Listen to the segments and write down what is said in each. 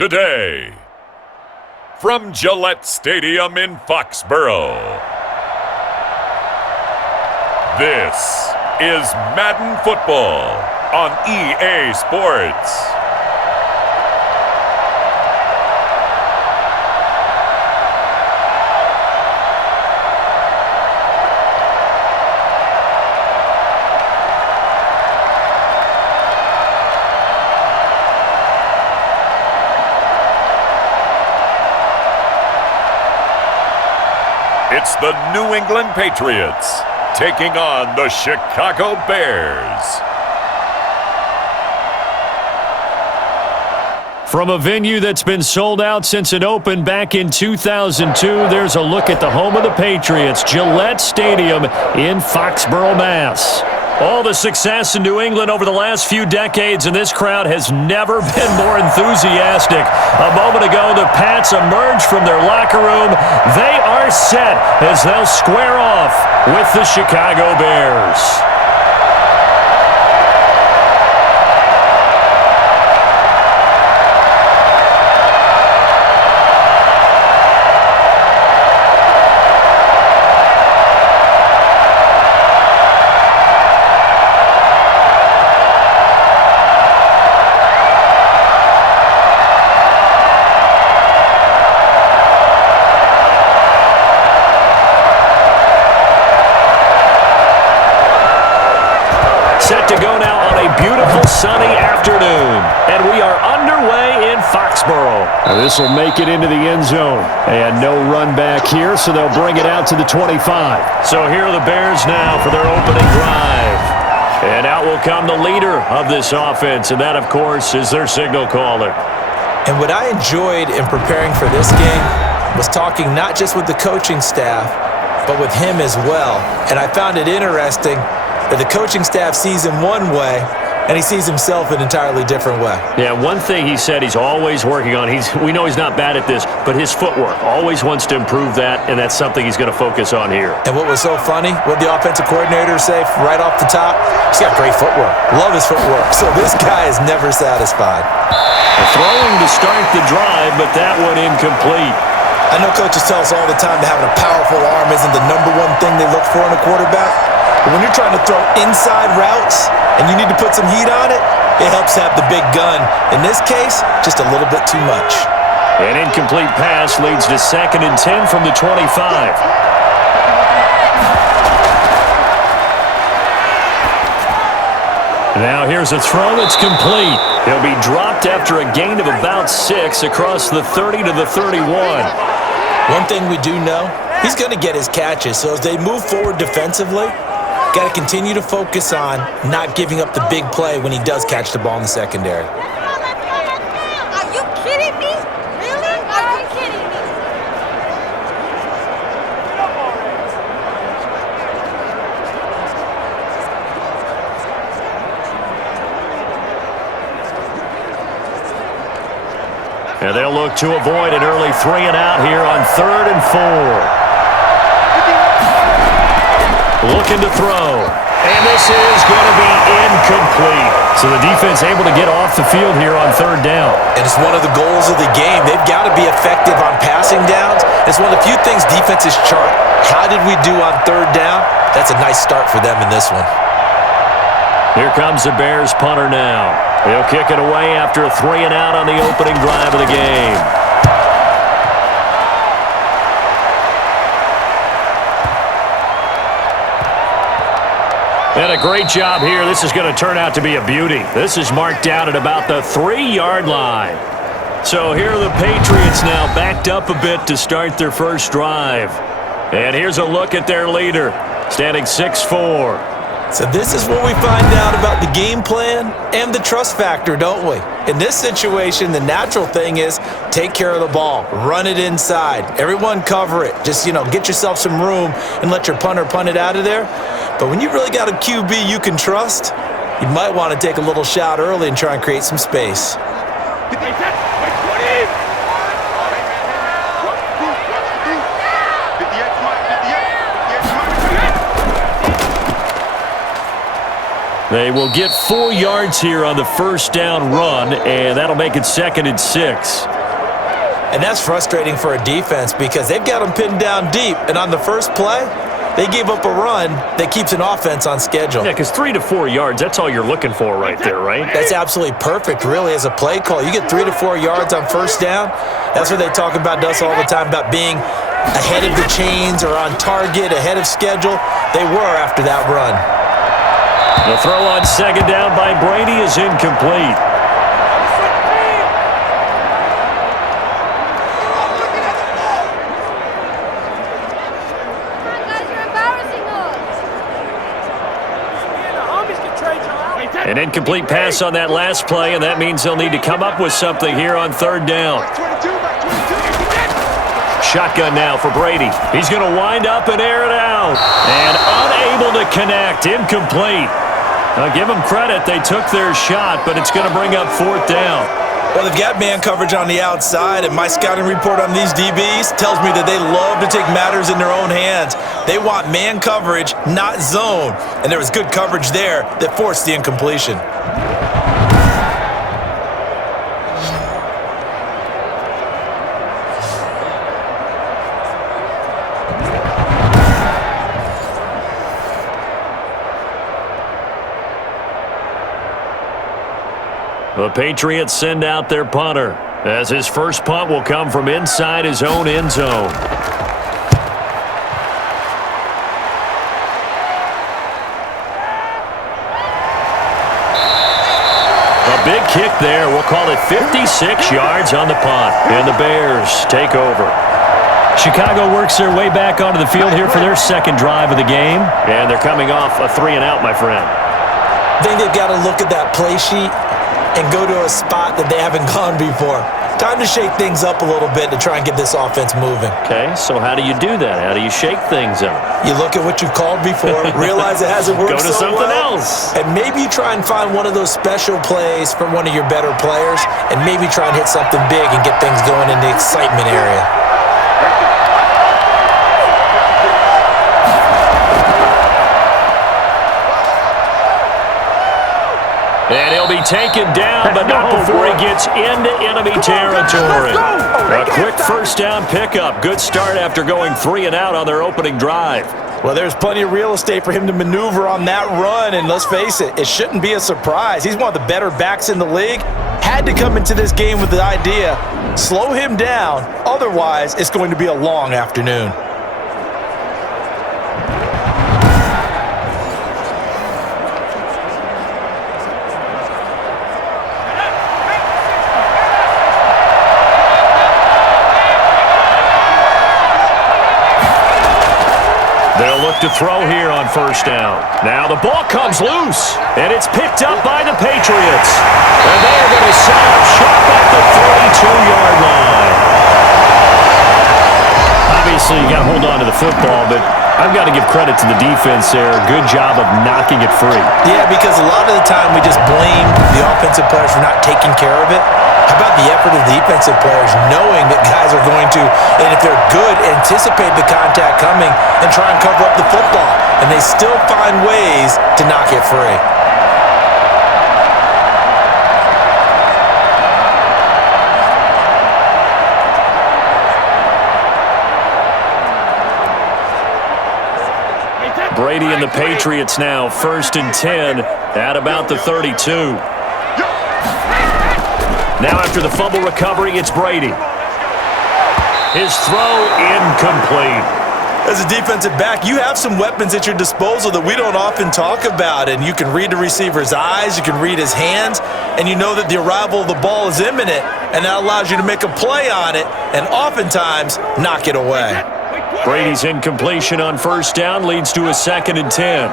today. From Gillette Stadium in Foxborough, this is Madden Football on EA Sports. It's the New England Patriots taking on the Chicago Bears. From a venue that's been sold out since it opened back in 2002, there's a look at the home of the Patriots, Gillette Stadium in Foxborough, Mass. All the success in New England over the last few decades, and this crowd has never been more enthusiastic. A moment ago, the Pats emerged from their locker room. They are set as they'll square off with the Chicago Bears. Set to go now on a beautiful sunny afternoon, and we are underway in Foxborough. Now this will make it into the end zone, and no run back here, so they'll bring it out to the 25. So here are the Bears now for their opening drive. And out will come the leader of this offense, and that, of course, is their signal caller. And what I enjoyed in preparing for this game was talking not just with the coaching staff, but with him as well. And I found it interesting that the coaching staff sees him one way, and he sees himself an entirely different way. Yeah, one thing he said he's always working on, we know he's not bad at this, but his footwork, always wants to improve that, and that's something he's going to focus on here. And what was so funny, what the offensive coordinator say right off the top, he's got great footwork. Love his footwork. So this guy is never satisfied. Throwing to start the drive, but that one incomplete. I know coaches tell us all the time that having a powerful arm isn't the number one thing they look for in a quarterback. But when you're trying to throw inside routes and you need to put some heat on it, it helps have the big gun. In this case, just a little bit too much. An incomplete pass leads to 2nd and 10 from the 25. Now here's a throw that's complete. He'll be dropped after a gain of about 6 across the 30 to the 31. One thing we do know, he's going to get his catches. So as they move forward defensively, got to continue to focus on not giving up the big play when he does catch the ball in the secondary. Are you kidding me? Really? Are you kidding me? And they'll look to avoid an early 3 and out here on 3rd and 4. Looking to throw, and this is going to be incomplete. So the defense able to get off the field here on 3rd down. And it's one of the goals of the game. They've got to be effective on passing downs. It's one of the few things defenses chart. How did we do on 3rd down? That's a nice start for them in this one. Here comes the Bears punter now. He'll kick it away after a 3 and out on the opening drive of the game. And a great job here. This is going to turn out to be a beauty. This is marked down at about the 3-yard line. So here are the Patriots now backed up a bit to start their first drive. And here's a look at their leader, standing 6'4". So this is what we find out about the game plan and the trust factor, don't we? In this situation, the natural thing is take care of the ball, run it inside, everyone cover it. Just, get yourself some room and let your punter punt it out of there. But when you really got a QB you can trust, you might want to take a little shot early and try and create some space. They will get 4 yards here on the first down run, and that'll make it 2nd and 6. And that's frustrating for a defense because they've got them pinned down deep, and on the first play, they gave up a run that keeps an offense on schedule. Yeah, because 3 to 4 yards, that's all you're looking for right there, right? That's absolutely perfect, really, as a play call. You get 3 to 4 yards on first down. That's what they talk about us all the time, about being ahead of the chains or on target, ahead of schedule. They were after that run. The throw on 2nd down by Brady is incomplete. An incomplete pass on that last play, and that means they'll need to come up with something here on 3rd down. Shotgun now for Brady. He's going to wind up and air it out. And unable to connect. Incomplete. I'll give them credit. They took their shot, but it's going to bring up 4th down. Well, they've got man coverage on the outside, and my scouting report on these DBs tells me that they love to take matters in their own hands. They want man coverage, not zone. And there was good coverage there that forced the incompletion. The Patriots send out their punter, as his first punt will come from inside his own end zone. A big kick there. We'll call it 56 yards on the punt, and the Bears take over. Chicago works their way back onto the field here for their 2nd drive of the game, and they're coming off a 3-and-out, my friend. I think they've got to look at that play sheet and go to a spot that they haven't gone before. Time to shake things up a little bit to try and get this offense moving. Okay, so how do you do that? How do you shake things up? You look at what you've called before, realize it hasn't worked Go to so something well, else. and maybe you try and find one of those special plays from one of your better players, and maybe try and hit something big and get things going in the excitement area. And he'll be taken down, but not before he gets into enemy territory. A quick first down pickup. Good start after going 3-and-out on their opening drive. Well, there's plenty of real estate for him to maneuver on that run, and let's face it, it shouldn't be a surprise. He's one of the better backs in the league. Had to come into this game with the idea, slow him down, otherwise it's going to be a long afternoon. They'll look to throw here on first down. Now the ball comes loose, and it's picked up by the Patriots. And they're going to set up shop at the 32-yard line. Obviously, you got to hold on to the football, but I've got to give credit to the defense there. Good job of knocking it free. Yeah, because a lot of the time we just blame the offensive players for not taking care of it. How about the effort of the defensive players knowing that guys are going to, and if they're good, anticipate the contact coming and try and cover up the football. And they still find ways to knock it free. Brady and the Patriots now 1st and 10 at about the 32. Now after the fumble recovery, it's Brady. His throw incomplete. As a defensive back, you have some weapons at your disposal that we don't often talk about, and you can read the receiver's eyes, you can read his hands, and you know that the arrival of the ball is imminent, and that allows you to make a play on it and oftentimes knock it away. Brady's incompletion on first down leads to a 2nd and 10.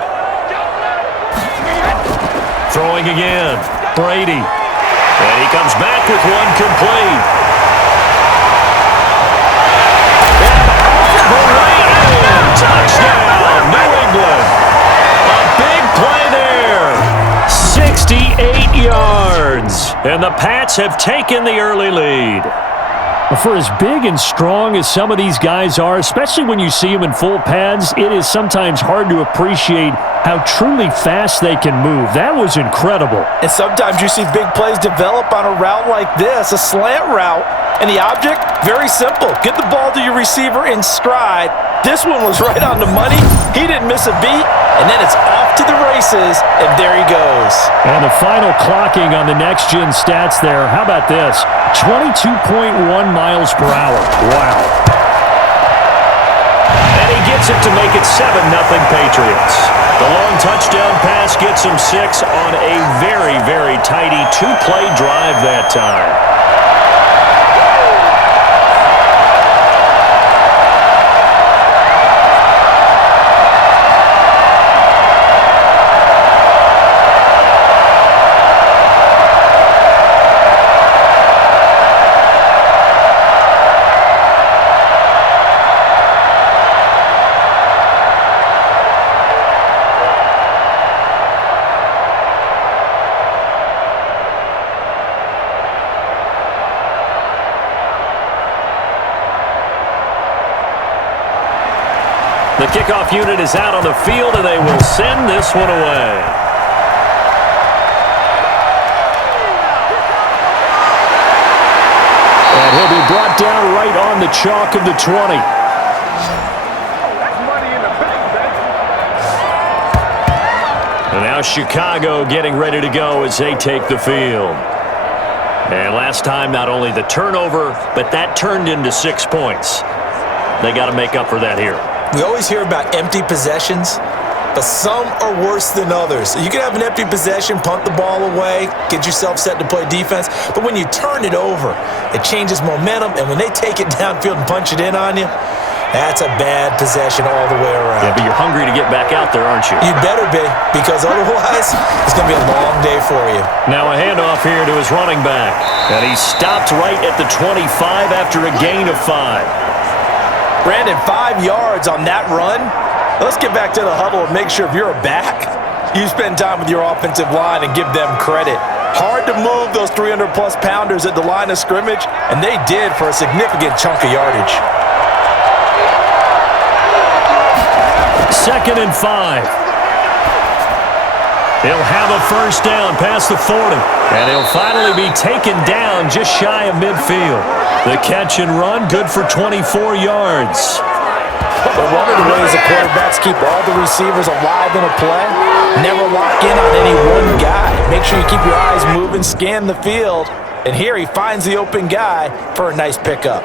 Throwing again, Brady. And he comes back with one complete. And off the right end, touchdown, New England. A big play there. 68 yards. And the Pats have taken the early lead. For as big and strong as some of these guys are, especially when you see them in full pads, it is sometimes hard to appreciate how truly fast they can move. That was incredible. And sometimes you see big plays develop on a route like this, a slant route. And the object, very simple. Get the ball to your receiver in stride. This one was right on the money. He didn't miss a beat. And then it's off to the races, and there he goes. And the final clocking on the next-gen stats there. How about this? 22.1 miles per hour. Wow. And he gets it to make it 7-0 Patriots. The long touchdown pass gets him 6 on a very, very tidy two-play drive that time. The kickoff unit is out on the field, and they will send this one away. And he'll be brought down right on the chalk of the 20. And now Chicago getting ready to go as they take the field. And last time, not only the turnover, but that turned into 6 points. They got to make up for that here. We always hear about empty possessions, but some are worse than others. You can have an empty possession, punt the ball away, get yourself set to play defense, but when you turn it over, it changes momentum, and when they take it downfield and punch it in on you, that's a bad possession all the way around. Yeah, but you're hungry to get back out there, aren't you? You better be, because otherwise, it's going to be a long day for you. Now a handoff here to his running back, and he stopped right at the 25 after a gain of 5. Brandon, 5 yards on that run. Let's get back to the huddle and make sure if you're a back, you spend time with your offensive line and give them credit. Hard to move those 300-plus pounders at the line of scrimmage, and they did for a significant chunk of yardage. 2nd and 5. He'll have a first down past the 40. And he'll finally be taken down just shy of midfield. The catch and run, good for 24 yards. But one of the ways the quarterbacks keep all the receivers alive in a play, never lock in on any one guy. Make sure you keep your eyes moving, scan the field, and here he finds the open guy for a nice pickup.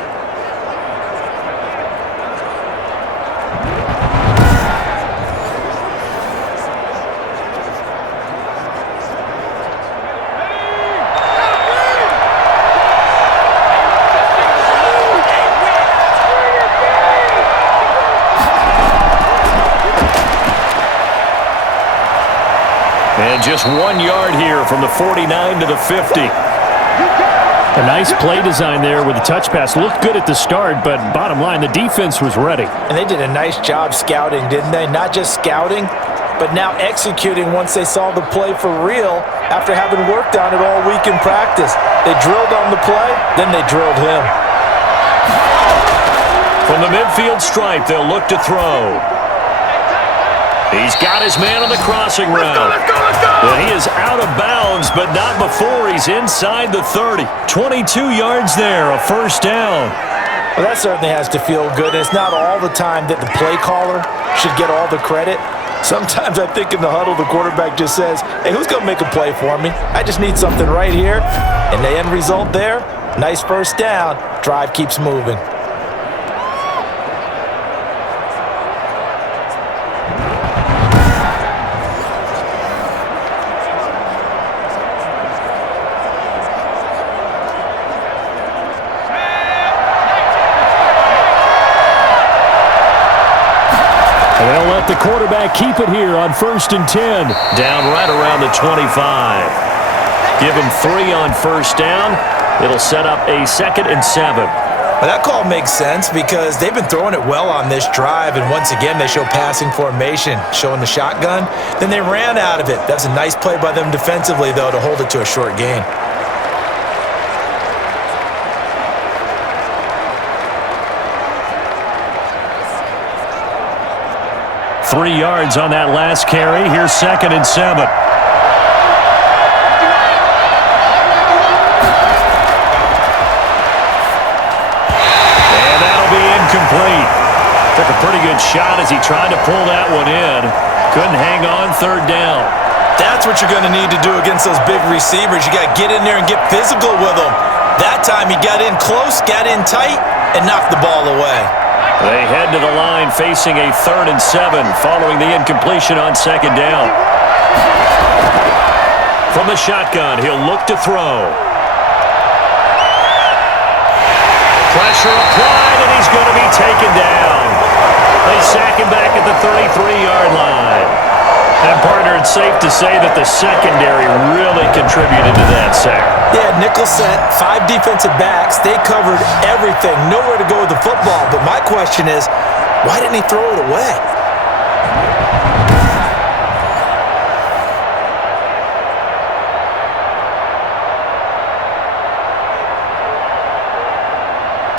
And just 1 yard here from the 49 to the 50. A nice play design there with the touch pass. Looked good at the start, but bottom line, the defense was ready. And they did a nice job scouting, didn't they? Not just scouting, but now executing once they saw the play for real after having worked on it all week in practice. They drilled on the play, then they drilled him. From the midfield stripe, they'll look to throw. He's got his man on the crossing route. Well, he is out of bounds, but not before he's inside the 30. 22 yards there, a first down. Well, that certainly has to feel good. It's not all the time that the play caller should get all the credit. Sometimes I think in the huddle, the quarterback just says, hey, who's going to make a play for me? I just need something right here. And the end result there, nice first down. Drive keeps moving. They'll let the quarterback keep it here on 1st and 10. Down right around the 25. Give him 3 on first down. It'll set up a 2nd and 7. Well, that call makes sense because they've been throwing it well on this drive, and once again they show passing formation, showing the shotgun. Then they ran out of it. That's a nice play by them defensively, though, to hold it to a short gain. 3 yards on that last carry. Here's 2nd and 7. And that'll be incomplete. Took a pretty good shot as he tried to pull that one in. Couldn't hang on, 3rd down. That's what you're going to need to do against those big receivers. You got to get in there and get physical with them. That time he got in close, got in tight, and knocked the ball away. They head to the line facing a 3rd and 7 following the incompletion on 2nd down. From the shotgun, he'll look to throw. Pressure applied, and he's going to be taken down. They sack him back at the 33-yard line. And, partner, it's safe to say that the secondary really contributed to that sack. Yeah, nickel set, 5 defensive backs. They covered everything. Nowhere to go with the football. But my question is, why didn't he throw it away?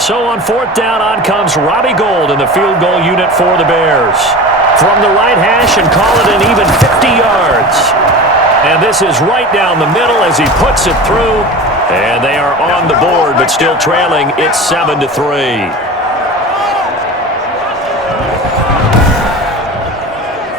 So on 4th down, on comes Robbie Gould in the field goal unit for the Bears. From the right hash and call it an even 50 yards. And this is right down the middle as he puts it through. And they are on the board, but still trailing. It's 7-3.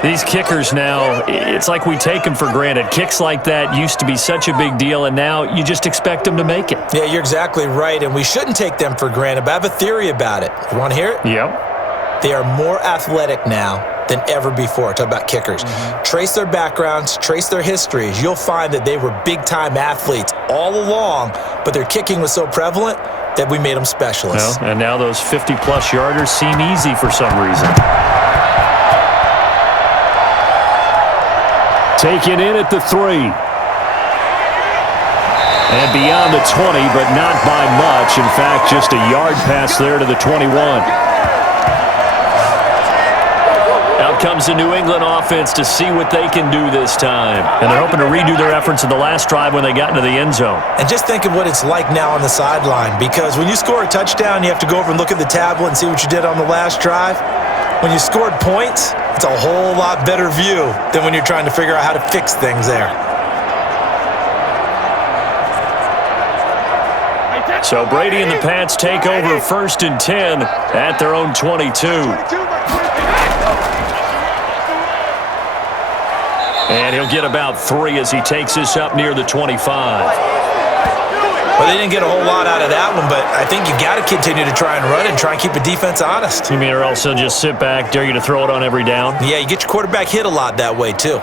These kickers now, it's like we take them for granted. Kicks like that used to be such a big deal, and now you just expect them to make it. Yeah, you're exactly right, and we shouldn't take them for granted, but I have a theory about it. You want to hear it? Yep. They are more athletic now than ever before. Talk about kickers. Trace their backgrounds, trace their histories. You'll find that they were big-time athletes all along, but their kicking was so prevalent that we made them specialists. Well, and now those 50-plus yarders seem easy for some reason. Taken in at the 3. And beyond the 20, but not by much. In fact, just a yard pass there to the 21. Out comes the New England offense to see what they can do this time. And they're hoping to redo their efforts in the last drive when they got into the end zone. And just think of what it's like now on the sideline, because when you score a touchdown, you have to go over and look at the tablet and see what you did on the last drive. When you scored points, it's a whole lot better view than when you're trying to figure out how to fix things there. So Brady and the Pats take over 1st and 10 at their own 22. And he'll get about 3 as he takes this up near the 25. Well, they didn't get a whole lot out of that one, but I think you got to continue to try and run and try and keep the defense honest. You mean or else they'll just sit back, dare you to throw it on every down? Yeah, you get your quarterback hit a lot that way, too.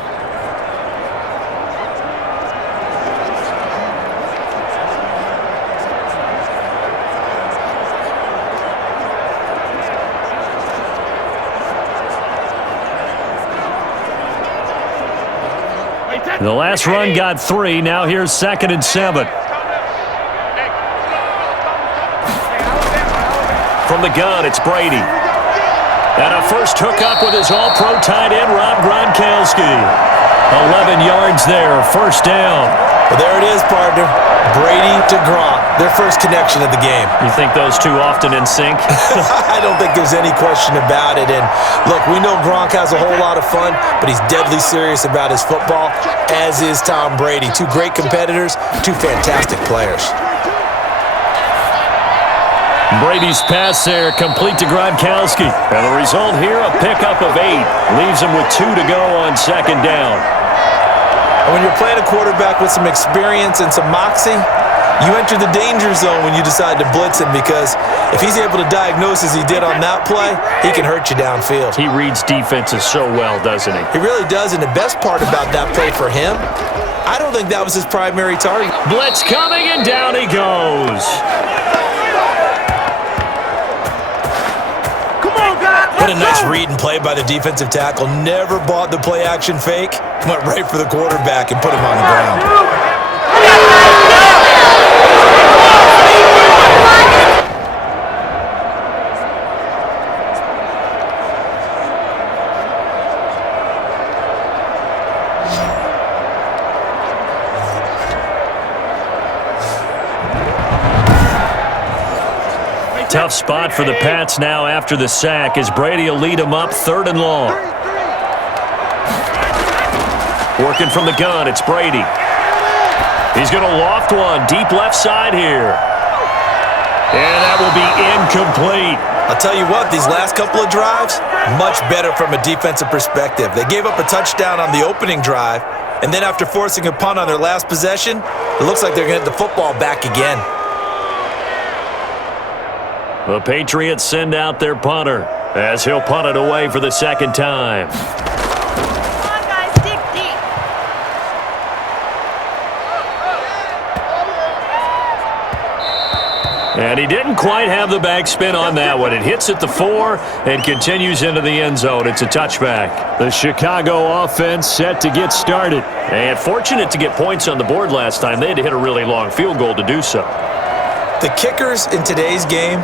The last run got 3. Now here's 2nd and 7. From the gun, it's Brady. And a first hookup with his all-pro tight end, Rob Gronkowski. 11 yards there, 1st down. Well, there it is, partner. Brady to Gronk, their first connection of the game. You think those two often in sync? I don't think there's any question about it. And look, we know Gronk has a whole lot of fun, but he's deadly serious about his football, as is Tom Brady. 2 great competitors, 2 fantastic players. Brady's pass there, complete to Gronkowski. And the result here, a pickup of 8. Leaves him with 2 to go on 2nd down. And when you're playing a quarterback with some experience and some moxie, you enter the danger zone when you decide to blitz him, because if he's able to diagnose as he did on that play, he can hurt you downfield. He reads defenses so well, doesn't he? He really does, and the best part about that play for him, I don't think that was his primary target. Blitz coming, and down he goes. What a nice read and play by the defensive tackle. Never bought the play-action fake. Went right for the quarterback and put him on the ground. Tough spot for the Pats now after the sack as Brady will lead them up 3rd and long. Working from the gun, it's Brady. He's going to loft one deep left side here. And that will be incomplete. I'll tell you what, these last couple of drives, much better from a defensive perspective. They gave up a touchdown on the opening drive, and then after forcing a punt on their last possession, it looks like they're going to get the football back again. The Patriots send out their punter as he'll punt it away for the second time. Come on, guys, dig deep. And he didn't quite have the backspin on that one. It hits at the 4 and continues into the end zone. It's a touchback. The Chicago offense set to get started. And fortunate to get points on the board last time. They had to hit a really long field goal to do so. The kickers in today's game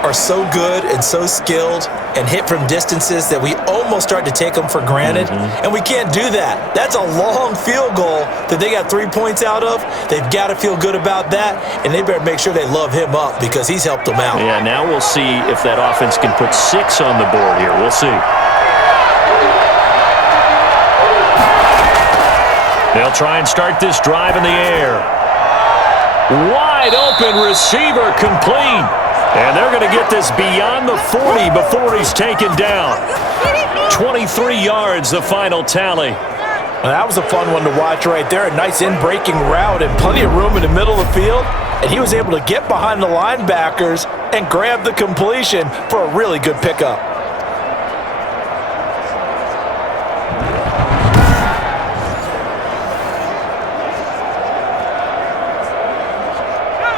are so good and so skilled and hit from distances that we almost start to take them for granted, and we can't do that. That's a long field goal that they got 3 points out of. They've got to feel good about that, and they better make sure they love him up because he's helped them out. Yeah, now we'll see if that offense can put 6 on the board here. We'll see. They'll try and start this drive in the air. Wide open receiver complete. And they're going to get this beyond the 40 before he's taken down. 23 yards, the final tally. Well, that was a fun one to watch right there. A nice in-breaking route and plenty of room in the middle of the field. And he was able to get behind the linebackers and grab the completion for a really good pickup.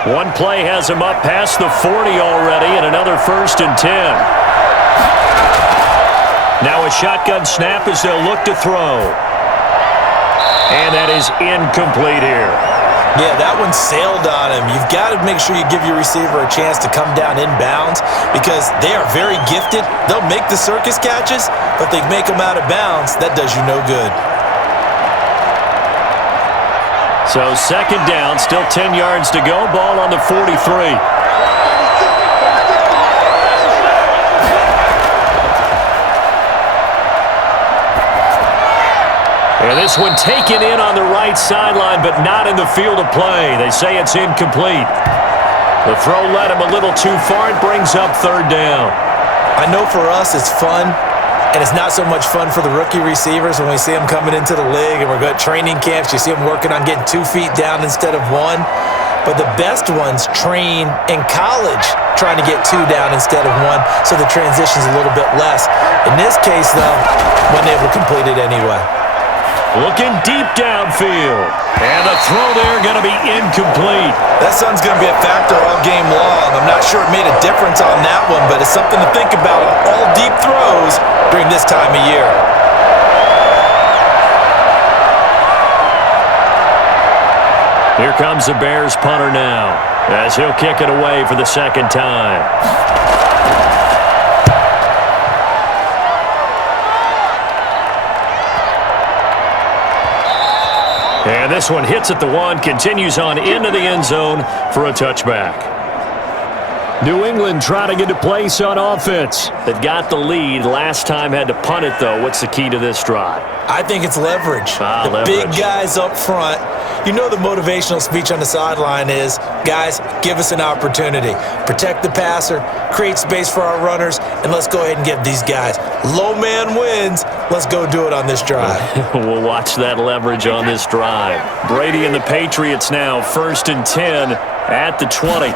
One play has him up past the 40 already, and another 1st and 10. Now a shotgun snap as they'll look to throw. And that is incomplete here. Yeah, that one sailed on him. You've got to make sure you give your receiver a chance to come down inbounds because they are very gifted. They'll make the circus catches, but they make them out of bounds. That does you no good. So second down, still 10 yards to go. Ball on the 43. And this one taken in on the right sideline, but not in the field of play. They say it's incomplete. The throw led him a little too far. It brings up 3rd down. I know for us it's fun. And it's not so much fun for the rookie receivers when we see them coming into the league and we're going to training camps. You see them working on getting 2 feet down instead of 1. But the best ones train in college trying to get 2 down instead of 1, so the transition's a little bit less. In this case, though, wasn't able to complete it anyway. Looking deep downfield. And the throw there going to be incomplete. That sun's going to be a factor all game long. I'm not sure it made a difference on that one, but it's something to think about on all deep throws during this time of year. Here comes the Bears punter now as he'll kick it away for the second time. And this one hits at the 1, continues on into the end zone for a touchback. New England trying to get a place on offense. They've got the lead. Last time had to punt it, though. What's the key to this drive? I think it's leverage. Leverage. Big guys up front. You know the motivational speech on the sideline is, guys, give us an opportunity. Protect the passer, create space for our runners, and let's go ahead and get these guys. Low man wins. Let's go do it on this drive. We'll watch that leverage on this drive. Brady and the Patriots now 1st and 10 at the 20.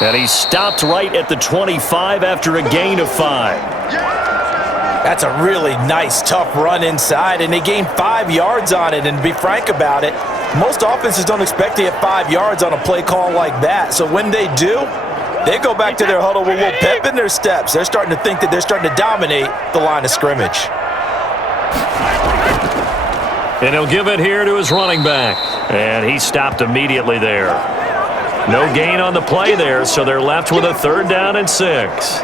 And he stopped right at the 25 after a gain of 5. That's a really nice, tough run inside, and they gained 5 yards on it. And to be frank about it, most offenses don't expect to get 5 yards on a play call like that. So when they do, they go back to their huddle with a little pep in their steps. They're starting to think that they're starting to dominate the line of scrimmage. And he'll give it here to his running back. And he stopped immediately there. No gain on the play there, so they're left with a 3rd down and 6.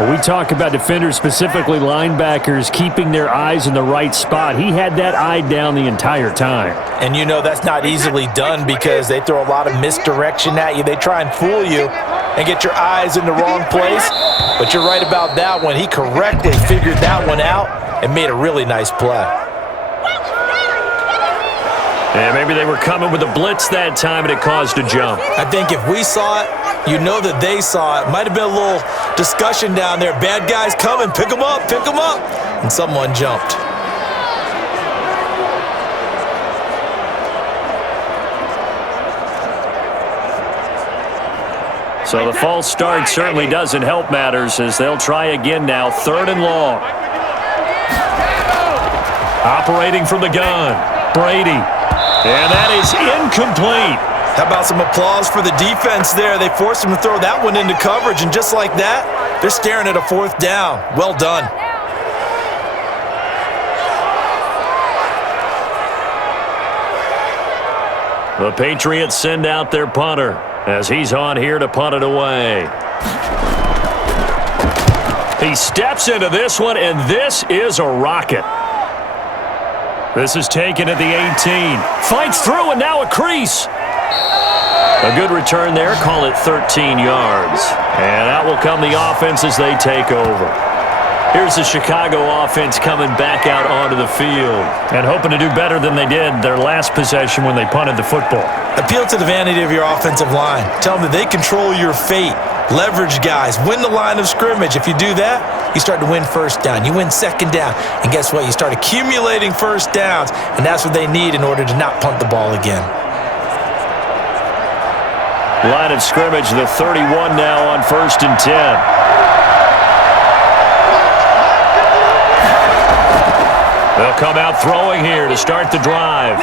When we talk about defenders, specifically linebackers, keeping their eyes in the right spot, he had that eye down the entire time. And you know that's not easily done because they throw a lot of misdirection at you. They try and fool you. and get your eyes in the wrong place. But you're right about that one. He correctly figured that one out and made a really nice play. And maybe they were coming with a blitz that time, and it caused a jump. I think if we saw it, you know that they saw it. Might have been a little discussion down there. Bad guys coming. Pick them up. Pick them up. And someone jumped. So the false start certainly doesn't help matters as they'll try again now. 3rd and long. Operating from the gun. Brady. And that is incomplete. How about some applause for the defense there? They forced him to throw that one into coverage, and just like that, they're staring at a 4th down. Well done. The Patriots send out their punter as he's on here to punt it away. He steps into this one, and this is a rocket. This is taken at the 18. Fights through, and now a crease. A good return there. Call it 13 yards. And out will come the offense as they take over. Here's the Chicago offense coming back out onto the field and hoping to do better than they did their last possession when they punted the football. Appeal to the vanity of your offensive line. Tell them that they control your fate. Leverage guys. Win the line of scrimmage. If you do that, you start to win 1st down. You win 2nd down. And guess what? You start accumulating 1st downs, and that's what they need in order to not punt the ball again. Line of scrimmage, the 31 now on 1st and 10. They'll come out throwing here to start the drive.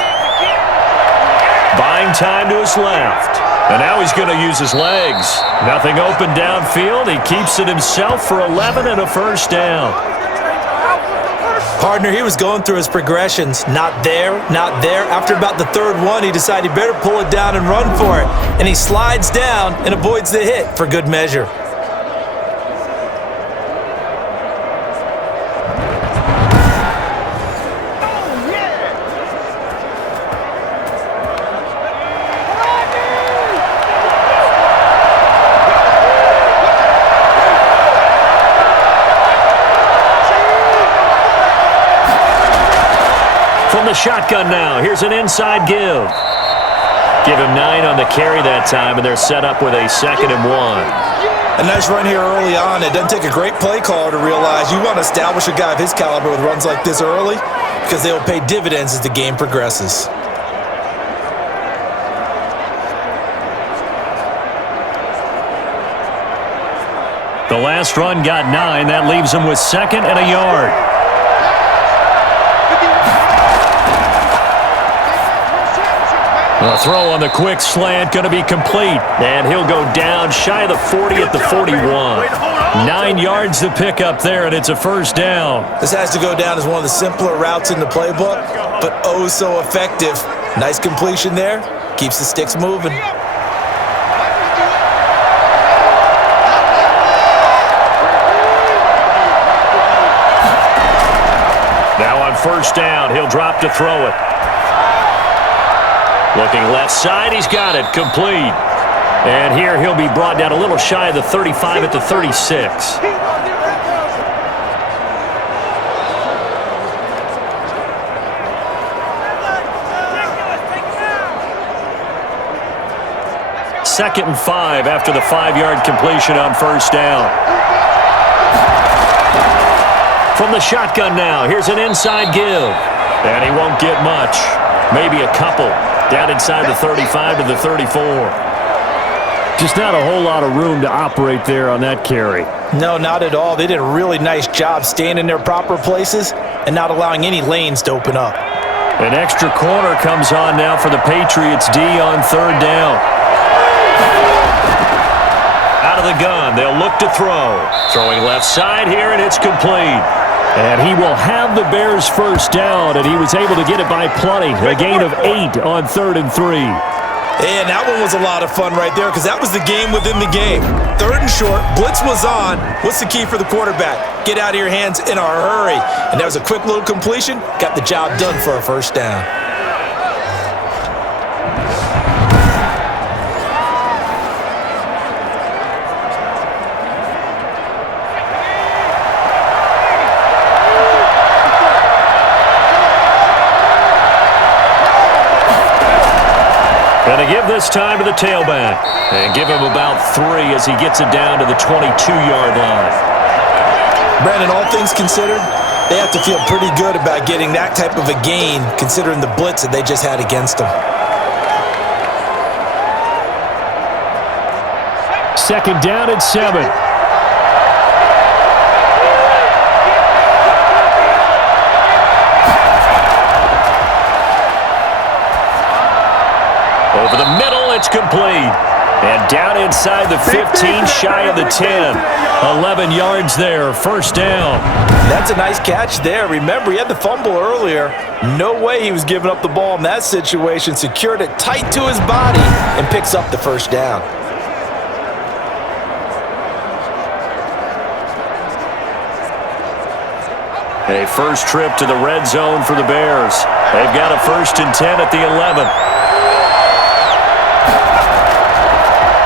Buying time to his left. And now he's going to use his legs. Nothing open downfield. He keeps it himself for 11 and a 1st down. Partner, he was going through his progressions. Not there, not there. After about the 3rd one, he decided he better pull it down and run for it. And he slides down and avoids the hit for good measure. From the shotgun now, here's an inside give. Give him 9 on the carry that time, and they're set up with a 2nd and 1. A nice run here early on. It doesn't take a great play caller to realize you want to establish a guy of his caliber with runs like this early because they will pay dividends as the game progresses. The last run got 9. That leaves him with 2nd and a yard. A throw on the quick slant going to be complete. And he'll go down shy of the 40 at the 41. 9 yards to pick up there, and it's a 1st down. This has to go down as one of the simpler routes in the playbook, but oh so effective. Nice completion there. Keeps the sticks moving. Now on 1st down, he'll drop to throw it. Looking left side, he's got it, complete. And here he'll be brought down a little shy of the 35 at the 36. Second and 5 after the 5-yard completion on 1st down. From the shotgun now, here's an inside give. And he won't get much, maybe a couple. Down inside the 35 to the 34. Just not a whole lot of room to operate there on that carry. No, not at all. They did a really nice job staying in their proper places and not allowing any lanes to open up. An extra corner comes on now for the Patriots D on 3rd down. Out of the gun, they'll look to throw. Throwing left side here, and it's complete. And he will have the Bears' 1st down, and he was able to get it by plenty. A gain of 8 on 3rd and 3. And that one was a lot of fun right there because that was the game within the game. 3rd and short, blitz was on. What's the key for the quarterback? Get out of your hands in a hurry. And that was a quick little completion. Got the job done for a 1st down. Going to give this time to the tailback. And give him about 3 as he gets it down to the 22-yard line. Brandon, all things considered, they have to feel pretty good about getting that type of a gain considering the blitz that they just had against them. Second down at 7. Over the middle, it's complete. And down inside the 15, shy of the 10. 11 yards there, first down. That's a nice catch there. Remember, he had the fumble earlier. No way he was giving up the ball in that situation. Secured it tight to his body and picks up the first down. A first trip to the red zone for the Bears. They've got a 1st and 10 at the 11.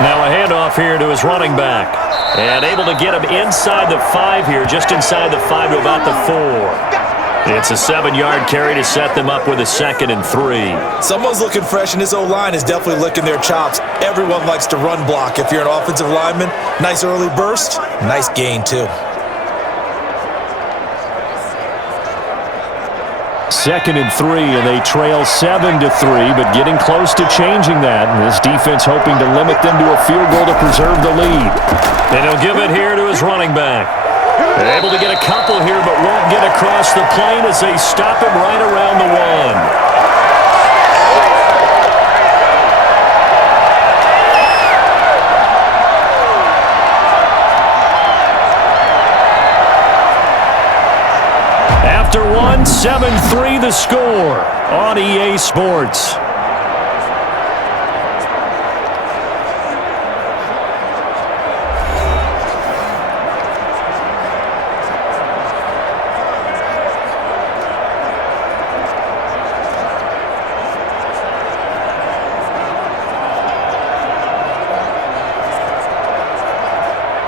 Now a handoff here to his running back. And able to get him inside the 5 here, just inside the 5 to about the 4. It's a 7-yard carry to set them up with a 2nd and 3. Someone's looking fresh, and this O-line is definitely licking their chops. Everyone likes to run block. If you're an offensive lineman, nice early burst, nice gain too. 2nd and 3, and they trail 7-3, but getting close to changing that. And this defense hoping to limit them to a field goal to preserve the lead. And he'll give it here to his running back. They're able to get a couple here, but won't get across the plane as they stop him right around the 1. After 7-3 the score on EA Sports.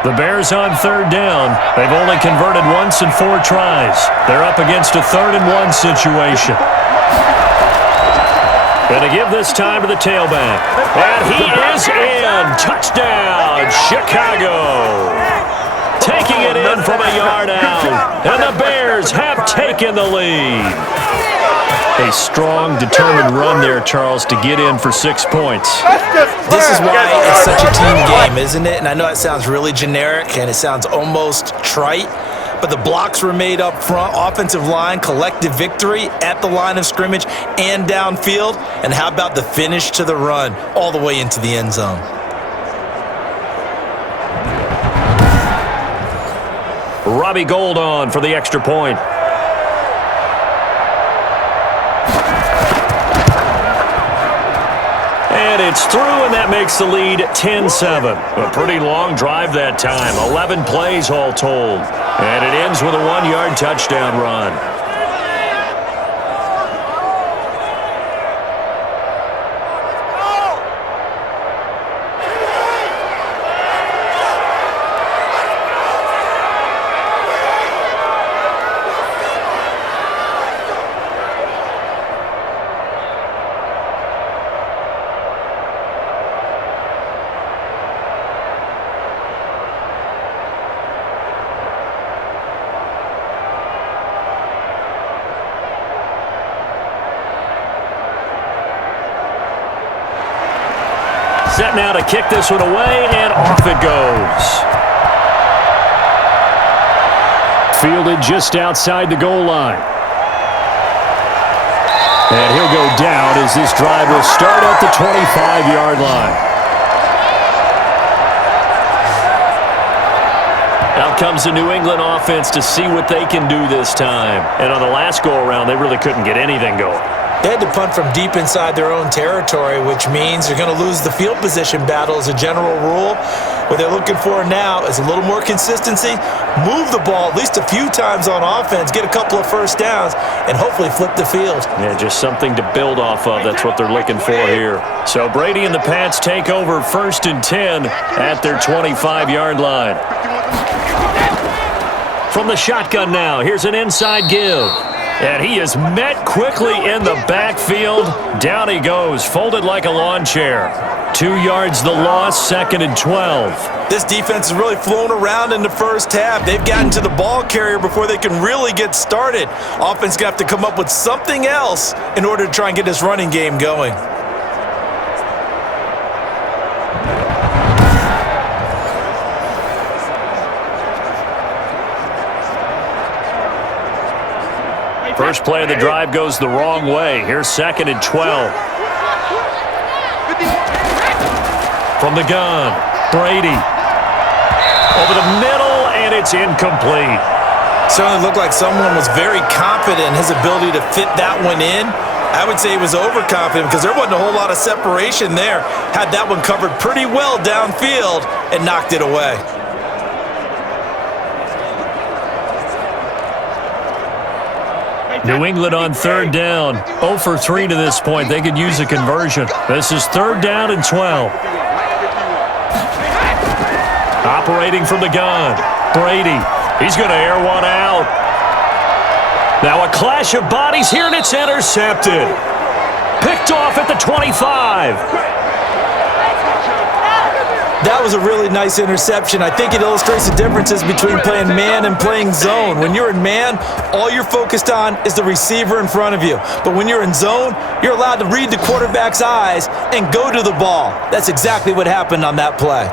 The Bears on 3rd down. They've only converted once in 4 tries. They're up against a 3rd and 1 situation. Going to give this time to the tailback. And he is in. Touchdown, Chicago. Taking it in from a yard out. And the Bears have taken the lead. A strong, determined run there, Charles, to get in for 6 points. This is why it's such a team game, isn't it? And I know it sounds really generic and it sounds almost trite, but the blocks were made up front, offensive line, collective victory at the line of scrimmage and downfield. And how about the finish to the run all the way into the end zone? Robbie Gould on for the extra point. And it's through, and that makes the lead 10-7. A pretty long drive that time. 11 plays all told. And it ends with a 1-yard touchdown run. Set now to kick this one away, and off it goes. Fielded just outside the goal line. And he'll go down as this drive will start at the 25-yard line. Out comes the New England offense to see what they can do this time. And on the last go-around, they really couldn't get anything going. They had to punt from deep inside their own territory, which means they're going to lose the field position battle as a general rule. What they're looking for now is a little more consistency, move the ball at least a few times on offense, get a couple of first downs, and hopefully flip the field. Yeah, just something to build off of. That's what they're looking for here. So Brady and the Pats take over 1st and 10 at their 25-yard line. From the shotgun now, here's an inside give. And he is met quickly in the backfield. Down he goes, folded like a lawn chair. 2 yards the loss, 2nd and 12. This defense is really flown around in the first half. They've gotten to the ball carrier before they can really get started. Offense going to have to come up with something else in order to try and get this running game going. First play of the drive goes the wrong way. Here's 2nd and 12. From the gun, Brady. Over the middle, and it's incomplete. Certainly looked like someone was very confident in his ability to fit that one in. I would say he was overconfident because there wasn't a whole lot of separation there. Had that one covered pretty well downfield and knocked it away. New England on 3rd down. 0 for 3 to this point. They could use a conversion. This is 3rd down and 12. Operating from the gun, Brady. He's going to air one out. Now a clash of bodies here, and it's intercepted. Picked off at the 25. That was a really nice interception. I think it illustrates the differences between playing man and playing zone. When you're in man, all you're focused on is the receiver in front of you. But when you're in zone, you're allowed to read the quarterback's eyes and go to the ball. That's exactly what happened on that play.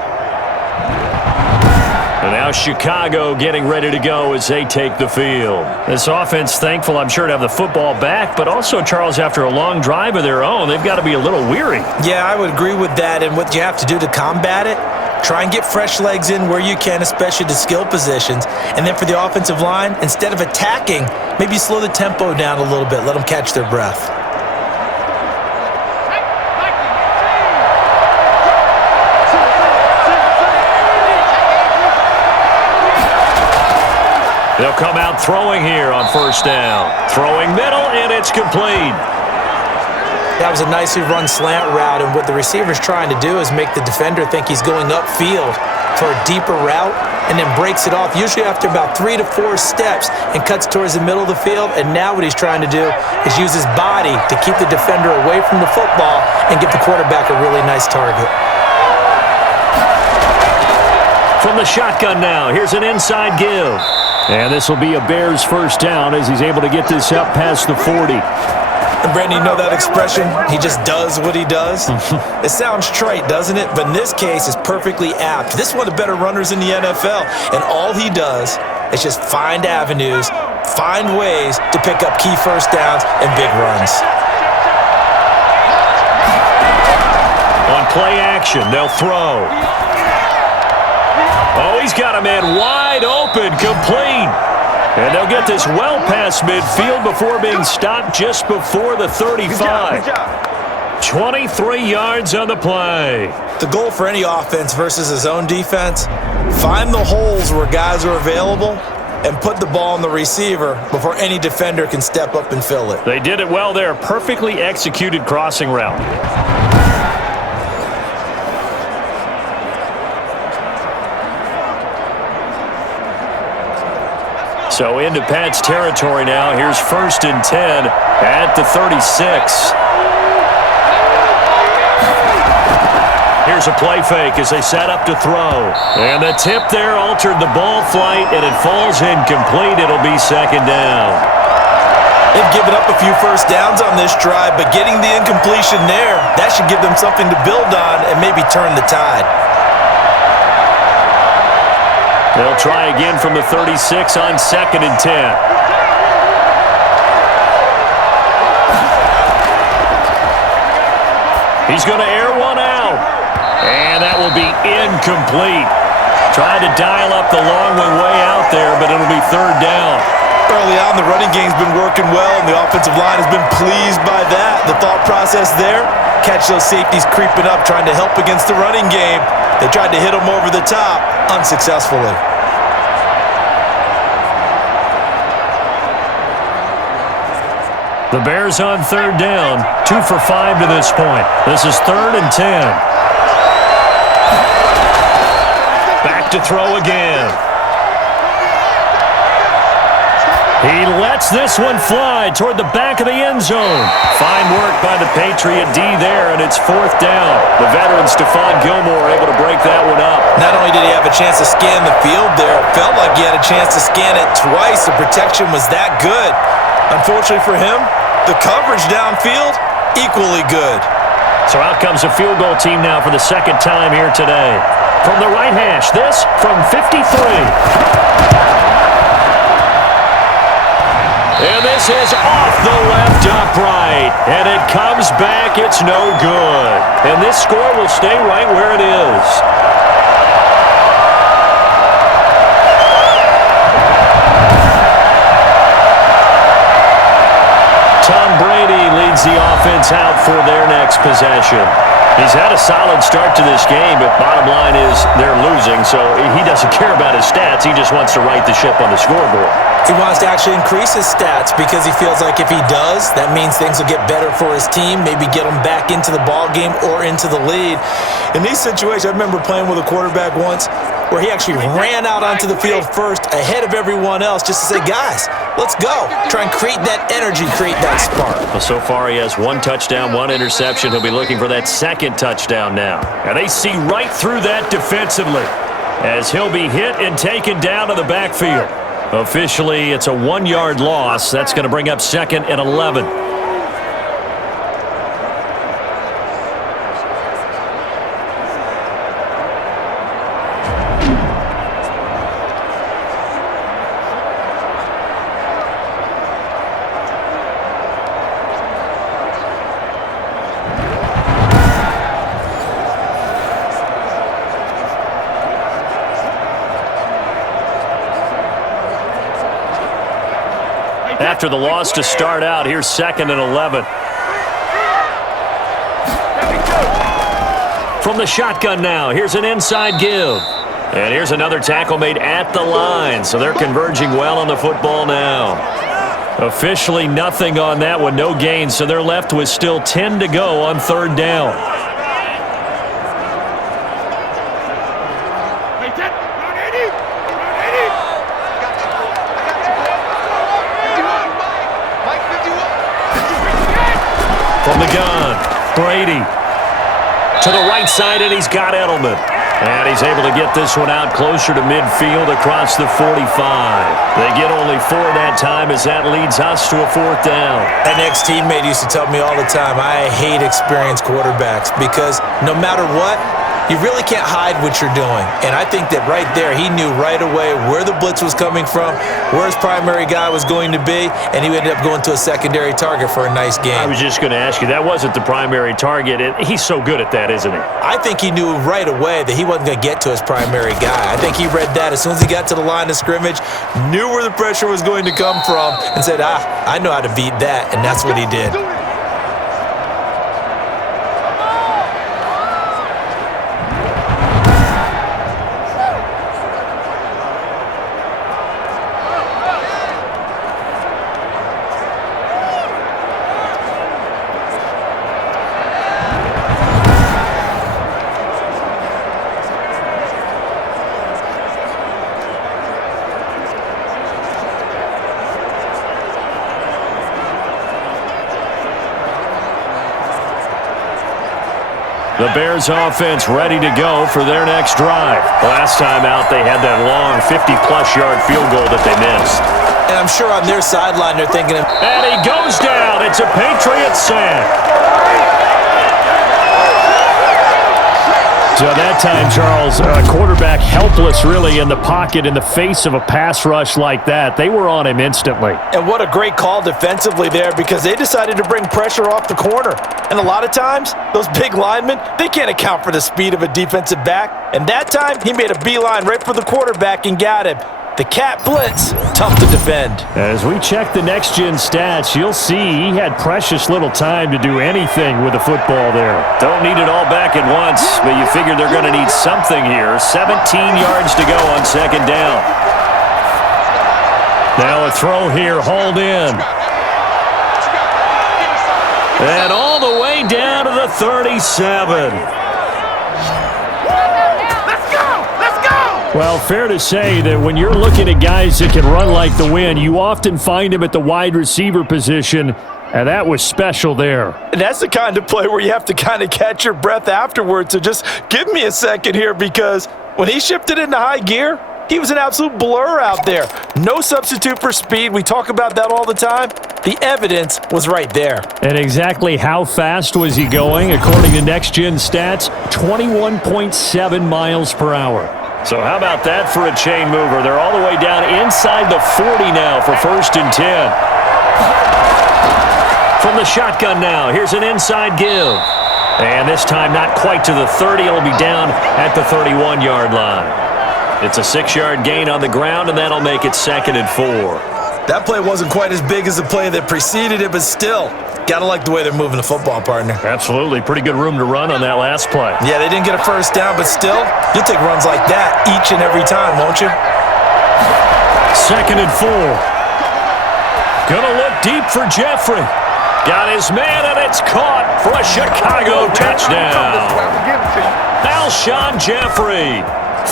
And now Chicago getting ready to go as they take the field. This offense, thankful, I'm sure, to have the football back, but also, Charles, after a long drive of their own, they've got to be a little weary. Yeah, I would agree with that, and what you have to do to combat it, try and get fresh legs in where you can, especially the skill positions. And then for the offensive line, instead of attacking, maybe slow the tempo down a little bit, let them catch their breath. They'll come out throwing here on 1st down. Throwing middle, and it's complete. That was a nicely run slant route, and what the receiver's trying to do is make the defender think he's going upfield for a deeper route and then breaks it off, usually after about 3 to 4 steps, and cuts towards the middle of the field. And now what he's trying to do is use his body to keep the defender away from the football and give the quarterback a really nice target. From the shotgun now, here's an inside give. And this will be a Bears 1st down as he's able to get this up past the 40. And Brandon, you know that expression? He just does what he does? It sounds trite, doesn't it? But in this case, it's perfectly apt. This is one of the better runners in the NFL. And all he does is just find avenues, find ways to pick up key 1st downs and big runs. On play action, they'll throw. Oh, he's got a man wide open, complete. And they'll get this well past midfield before being stopped just before the 35. 23 yards on the play. The goal for any offense versus his own defense, find the holes where guys are available and put the ball on the receiver before any defender can step up and fill it. They did it well there. Perfectly executed crossing route. So into Pat's territory now. Here's 1st and 10 at the 36. Here's a play fake as they set up to throw. And the tip there altered the ball flight, and it falls incomplete. It'll be 2nd down. They've given up a few 1st downs on this drive, but getting the incompletion there, that should give them something to build on and maybe turn the tide. They'll try again from the 36 on 2nd and 10. He's going to air one out. And that will be incomplete. Tried to dial up the long one way out there, but it'll be 3rd down. Early on, the running game's been working well, and the offensive line has been pleased by that. The thought process there, catch those safeties creeping up, trying to help against the running game. They tried to hit them over the top, unsuccessfully. The Bears on 3rd down, 2 for 5 to this point. This is 3rd and 10. Back to throw again. He lets this one fly toward the back of the end zone. Fine work by the Patriot D there, and it's 4th down. The veteran Stephon Gilmore able to break that one up. Not only did he have a chance to scan the field there, it felt like he had a chance to scan it twice. The protection was that good. Unfortunately for him, the coverage downfield, equally good. So out comes a field goal team now for the second time here today. From the right hash, this from 53. And this is off the left upright. And it comes back. It's no good. And this score will stay right where it is. Tom Brady leads the offense out for their next possession. He's had a solid start to this game, but bottom line is they're losing, so he doesn't care about his stats. He just wants to right the ship on the scoreboard. He wants to actually increase his stats because he feels like if he does, that means things will get better for his team, maybe get him back into the ball game or into the lead. In these situations, I remember playing with a quarterback once where he actually ran out onto the field first ahead of everyone else just to say, guys, let's go. Try and create that energy, create that spark. Well, so far he has 1 touchdown, 1 interception. He'll be looking for that second touchdown now. And they see right through that defensively as he'll be hit and taken down to the backfield. Officially, it's a 1-yard loss. That's going to bring up 2nd and 11. After the loss to start out, here's 2nd and 11. From the shotgun now, here's an inside give. And here's another tackle made at the line, so they're converging well on the football now. Officially nothing on that one, no gain, so they're left with still 10 to go on 3rd down. From the gun, Brady to the right side, and he's got Edelman. And he's able to get this one out closer to midfield across the 45. They get only 4 that time as that leads us to a 4th down. An ex-teammate used to tell me all the time, I hate experienced quarterbacks because no matter what, you really can't hide what you're doing. And I think that right there, he knew right away where the blitz was coming from, where his primary guy was going to be, and he ended up going to a secondary target for a nice game. I was just going to ask you, that wasn't the primary target. He's so good at that, isn't he? I think he knew right away that he wasn't going to get to his primary guy. I think he read that as soon as he got to the line of scrimmage, knew where the pressure was going to come from, and said, I know how to beat that, and that's what he did. The Bears offense ready to go for their next drive. Last time out, they had that long 50-plus yard field goal that they missed. And I'm sure on their sideline they're thinking, and he goes down. It's a Patriot sack. So that time, Charles, quarterback helpless really in the pocket in the face of a pass rush like that. They were on him instantly. And what a great call defensively there because they decided to bring pressure off the corner. And a lot of times, those big linemen, they can't account for the speed of a defensive back. And that time, he made a beeline right for the quarterback and got him. The cat blitz, tough to defend. As we check the next-gen stats, you'll see he had precious little time to do anything with the football there. Don't need it all back at once, but you figure they're going to need something here. 17 yards to go on 2nd down. Now a throw here, hauled in. And all the way down to the 37. Let's go! Let's go! Well, fair to say that when you're looking at guys that can run like the wind, you often find them at the wide receiver position, and that was special there. And that's the kind of play where you have to kind of catch your breath afterwards. So just give me a second here, because when he shifted into high gear, he was an absolute blur out there. No substitute for speed. We talk about that all the time. The evidence was right there. And exactly how fast was he going? According to Next Gen Stats, 21.7 miles per hour. So how about that for a chain mover? They're all the way down inside the 40 now for 1st and 10. From the shotgun now, here's an inside give. And this time not quite to the 30. It'll be down at the 31-yard line. It's a 6-yard gain on the ground, and that'll make it 2nd and 4. That play wasn't quite as big as the play that preceded it, but still, gotta like the way they're moving the football, partner. Absolutely. Pretty good room to run on that last play. Yeah, they didn't get a first down, but still, you'll take runs like that each and every time, won't you? 2nd and 4. Gonna look deep for Jeffrey. Got his man, and it's caught for a Chicago touchdown. Alshon Jeffrey,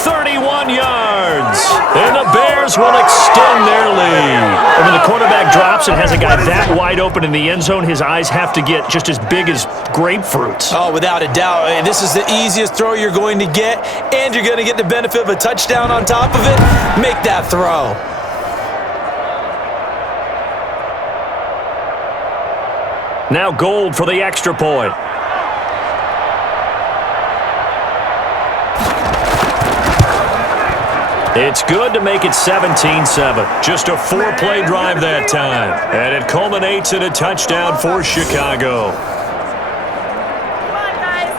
31 yards, and the Bears will extend their lead. And when the quarterback drops and has a guy that wide open in the end zone, his eyes have to get just as big as grapefruits. Oh, without a doubt. And this is the easiest throw you're going to get, and you're going to get the benefit of a touchdown on top of it. Make that throw. Now Gold for the extra point. It's good to make it 17-7. Just a 4-play drive that time. And it culminates in a touchdown for Chicago. Come on, guys.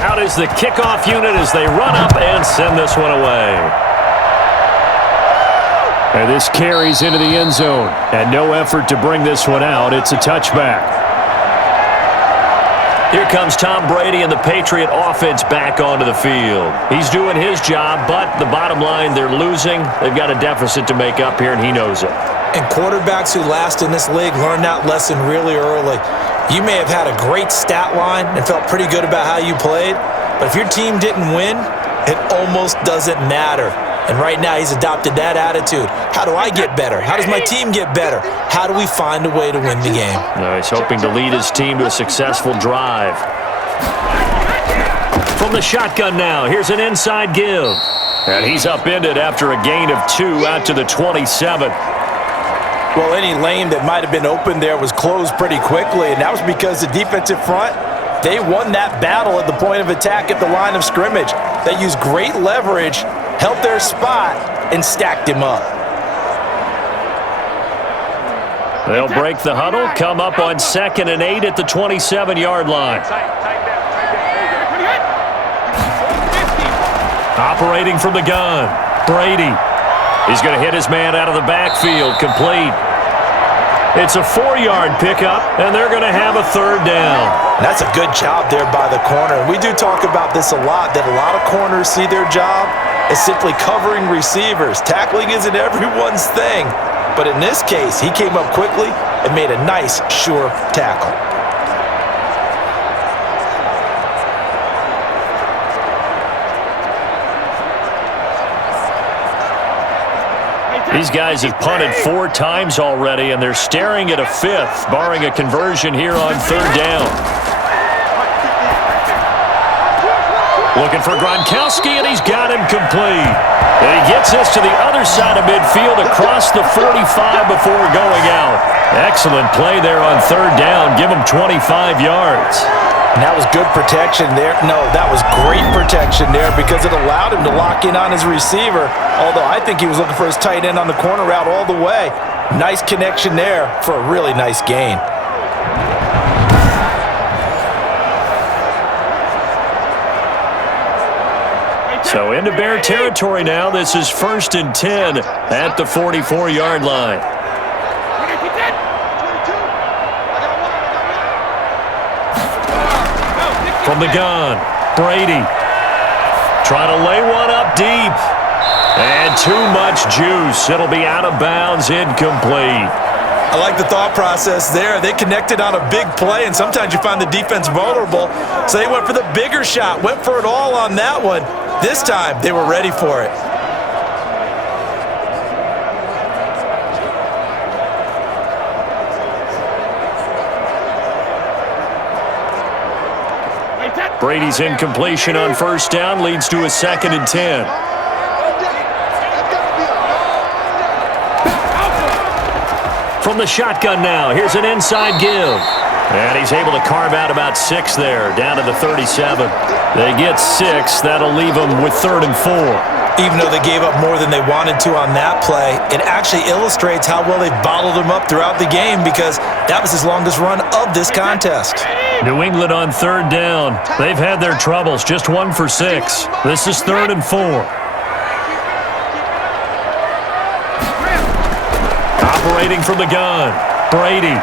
Out is the kickoff unit as they run up and send this one away. And this carries into the end zone. And no effort to bring this one out. It's a touchback. Here comes Tom Brady and the Patriot offense back onto the field. He's doing his job, but the bottom line, they're losing. They've got a deficit to make up here, and he knows it. And quarterbacks who last in this league learn that lesson really early. You may have had a great stat line and felt pretty good about how you played, but if your team didn't win, it almost doesn't matter. And right now, he's adopted that attitude. How do I get better? How does my team get better? How do we find a way to win the game? He's hoping to lead his team to a successful drive. From the shotgun now, here's an inside give. And he's upended after a gain of 2 out to the 27. Well, any lane that might have been open there was closed pretty quickly, and that was because the defensive front, they won that battle at the point of attack at the line of scrimmage. They used great leverage, held their spot, and stacked him up. They'll break the huddle, come up on 2nd and 8 at the 27-yard line. Operating from the gun, Brady. He's going to hit his man out of the backfield, complete. It's a 4-yard pickup, and they're going to have a 3rd down. That's a good job there by the corner. We do talk about this a lot, that a lot of corners see their job as simply covering receivers. Tackling isn't everyone's thing. But in this case, he came up quickly and made a nice, sure tackle. These guys have punted 4 times already, and they're staring at a 5th, barring a conversion here on 3rd down. Looking for Gronkowski, and he's got him complete. And he gets this to the other side of midfield across the 45 before going out. Excellent play there on 3rd down. Give him 25 yards. And that was good protection there. No, that was great protection there because it allowed him to lock in on his receiver. Although I think he was looking for his tight end on the corner route all the way. Nice connection there for a really nice gain. So into Bear territory now. This is 1st and 10 at the 44-yard line. From the gun, Brady. Trying to lay one up deep. And too much juice. It'll be out of bounds, incomplete. I like the thought process there. They connected on a big play, and sometimes you find the defense vulnerable. So they went for the bigger shot, went for it all on that one. This time, they were ready for it. Brady's incompletion on 1st down leads to a 2nd and 10. From the shotgun now, here's an inside give. And he's able to carve out about 6 there, down to the 37. They get 6. That'll leave them with 3rd and 4. Even though they gave up more than they wanted to on that play, it actually illustrates how well they bottled them up throughout the game because that was his longest run of this contest. New England on 3rd down. They've had their troubles, just 1 for 6. This is 3rd and 4. Operating from the gun, Brady.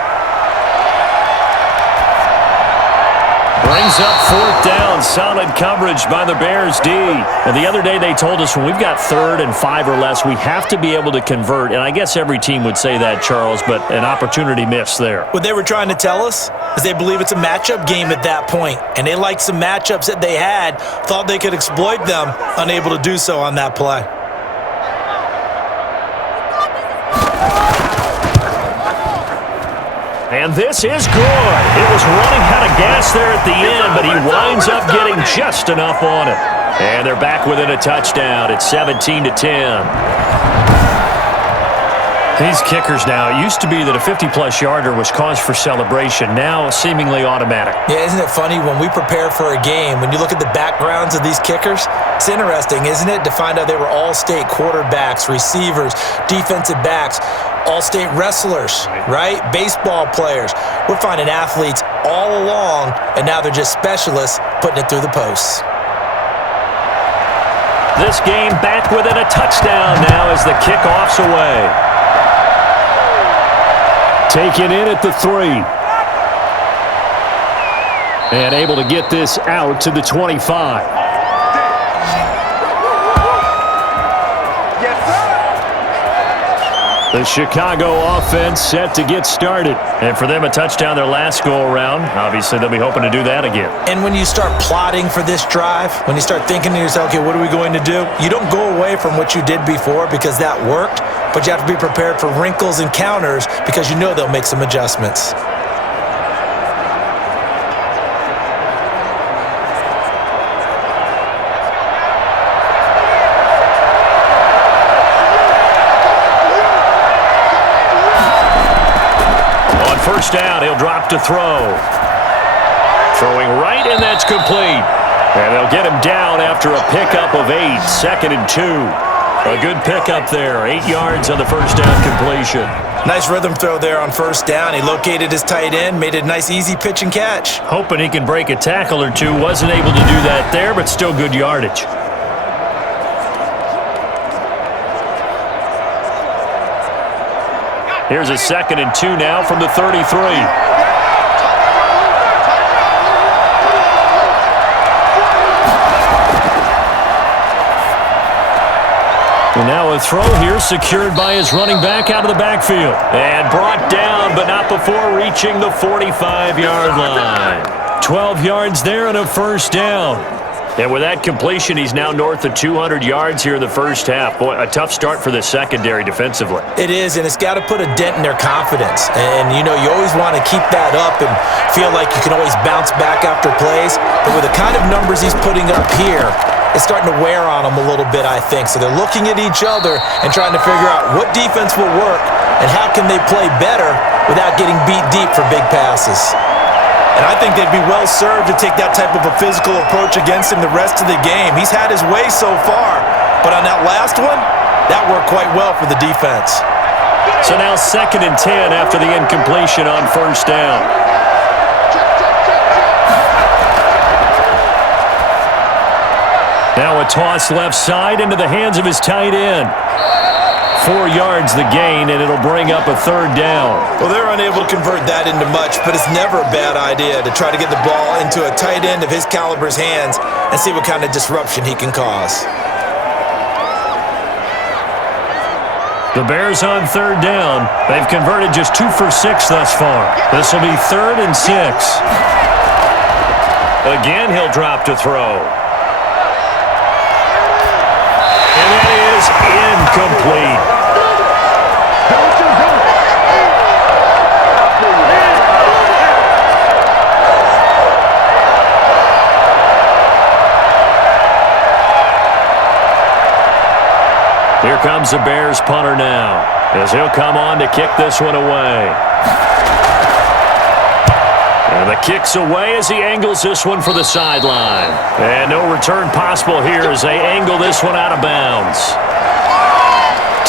Brings up 4th down. Solid coverage by the Bears D. And the other day they told us when we've got 3rd and 5 or less, we have to be able to convert. And I guess every team would say that, Charles, but an opportunity missed there. What they were trying to tell us is they believe it's a matchup game at that point. And they liked some matchups that they had, thought they could exploit them, unable to do so on that play. And this is good. It was running out of gas there at the end, but he winds up getting just enough on it. And they're back within a touchdown. It's 17-10. These kickers now, it used to be that a 50-plus yarder was cause for celebration. Now, seemingly automatic. Yeah, isn't it funny when we prepare for a game, when you look at the backgrounds of these kickers, it's interesting, isn't it, to find out they were all-state quarterbacks, receivers, defensive backs, all-state wrestlers, right? Baseball players. We're finding athletes all along, and now they're just specialists putting it through the posts. This game back within a touchdown now as the kickoff's away. Taken in at the 3. And able to get this out to the 25. The Chicago offense set to get started. And for them, a touchdown their last go-around. Obviously, they'll be hoping to do that again. And when you start plotting for this drive, when you start thinking to yourself, okay, what are we going to do? You don't go away from what you did before because that worked, but you have to be prepared for wrinkles and counters because you know they'll make some adjustments. First down, he'll drop to throw. Throwing right, and that's complete. And they'll get him down after a pickup of 8, 2nd and 2. A good pickup there, 8 yards on the first down completion. Nice rhythm throw there on first down. He located his tight end, made it a nice easy pitch and catch. Hoping he can break a tackle or two. Wasn't able to do that there, but still good yardage. Here's a 2nd and 2 now from the 33. And now a throw here secured by his running back out of the backfield. And brought down, but not before reaching the 45-yard line. 12 yards there and a first down. And with that completion, he's now north of 200 yards here in the first half. Boy, a tough start for the secondary defensively. It is, and it's got to put a dent in their confidence. And, you know, you always want to keep that up and feel like you can always bounce back after plays. But with the kind of numbers he's putting up here, it's starting to wear on them a little bit, I think. So they're looking at each other and trying to figure out what defense will work and how can they play better without getting beat deep for big passes. And I think they'd be well served to take that type of a physical approach against him the rest of the game. He's had his way so far, but on that last one, that worked quite well for the defense. So now 2nd and 10 after the incompletion on first down. Now a toss left side into the hands of his tight end. 4 yards the gain, and it'll bring up a third down. Well, they're unable to convert that into much, but it's never a bad idea to try to get the ball into a tight end of his caliber's hands and see what kind of disruption he can cause. The Bears on third down. They've converted just 2 for 6 thus far. This will be 3rd and 6. Again, he'll drop to throw. And that is incomplete. Here comes the Bears punter now, as he'll come on to kick this one away. And the kick's away as he angles this one for the sideline. And no return possible here as they angle this one out of bounds.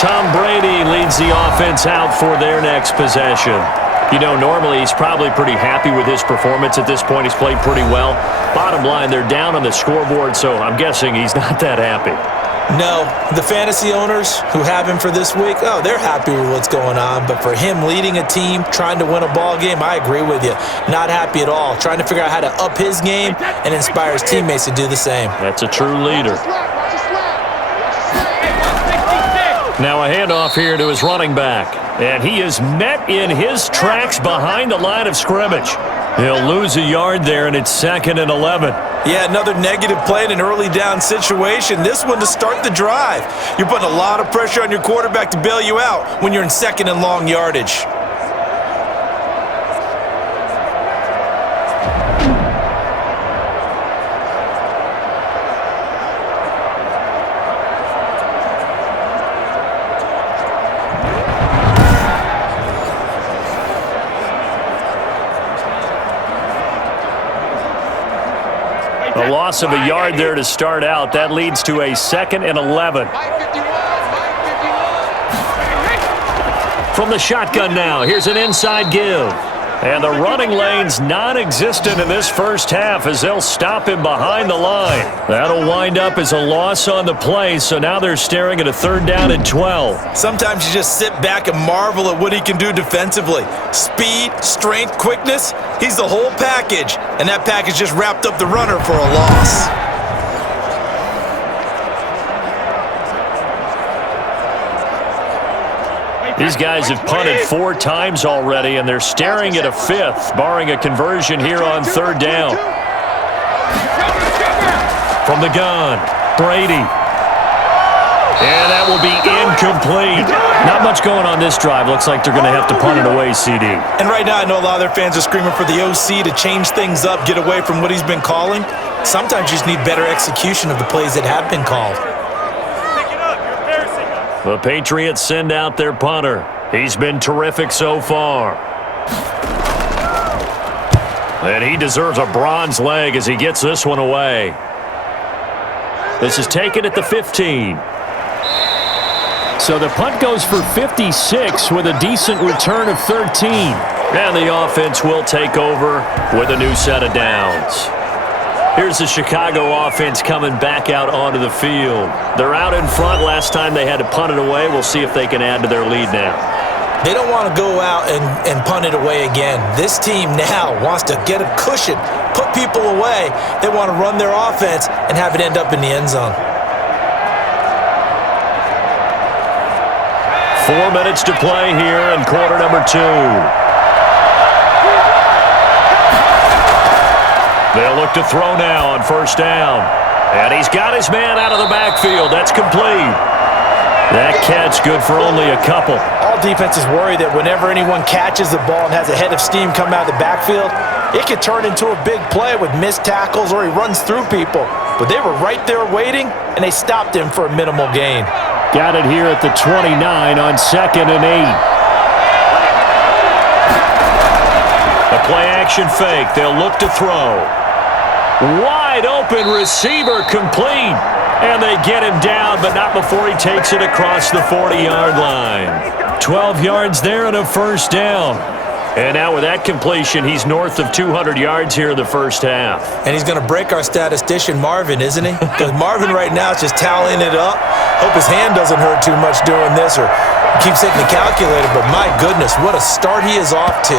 Tom Brady leads the offense out for their next possession. You know, normally he's probably pretty happy with his performance at this point. He's played pretty well. Bottom line, they're down on the scoreboard, so I'm guessing he's not that happy. No, the fantasy owners who have him for this week, oh, they're happy with what's going on. But for him leading a team, trying to win a ball game, I agree with you. Not happy at all. Trying to figure out how to up his game and inspire his teammates to do the same. That's a true leader. Now a handoff here to his running back. And he is met in his tracks behind the line of scrimmage. He'll lose a yard there, and it's 2nd and 11. Yeah, another negative play in an early down situation. This one to start the drive. You're putting a lot of pressure on your quarterback to bail you out when you're in 2nd and long yardage. A loss of a yard there to start out. That leads to a 2nd and 11. From the shotgun now, here's an inside give. And the running lane's non-existent in this first half as they'll stop him behind the line. That'll wind up as a loss on the play, so now they're staring at a 3rd down and 12. Sometimes you just sit back and marvel at what he can do defensively. Speed, strength, quickness, he's the whole package. And that package just wrapped up the runner for a loss. These guys have punted 4 times already, and they're staring at a 5th, barring a conversion here on 3rd down. From the gun, Brady. And that will be incomplete. Not much going on this drive. Looks like they're going to have to punt it away, CD. And right now I know a lot of their fans are screaming for the OC to change things up, get away from what he's been calling. Sometimes you just need better execution of the plays that have been called. The Patriots send out their punter. He's been terrific so far. And he deserves a bronze leg as he gets this one away. This is taken at the 15. So the punt goes for 56 with a decent return of 13. And the offense will take over with a new set of downs. Here's the Chicago offense coming back out onto the field. They're out in front. Last time they had to punt it away. We'll see if they can add to their lead now. They don't want to go out and punt it away again. This team now wants to get a cushion, put people away. They want to run their offense and have it end up in the end zone. 4 minutes to play here in quarter number 2. They'll look to throw now on 1st down. And he's got his man out of the backfield. That's complete. That catch good for only a couple. All defenses worry that whenever anyone catches the ball and has a head of steam come out of the backfield, it could turn into a big play with missed tackles or he runs through people. But they were right there waiting, and they stopped him for a minimal gain. Got it here at the 29 on 2nd and 8. A play-action fake. They'll look to throw. Wide open receiver complete. And they get him down, but not before he takes it across the 40-yard line. 12 yards there and a 1st down. And now with that completion, he's north of 200 yards here in the first half. And he's going to break our statistician Marvin, isn't he? Because Marvin right now is just tallying it up. Hope his hand doesn't hurt too much doing this, or keeps taking the calculator, but my goodness, what a start he is off to.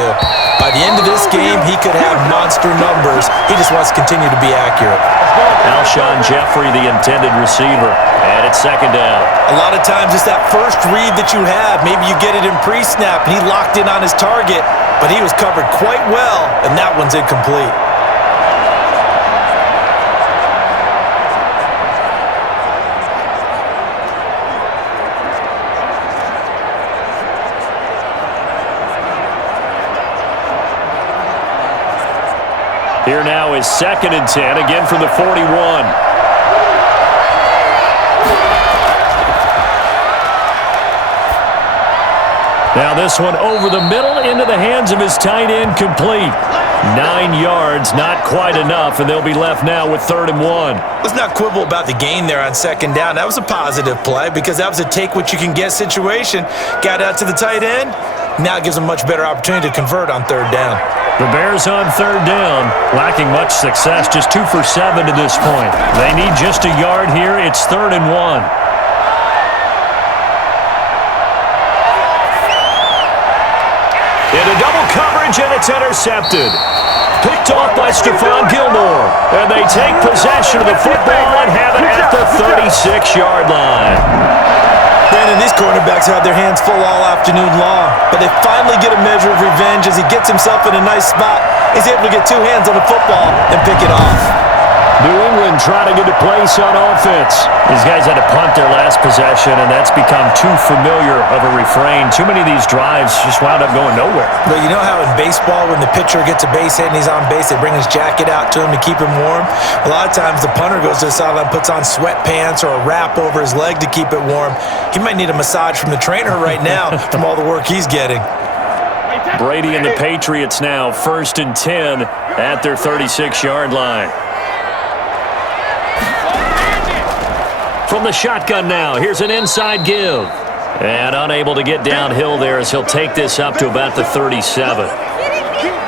By the end of this game, he could have monster numbers. He just wants to continue to be accurate. Alshon Jeffrey, the intended receiver, and it's second down. A lot of times it's that first read that you have. Maybe you get it in pre-snap, and he locked in on his target, but he was covered quite well, and that one's incomplete. Here now is 2nd and 10, again from the 41. Now this one over the middle into the hands of his tight end, complete. 9 yards, not quite enough, and they'll be left now with 3rd and 1. Let's not quibble about the gain there on 2nd down. That was a positive play because that was a take-what-you-can-get situation. Got out to the tight end. Now it gives them a much better opportunity to convert on 3rd down. The Bears on 3rd down, lacking much success, just 2 for 7 to this point. They need just a yard here. It's 3rd and 1. Into double coverage, and it's intercepted. Picked off by Stephon Gilmore. And they take possession of the football and have it at the 36-yard line. Brandon, these cornerbacks had their hands full all afternoon long, but they finally get a measure of revenge as he gets himself in a nice spot. He's able to get 2 hands on the football and pick it off. New England trying to get a place on offense. These guys had to punt their last possession, and that's become too familiar of a refrain. Too many of these drives just wound up going nowhere. But you know how in baseball, when the pitcher gets a base hit and he's on base, they bring his jacket out to him to keep him warm? A lot of times the punter goes to the sideline, puts on sweatpants or a wrap over his leg to keep it warm. He might need a massage from the trainer right now from all the work he's getting. Brady and the Patriots now 1st and 10 at their 36-yard line. From the shotgun now, here's an inside give. And unable to get downhill there as he'll take this up to about the 37.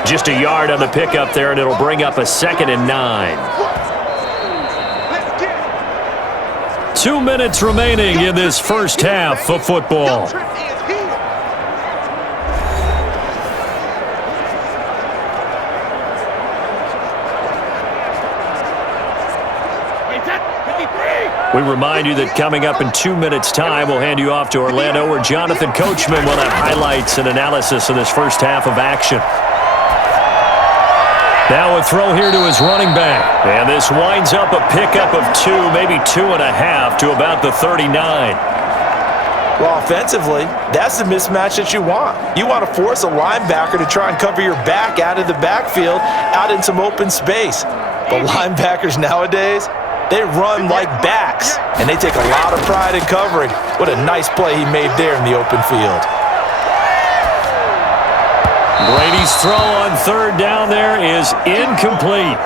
Just a yard on the pickup there, and it'll bring up a 2nd and 9. 2 minutes remaining in this first half of football. We remind you that coming up in 2 minutes' time, we'll hand you off to Orlando, where Jonathan Coachman will have highlights and analysis of this first half of action. Now a throw here to his running back. And this winds up a pickup of 2, maybe 2.5 to about the 39. Well, offensively, that's the mismatch that you want. You want to force a linebacker to try and cover your back out of the backfield, out in some open space. But linebackers nowadays, they run like backs, and they take a lot of pride in covering. What a nice play he made there in the open field. Brady's throw on 3rd down there is incomplete.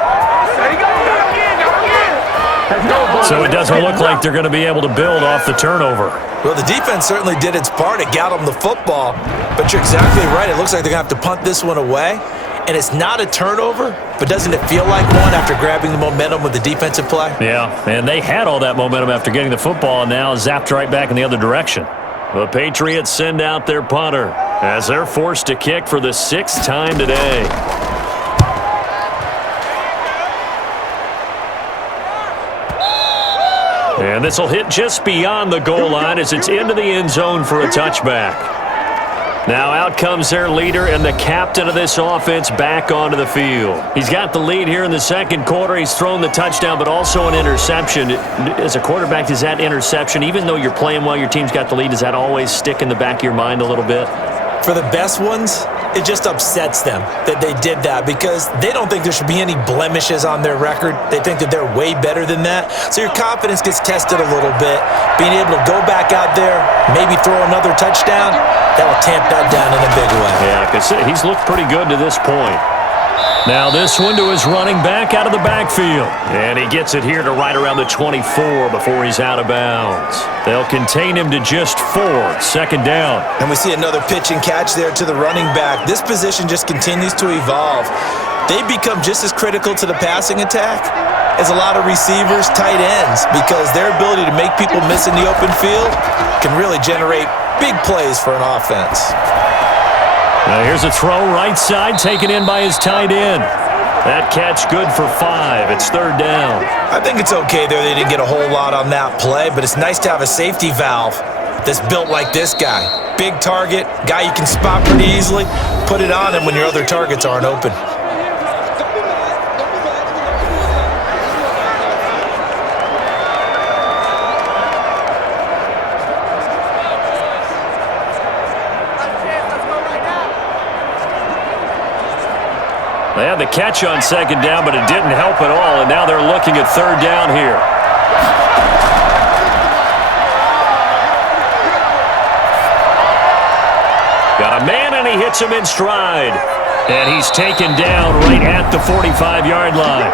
So it doesn't look like they're going to be able to build off the turnover. Well, the defense certainly did its part. It got them the football, but you're exactly right. It looks like they're going to have to punt this one away. And it's not a turnover, but doesn't it feel like one after grabbing the momentum with the defensive play? Yeah, and they had all that momentum after getting the football, and now zapped right back in the other direction. The Patriots send out their punter as they're forced to kick for the 6th time today. And this will hit just beyond the goal line as it's into the end zone for a touchback. Now out comes their leader and the captain of this offense back onto the field. He's got the lead here in the 2nd quarter. He's thrown the touchdown, but also an interception. As a quarterback, does that interception, even though you're playing well, your team's got the lead, does that always stick in the back of your mind a little bit? For the best ones, it just upsets them that they did that because they don't think there should be any blemishes on their record. They think that they're way better than that. So your confidence gets tested a little bit. Being able to go back out there, maybe throw another touchdown, that will tamp that down in a big way. Yeah, because he's looked pretty good to this point. Now this one to his running back out of the backfield. And he gets it here to right around the 24 before he's out of bounds. They'll contain him to just 4, second down. And we see another pitch and catch there to the running back. This position just continues to evolve. They become just as critical to the passing attack as a lot of receivers, tight ends, because their ability to make people miss in the open field can really generate big plays for an offense. Now here's a throw right side taken in by his tight end. That catch good for 5. It's third down. I think it's okay there. They didn't get a whole lot on that play, but it's nice to have a safety valve that's built like this guy. Big target, guy you can spot pretty easily. Put it on him when your other targets aren't open. They had the catch on second down, but it didn't help at all, and now they're looking at third down here. Got a man, and he hits him in stride. And he's taken down right at the 45-yard line.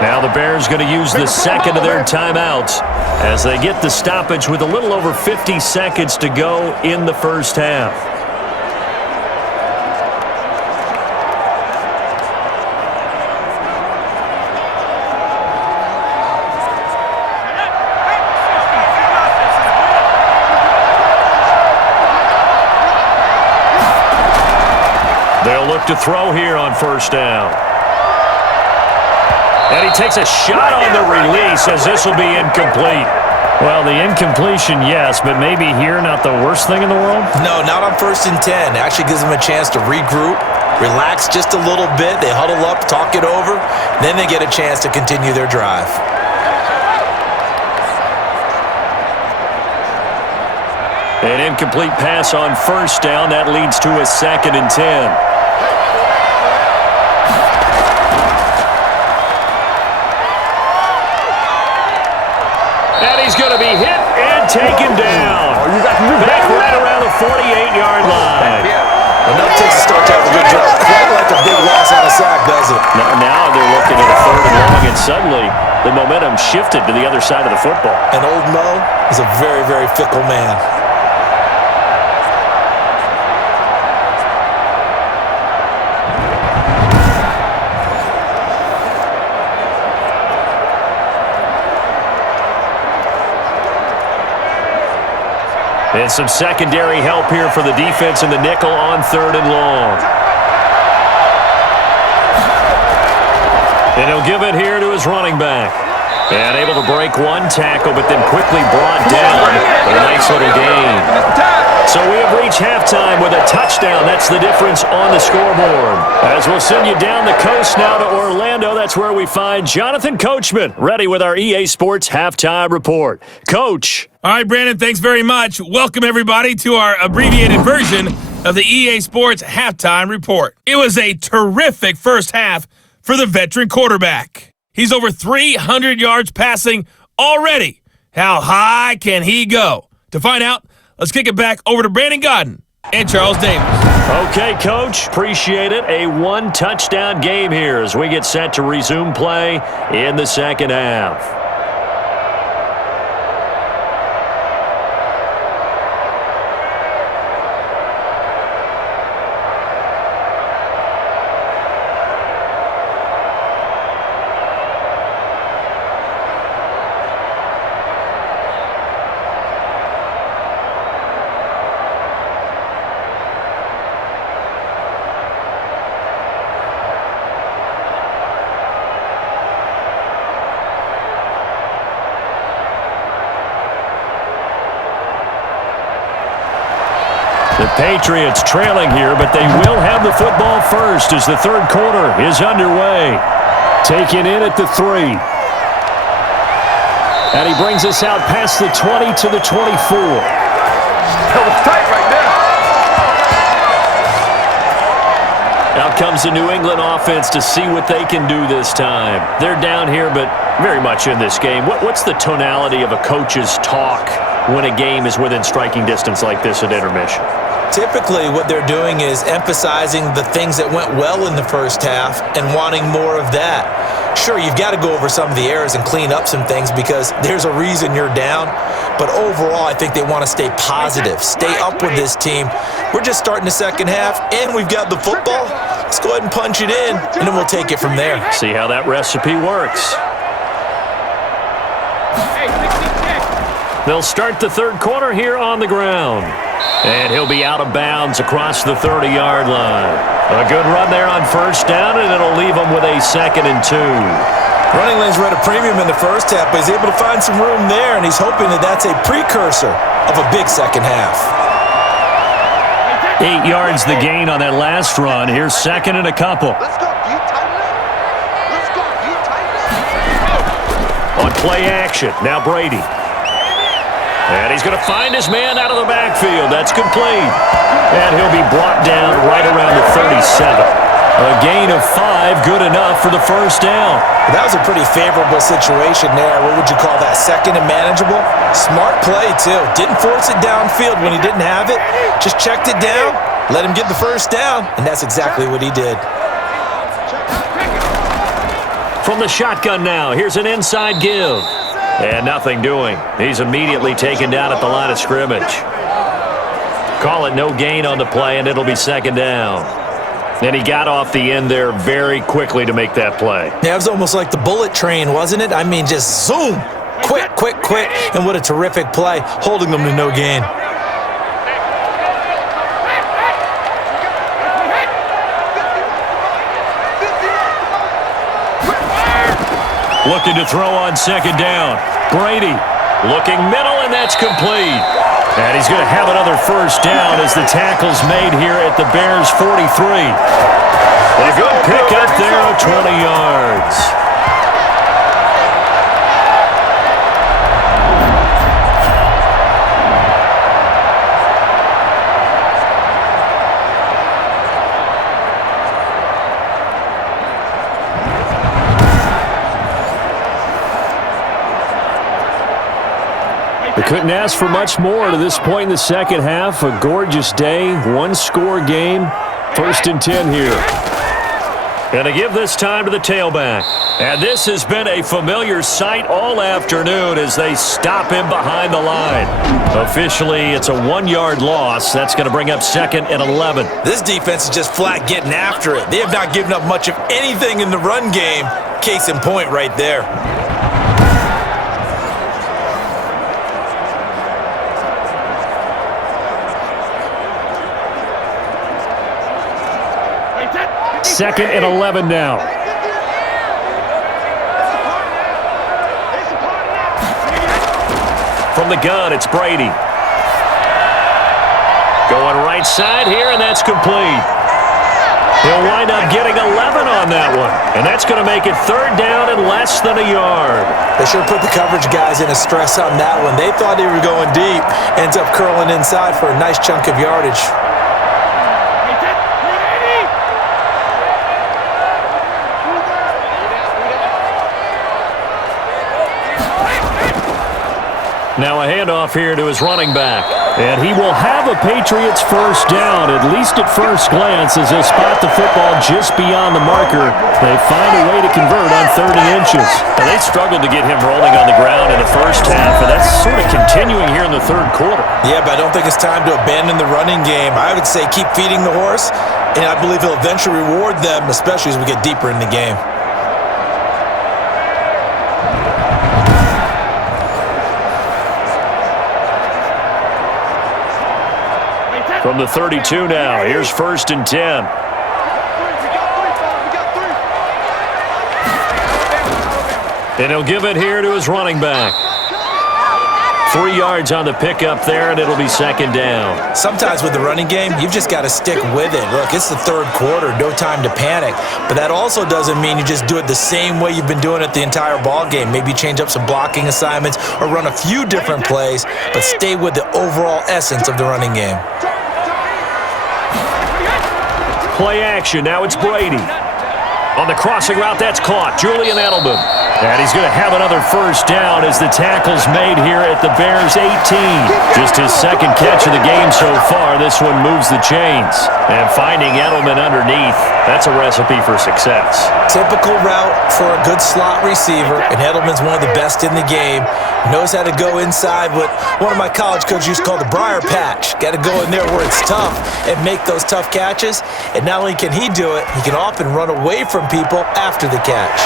Now the Bears going to use the second of their timeouts as they get the stoppage with a little over 50 seconds to go in the first half. They'll look to throw here on first down. And he takes a shot on the release as this will be incomplete. Well, the incompletion, yes, but maybe here not the worst thing in the world? No, not on 1st and 10. It actually gives them a chance to regroup, relax just a little bit. They huddle up, talk it over. Then they get a chance to continue their drive. An incomplete pass on first down. That leads to a 2nd and 10. And he's going to be hit and taken down. Back right around the 48-yard line. Enough takes to start to have a good drive. Quite like a big loss on a sack, does it? Now they're looking at a 3rd and long, and suddenly the momentum shifted to the other side of the football. And old Mo is a very, very fickle man. And some secondary help here for the defense in the nickel on 3rd and long. And he'll give it here to his running back. And able to break one tackle, but then quickly brought down for a nice little gain. So we have reached halftime with a touchdown. That's the difference on the scoreboard. As we'll send you down the coast now to Orlando, that's where we find Jonathan Coachman, ready with our EA Sports Halftime Report. Coach. All right, Brandon, thanks very much. Welcome, everybody, to our abbreviated version of the EA Sports Halftime Report. It was a terrific first half for the veteran quarterback. He's over 300 yards passing already. How high can he go? To find out, let's kick it back over to Brandon Godden and Charles Davis. Okay, Coach, appreciate it. A one-touchdown game here as we get set to resume play in the second half. The Patriots trailing here, but they will have the football first as the third quarter is underway. Taken in at the 3. And he brings us out past the 20 to the 24. That was tight right there. Out comes the New England offense to see what they can do this time. They're down here, but very much in this game. What's the tonality of a coach's talk when a game is within striking distance like this at intermission? Typically, what they're doing is emphasizing the things that went well in the first half and wanting more of that. Sure, you've got to go over some of the errors and clean up some things because there's a reason you're down. But overall, I think they want to stay positive, stay up with this team. We're just starting the second half, and we've got the football. Let's go ahead and punch it in, and then we'll take it from there. See how that recipe works. They'll start the third quarter here on the ground. And he'll be out of bounds across the 30-yard line. A good run there on first down, and it'll leave him with a 2nd and 2. Running lanes were at a premium in the first half, but he's able to find some room there, and he's hoping that that's a precursor of a big second half. 8 yards the gain on that last run. Here's 2nd and a couple. Let's go, D. Tighten up. Let's go, D. Tighten up. On play action, now Brady. And he's going to find his man out of the backfield. That's complete. And he'll be brought down right around the 37. A gain of 5, good enough for the first down. That was a pretty favorable situation there. What would you call that, 2nd and manageable? Smart play, too. Didn't force it downfield when he didn't have it. Just checked it down, let him get the first down, and that's exactly what he did. From the shotgun now, here's an inside give. And nothing doing. He's immediately taken down at the line of scrimmage. Call it no gain on the play, and it'll be 2nd down. And he got off the end there very quickly to make that play. Yeah, it was almost like the bullet train, wasn't it? I mean, just zoom. Quick, quick, quick. And what a terrific play, holding them to no gain. Looking to throw on 2nd down. Brady looking middle, and that's complete. And he's going to have another first down as the tackle's made here at the Bears' 43. A good pickup there of 20 yards. They couldn't ask for much more to this point in the second half. A gorgeous day, one-score game. 1st and 10 here. And to give this time to the tailback. And this has been a familiar sight all afternoon as they stop him behind the line. Officially, it's a 1-yard loss. That's going to bring up 2nd and 11. This defense is just flat getting after it. They have not given up much of anything in the run game. Case in point right there. Second and 11 now. From the gun, it's Brady. Going right side here, and that's complete. He'll wind up getting 11 on that one, and that's going to make it 3rd down and less than a yard. They sure put the coverage guys in a stress on that one. They thought they were going deep. Ends up curling inside for a nice chunk of yardage. Now a handoff here to his running back. And he will have a Patriots first down, at least at first glance, as they spot the football just beyond the marker. They find a way to convert on 30 inches. And they struggled to get him rolling on the ground in the first half, and that's sort of continuing here in the third quarter. Yeah, but I don't think it's time to abandon the running game. I would say keep feeding the horse, and I believe he'll eventually reward them, especially as we get deeper in the game. From the 32 now, here's 1st and 10. And he'll give it here to his running back. 3 yards on the pickup there, and it'll be 2nd down. Sometimes with the running game, you've just got to stick with it. Look, it's the third quarter, no time to panic. But that also doesn't mean you just do it the same way you've been doing it the entire ball game. Maybe change up some blocking assignments or run a few different plays, but stay with the overall essence of the running game. Play action, now it's Brady. On the crossing route, that's caught. Julian Edelman. And he's going to have another first down as the tackle's made here at the Bears' 18. Just his second catch of the game so far. This one moves the chains. And finding Edelman underneath, that's a recipe for success. Typical route for a good slot receiver, and Edelman's one of the best in the game. Knows how to go inside what one of my college coaches used to call the briar patch. Got to go in there where it's tough and make those tough catches. And not only can he do it, he can often run away from people after the catch.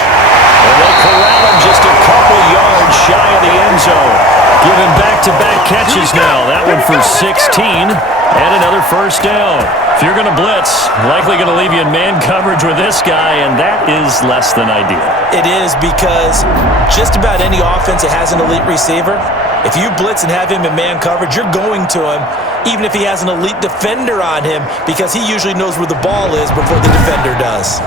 And they corral him just a couple yards shy of the end zone. Give him back-to-back catches now. That one for 16 and another first down. If you're going to blitz, likely going to leave you in man coverage with this guy, and that is less than ideal. It is, because just about any offense that has an elite receiver, if you blitz and have him in man coverage, you're going to him, even if he has an elite defender on him, because he usually knows where the ball is before the defender does.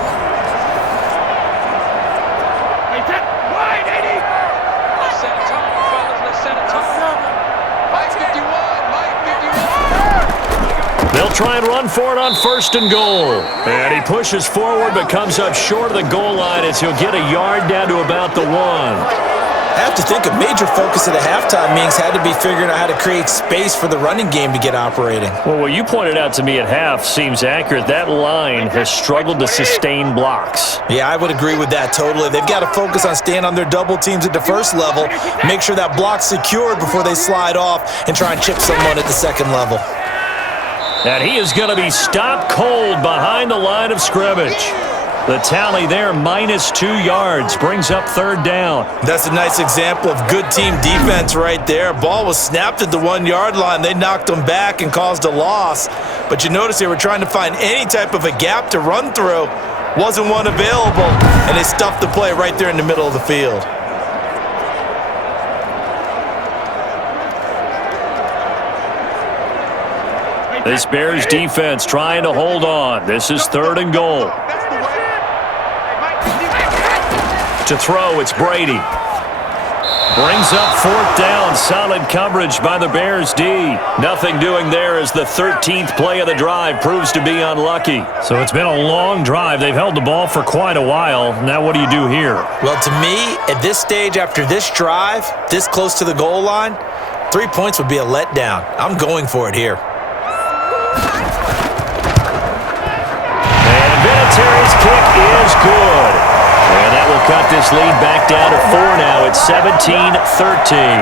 They'll try and run for it on first and goal. And he pushes forward but comes up short of the goal line as he'll get a yard down to about the 1. I have to think a major focus of the halftime meetings had to be figuring out how to create space for the running game to get operating. Well, what you pointed out to me at half seems accurate. That line has struggled to sustain blocks. Yeah, I would agree with that totally. They've got to focus on staying on their double teams at the first level, make sure that block's secured before they slide off and try and chip someone at the second level. And he is going to be stopped cold behind the line of scrimmage. The tally there, -2 yards, brings up third down. That's a nice example of good team defense right there. Ball was snapped at the 1-yard line. They knocked them back and caused a loss. But you notice they were trying to find any type of a gap to run through. Wasn't one available, and they stuffed the play right there in the middle of the field. This Bears defense trying to hold on. This is third and goal. To throw, it's Brady. Brings up fourth down. Solid coverage by the Bears D. Nothing doing there as the 13th play of the drive proves to be unlucky. So it's been a long drive. They've held the ball for quite a while. Now what do you do here? Well, to me, at this stage after this drive, this close to the goal line, 3 points would be a letdown. I'm going for it here. And Vinatieri's kick is good. And that will cut this lead back down to 4 now. It's 17-13.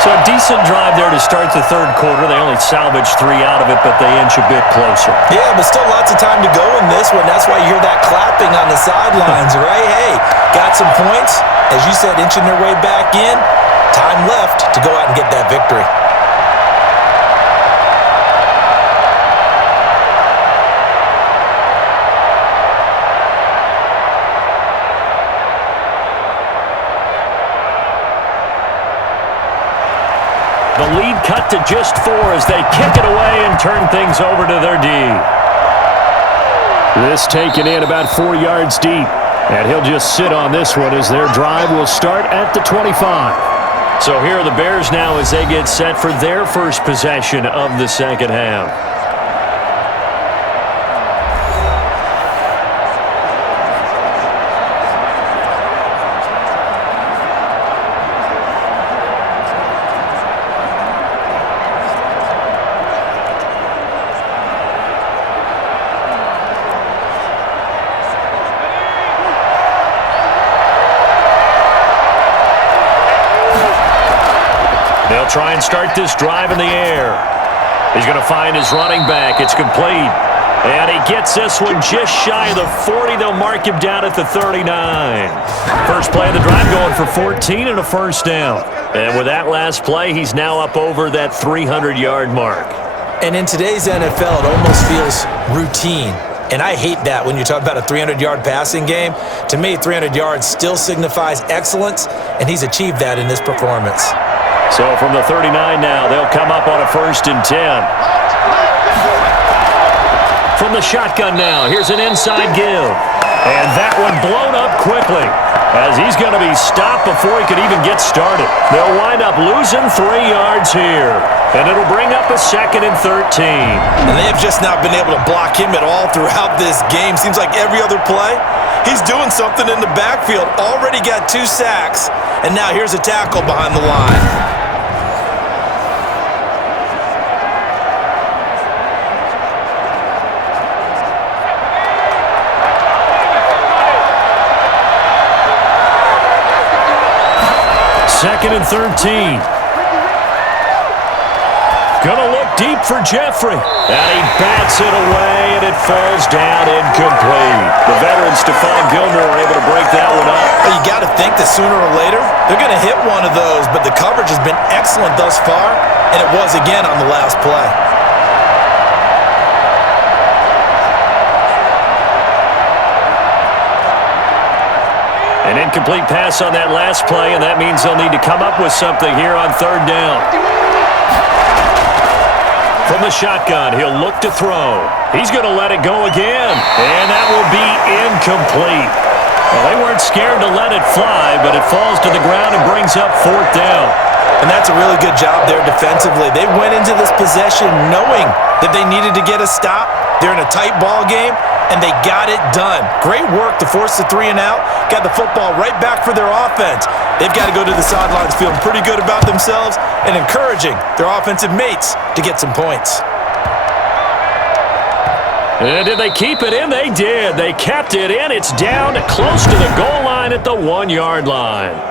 So a decent drive there to start the third quarter. They only salvaged 3 out of it, but they inch a bit closer. Yeah, but still lots of time to go in this one. That's why you hear that clapping on the sidelines, right? Hey, got some points. As you said, inching their way back in. Time left to go out and get that victory. The lead cut to just 4 as they kick it away and turn things over to their D. This taken in about 4 yards deep. And he'll just sit on this one as their drive will start at the 25. So here are the Bears now as they get set for their first possession of the second half. They'll try and start this drive in the air. He's going to find his running back. It's complete. And he gets this one just shy of the 40. They'll mark him down at the 39. First play of the drive going for 14 and a first down. And with that last play, he's now up over that 300-yard mark. And in today's NFL, it almost feels routine. And I hate that when you talk about a 300-yard passing game. To me, 300 yards still signifies excellence, and he's achieved that in this performance. So from the 39 now, they'll come up on a 1st and 10. From the shotgun now, here's an inside give. And that one blown up quickly. as he's going to be stopped before he could even get started. They'll wind up losing 3 yards here, and it'll bring up a 2nd and 13. And they have just not been able to block him at all throughout this game. Seems like every other play, he's doing something in the backfield. Already got 2 sacks, and now here's a tackle behind the line. Second and 13. Gonna look deep for Jeffrey. And he bats it away, and it falls down incomplete. The veteran Stephon Gilmore able to break that one up. Well, you got to think that sooner or later, they're going to hit one of those, but the coverage has been excellent thus far, and it was again on the last play. An incomplete pass on that last play, and that means they'll need to come up with something here on 3rd down. From the shotgun, he'll look to throw. He's going to let it go again, and that will be incomplete. Well, they weren't scared to let it fly, but it falls to the ground and brings up 4th down. And that's a really good job there defensively. They went into this possession knowing that they needed to get a stop. They're in a tight ball game, and they got it done. Great work to force the 3 and out. Got the football right back for their offense. They've got to go to the sidelines feeling pretty good about themselves and encouraging their offensive mates to get some points. And did they keep it in? They did. They kept it in. It's down close to the goal line at the 1-yard line.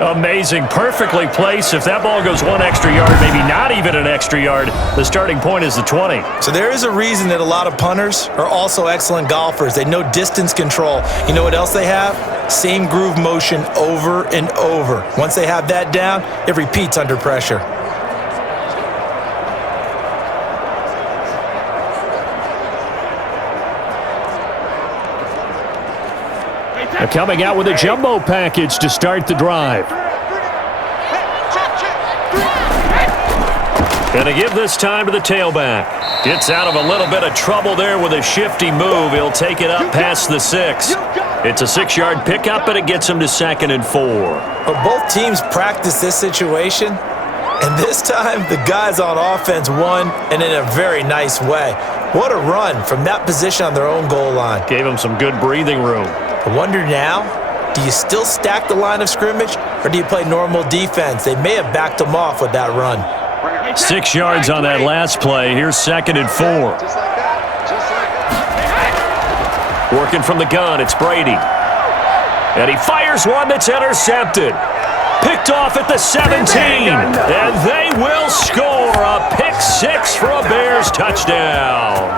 Amazing. Perfectly placed. If that ball goes 1 extra yard, maybe not even an extra yard, the starting point is the 20. So there is a reason that a lot of punters are also excellent golfers. They know distance control. You know what else they have? Same groove motion over and over. Once they have that down, it repeats under pressure. They're coming out with a jumbo package to start the drive. Gonna give this time to the tailback. Gets out of a little bit of trouble there with a shifty move. He'll take it up past the 6. It's a 6-yard pickup, and it gets him to 2nd and 4. But both teams practice this situation, and this time the guys on offense won, and in a very nice way. What a run from that position on their own goal line. Gave him some good breathing room. I wonder now, do you still stack the line of scrimmage, or do you play normal defense? They may have backed them off with that run. 6 yards on that last play. Here's 2nd and 4. Working from the gun, it's Brady. And he fires one that's intercepted. Picked off at the 17. And they will score a pick-6 for a Bears touchdown.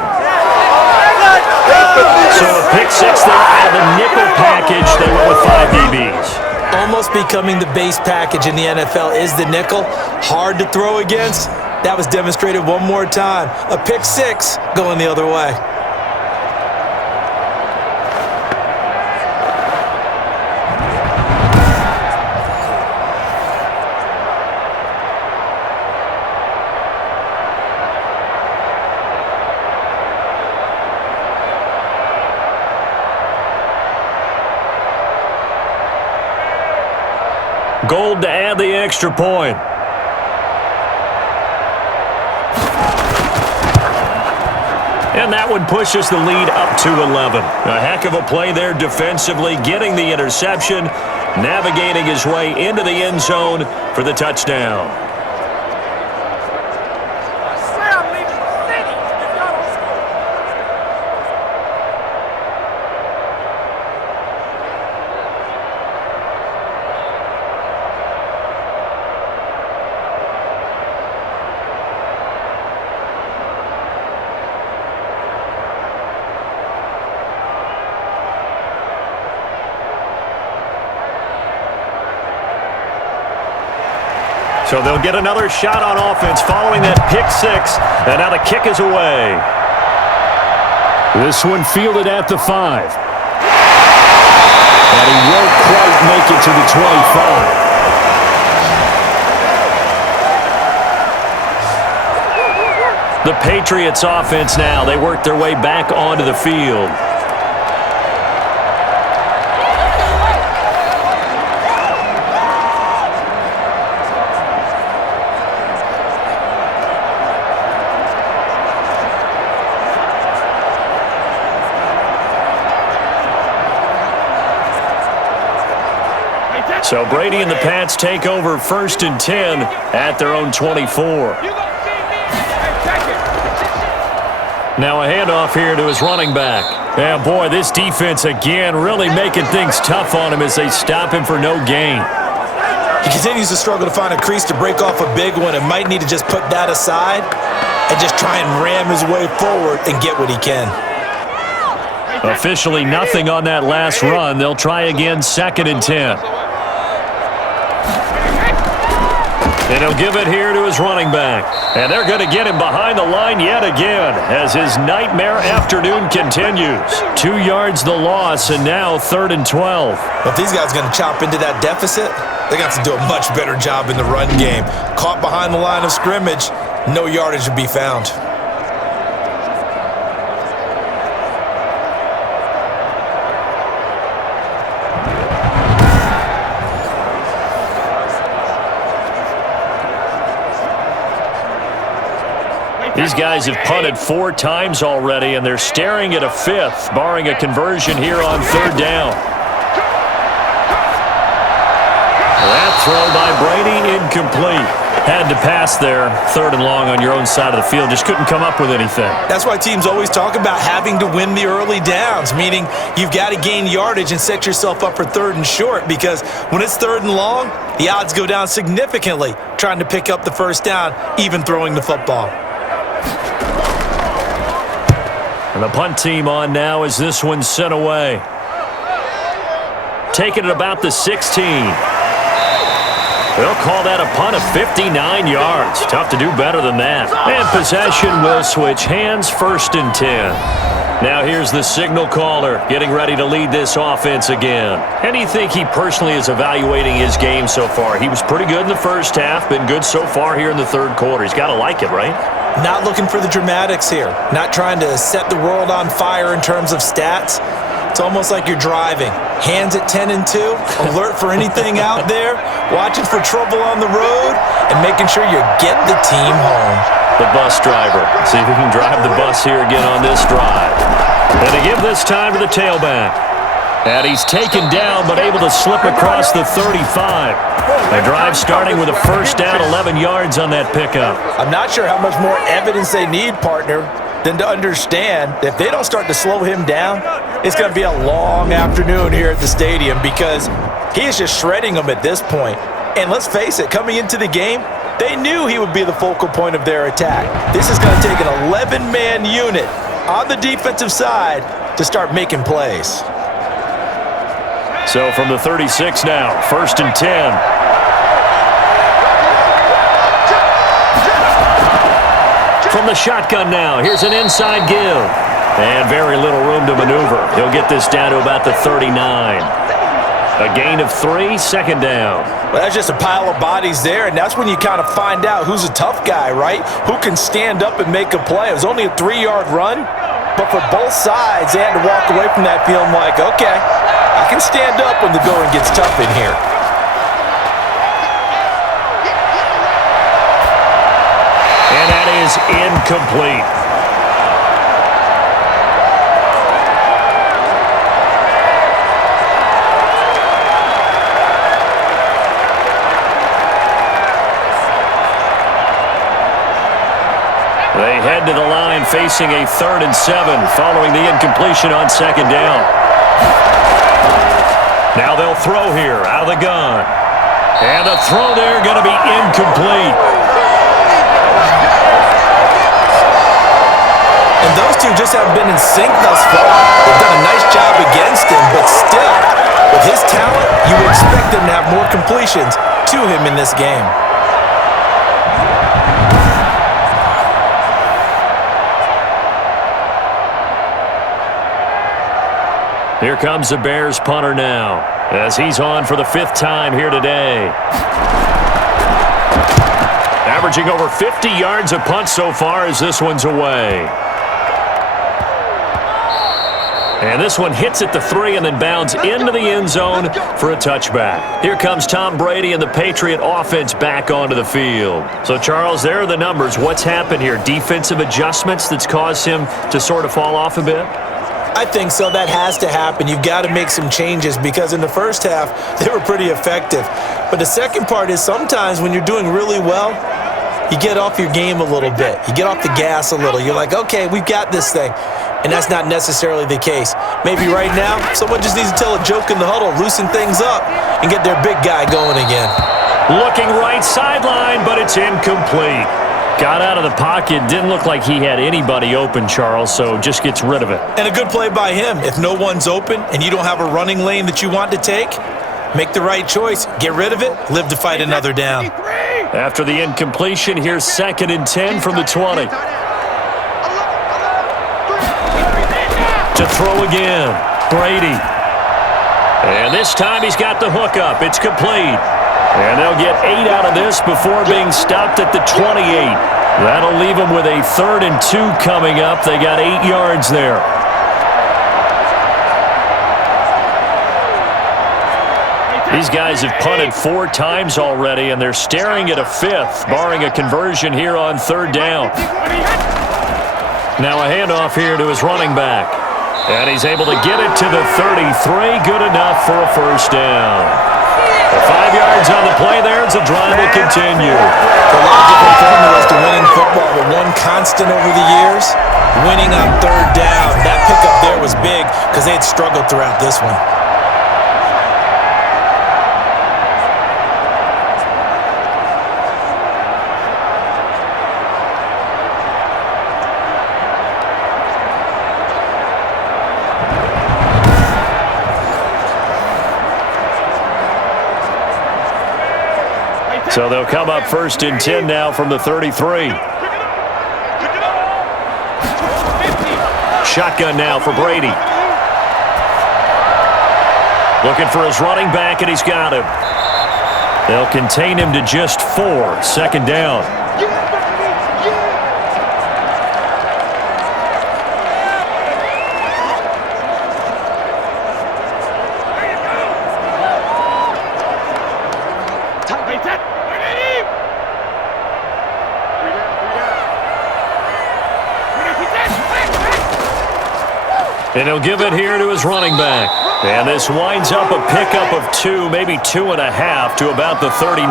So a pick-6 there out of the nickel package. They went with 5 DBs. Almost becoming the base package in the NFL is the nickel. Hard to throw against. That was demonstrated one more time. A pick-6 going the other way. Gold to add the extra point. And that one pushes the lead up to 11. A heck of a play there defensively, getting the interception, navigating his way into the end zone for the touchdown. So they'll get another shot on offense following that pick-6, and now the kick is away. This one fielded at the 5. And he won't quite make it to the 25. The Patriots offense now, they work their way back onto the field. So Brady and the Pats take over 1st and 10 at their own 24. Now a handoff here to his running back. Yeah, boy, this defense again really making things tough on him as they stop him for no gain. He continues to struggle to find a crease to break off a big one and might need to just put that aside and just try and ram his way forward and get what he can. Officially nothing on that last run. They'll try again 2nd and 10. And he'll give it here to his running back. And they're going to get him behind the line yet again as his nightmare afternoon continues. 2 yards the loss, and now 3rd and 12. But if these guys are going to chop into that deficit, they're going to have to do a much better job in the run game. Caught behind the line of scrimmage, no yardage to be found. These guys have punted 4 times already, and they're staring at a 5th, barring a conversion here on 3rd down. That throw by Brady incomplete. Had to pass there, 3rd and long on your own side of the field. Just couldn't come up with anything. That's why teams always talk about having to win the early downs, meaning you've got to gain yardage and set yourself up for 3rd and short, because when it's 3rd and long, the odds go down significantly trying to pick up the 1st down, even throwing the football. And the punt team on now as this one's sent away. Taking it about the 16. They'll call that a punt of 59 yards. Tough to do better than that. And possession will switch hands, 1st and 10. Now here's the signal caller getting ready to lead this offense again. And you think he personally is evaluating his game so far? He was pretty good in the first half, been good so far here in the 3rd quarter. He's got to like it, right? Not looking for the dramatics here. Not trying to set the world on fire in terms of stats. It's almost like you're driving. Hands at 10 and 2, alert for anything out there, watching for trouble on the road, and making sure you get the team home. The bus driver. See if he can drive the bus here again on this drive. And to give this time to the tailback. And he's taken down, but able to slip across the 35. The drive starting with a 1st down, 11 yards on that pickup. I'm not sure how much more evidence they need, partner, than to understand that if they don't start to slow him down, it's going to be a long afternoon here at the stadium because he is just shredding them at this point. And let's face it, coming into the game, they knew he would be the focal point of their attack. This is going to take an 11-man unit on the defensive side to start making plays. So from the 36 now, 1st and 10. From the shotgun now, here's an inside give. And very little room to maneuver. He'll get this down to about the 39. A gain of 3, 2nd down. Well, that's just a pile of bodies there, and that's when you kind of find out who's a tough guy, right? Who can stand up and make a play. It was only a 3-yard run, but for both sides, they had to walk away from that feeling like, okay, I can stand up when the going gets tough in here. And that is incomplete. They head to the line facing a 3rd and 7 following the incompletion on 2nd down. Now they'll throw here out of the gun. And the throw there going to be incomplete. And those two just haven't been in sync thus far. They've done a nice job against him, but still, with his talent, you would expect them to have more completions to him in this game. Here comes the Bears punter now as he's on for the 5th time here today. Averaging over 50 yards a punt so far as this one's away. And this one hits at the 3 and then bounds into the end zone for a touchback. Here comes Tom Brady and the Patriot offense back onto the field. So, Charles, there are the numbers. What's happened here? Defensive adjustments that's caused him to sort of fall off a bit? I think so. That has to happen. You've got to make some changes because in the first half, they were pretty effective. But the second part is sometimes when you're doing really well, you get off your game a little bit. You get off the gas a little. You're like, okay, we've got this thing. And that's not necessarily the case. Maybe right now, someone just needs to tell a joke in the huddle, loosen things up, and get their big guy going again. Looking right sideline, but it's incomplete. Got out of the pocket, didn't look like he had anybody open, Charles, so just gets rid of it. And a good play by him. If no one's open and you don't have a running lane that you want to take, make the right choice. Get rid of it, live to fight another down. After the incompletion, here's 2nd and 10 from the 20. To throw again, Brady. And this time he's got the hook up. It's complete. And they'll get 8 out of this before being stopped at the 28. That'll leave them with a 3rd and 2 coming up. They got 8 yards there. These guys have punted 4 times already, and they're staring at a 5th, barring a conversion here on 3rd down. Now a handoff here to his running back. And he's able to get it to the 33. Good enough for a 1st down. 5 yards on the play there as the drive will continue. A lot of different formulas to winning football, but one constant over the years, winning on 3rd down. That pickup there was big because they had struggled throughout this one. So they'll come up 1st and 10 now from the 33. Shotgun now for Brady. Looking for his running back, and he's got him. They'll contain him to just 4. 2nd down. And he'll give it here to his running back. And this winds up a pickup of 2, maybe 2.5 to about the 39.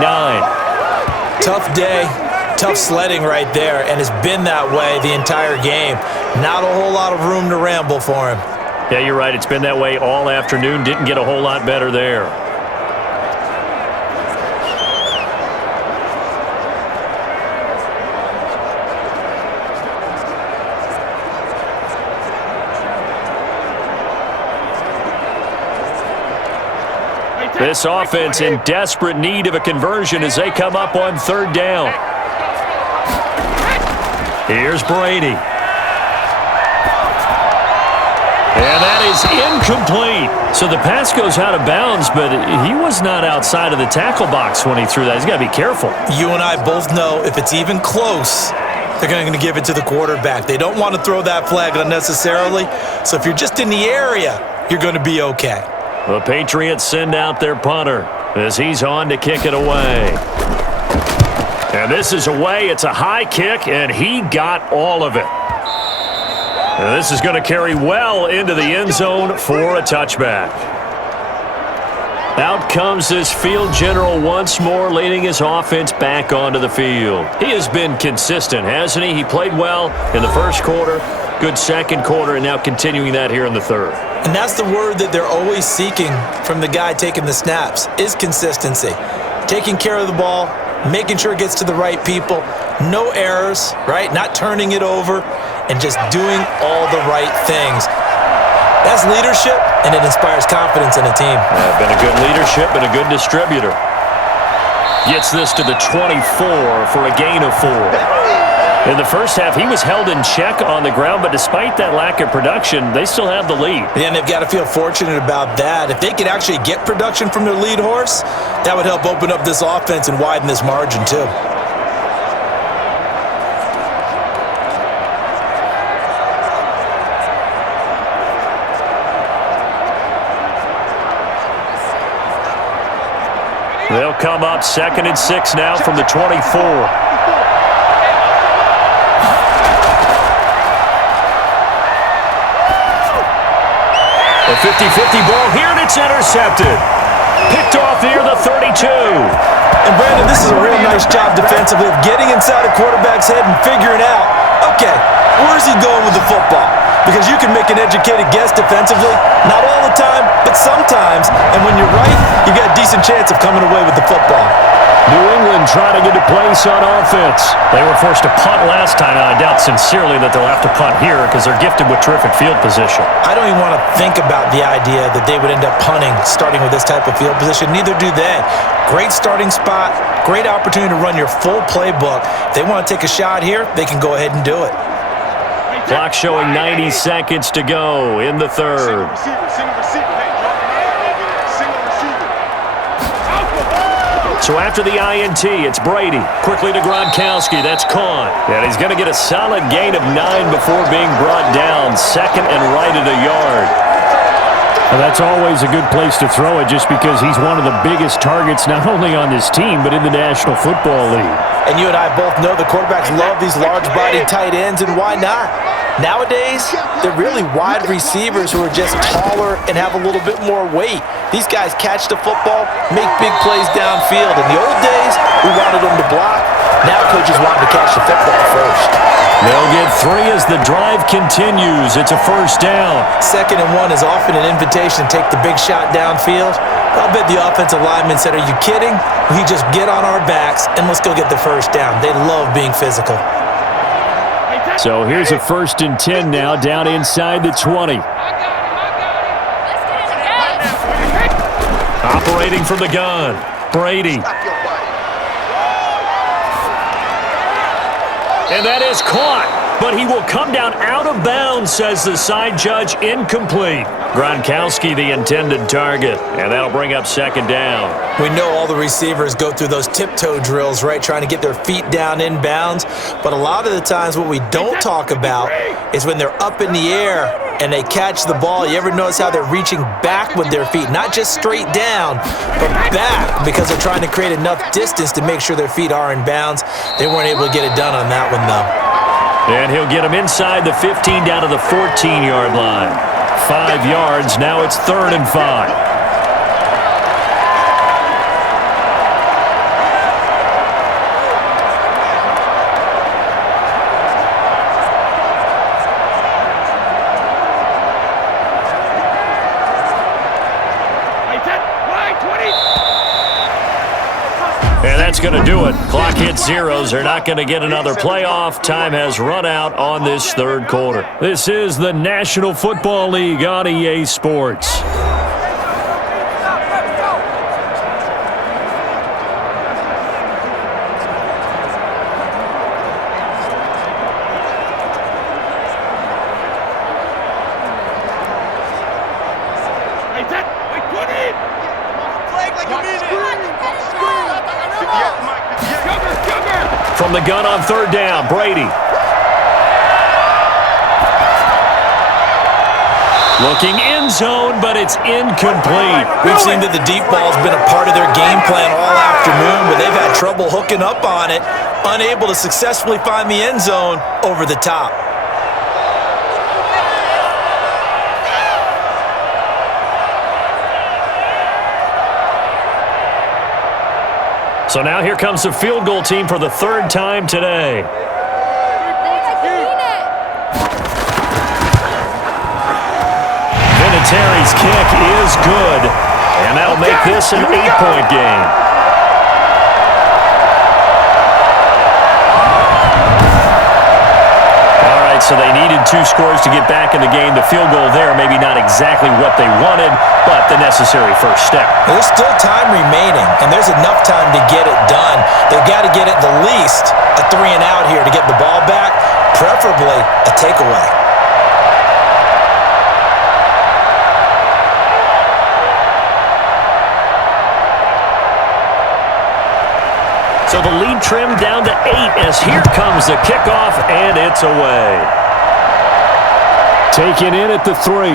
Tough day, tough sledding right there, and it's been that way the entire game. Not a whole lot of room to ramble for him. Yeah, you're right. It's been that way all afternoon. Didn't get a whole lot better there. This offense in desperate need of a conversion as they come up on 3rd down. Here's Brady. And that is incomplete. So the pass goes out of bounds, but he was not outside of the tackle box when he threw that. He's got to be careful. You and I both know if it's even close, they're going to give it to the quarterback. They don't want to throw that flag unnecessarily. So if you're just in the area, you're going to be okay. The Patriots send out their punter as he's on to kick it away. And this is away. It's a high kick, and he got all of it. And this is going to carry well into the end zone for a touchback. Out comes this field general once more, leading his offense back onto the field. He has been consistent, hasn't he? He played well in the first quarter, good second quarter, and now continuing that here in the 3rd. And that's the word that they're always seeking from the guy taking the snaps, is consistency. Taking care of the ball, making sure it gets to the right people, no errors, right? Not turning it over, and just doing all the right things. That's leadership, and it inspires confidence in a team. Been a good leadership and a good distributor. Gets this to the 24 for a gain of 4. In the first half, he was held in check on the ground, but despite that lack of production, they still have the lead. And they've got to feel fortunate about that. If they could actually get production from their lead horse, that would help open up this offense and widen this margin too. They'll come up 2nd and 6 now from the 24. 50-50 ball here, and it's intercepted. Picked off near the 32. And Brandon, this is a real nice job defensively of getting inside a quarterback's head and figuring out, okay, where's he going with the football? Because you can make an educated guess defensively, not all the time, but sometimes. And when you're right, you got a decent chance of coming away with the football. New England trying to get a place on offense. They were forced to punt last time, and I doubt sincerely that they'll have to punt here because they're gifted with terrific field position. I don't even want to think about the idea that they would end up punting starting with this type of field position. Neither do they. Great starting spot, great opportunity to run your full playbook. If they want to take a shot here, they can go ahead and do it. Clock showing 90 seconds to go in the third. So after the INT, it's Brady. Quickly to Gronkowski. That's caught. And he's going to get a solid gain of 9 before being brought down. Second and right at a yard. Well, that's always a good place to throw it just because he's one of the biggest targets not only on this team but in the National Football League. And you and I both know the quarterbacks love these large-bodied tight ends, and why not? Nowadays, they're really wide receivers who are just taller and have a little bit more weight. These guys catch the football, make big plays downfield. In the old days, we wanted them to block. Now coaches want them to catch the football first. They'll get 3 as the drive continues. It's a first down. 2nd and 1 is often an invitation to take the big shot downfield. I'll bet the offensive lineman said, are you kidding? We just get on our backs and let's go get the first down. They love being physical. So here's a 1st and 10 now, down inside the 20. Operating from the gun, Brady. And that is caught, but he will come down out of bounds, says the side judge, incomplete. Gronkowski, the intended target, and that'll bring up 2nd down. We know all the receivers go through those tiptoe drills, right, trying to get their feet down in bounds. But a lot of the times what we don't talk about is when they're up in the air and they catch the ball. You ever notice how they're reaching back with their feet? Not just straight down, but back, because they're trying to create enough distance to make sure their feet are in bounds. They weren't able to get it done on that one, though. And he'll get him inside the 15 down to the 14-yard line. 5 yards, now it's 3rd and 5. And that's going to do it. Clock hits zeros. They're not going to get another playoff. Time has run out on this 3rd quarter. This is the National Football League on EA Sports. From the gun on 3rd down, Brady. Looking end zone, but it's incomplete. We've seen that the deep ball's been a part of their game plan all afternoon, but they've had trouble hooking up on it, unable to successfully find the end zone over the top. So now here comes the field goal team for the 3rd time today. Vinatieri's kick is good, and that'll make this an 8-point game. So they needed 2 scores to get back in the game. The field goal there, maybe not exactly what they wanted, but the necessary first step. There's still time remaining, and there's enough time to get it done. They've got to get at the least a 3 and out here to get the ball back, preferably a takeaway. So the lead trimmed down to 8 as here comes the kickoff, and it's away. Taken in at the 3.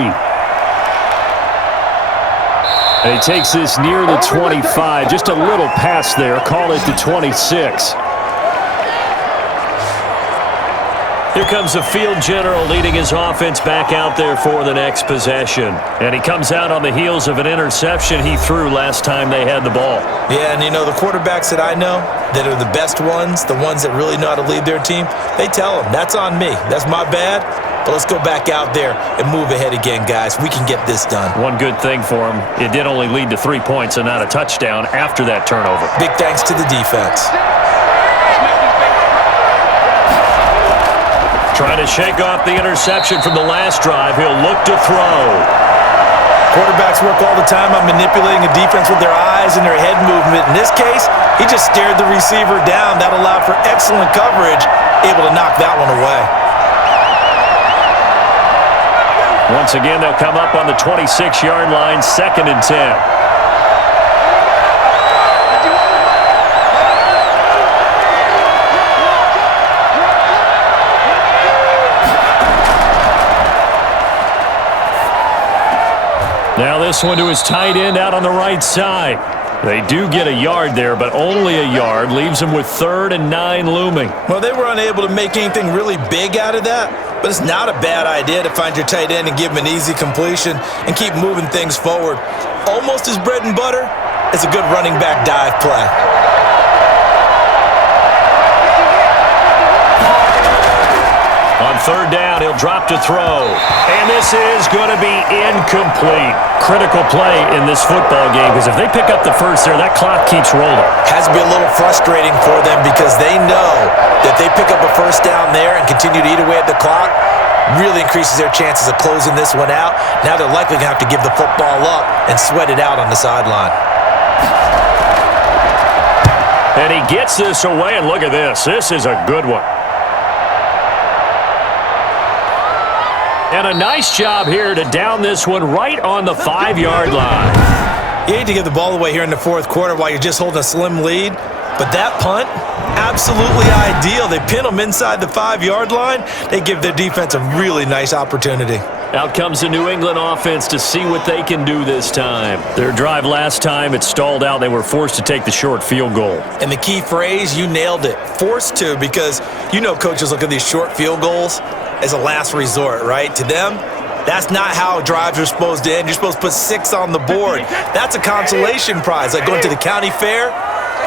And he takes this near the 25. Just a little pass there. Call it the 26. Here comes the field general leading his offense back out there for the next possession. And he comes out on the heels of an interception he threw last time they had the ball. Yeah, and you know, the quarterbacks that I know that are the best ones, the ones that really know how to lead their team, they tell them, that's on me. That's my bad. But let's go back out there and move ahead again, guys. We can get this done. One good thing for him, it did only lead to 3 points and not a touchdown after that turnover. Big thanks to the defense. Trying to shake off the interception from the last drive. He'll look to throw. Quarterbacks work all the time on manipulating a defense with their eyes and their head movement. In this case, he just stared the receiver down. That allowed for excellent coverage, able to knock that one away. Once again, they'll come up on the 26-yard line, 2nd and 10. Now this one to his tight end out on the right side. They do get a yard there, but only a yard. Leaves them with 3rd and 9 looming. Well, they were unable to make anything really big out of that, but it's not a bad idea to find your tight end and give him an easy completion and keep moving things forward. Almost as bread and butter as a good running back dive play. On 3rd down, he'll drop to throw. And this is going to be incomplete. Critical play in this football game because if they pick up the first there, that clock keeps rolling. Has to be a little frustrating for them because they know that they pick up a first down there and continue to eat away at the clock, really increases their chances of closing this one out. Now they're likely going to have to give the football up and sweat it out on the sideline. And he gets this away, and look at this. This is a good one. And a nice job here to down this one right on the 5-yard line. You hate to give the ball away here in the 4th quarter while you're just holding a slim lead, but that punt, absolutely ideal. They pin them inside the 5-yard line. They give their defense a really nice opportunity. Out comes the New England offense to see what they can do this time. Their drive last time, it stalled out. They were forced to take the short field goal. And the key phrase, you nailed it, forced to, because you know coaches look at these short field goals as a last resort, right? To them, that's not how drives are supposed to end. You're supposed to put 6 on the board. That's a consolation prize. Like going to the county fair,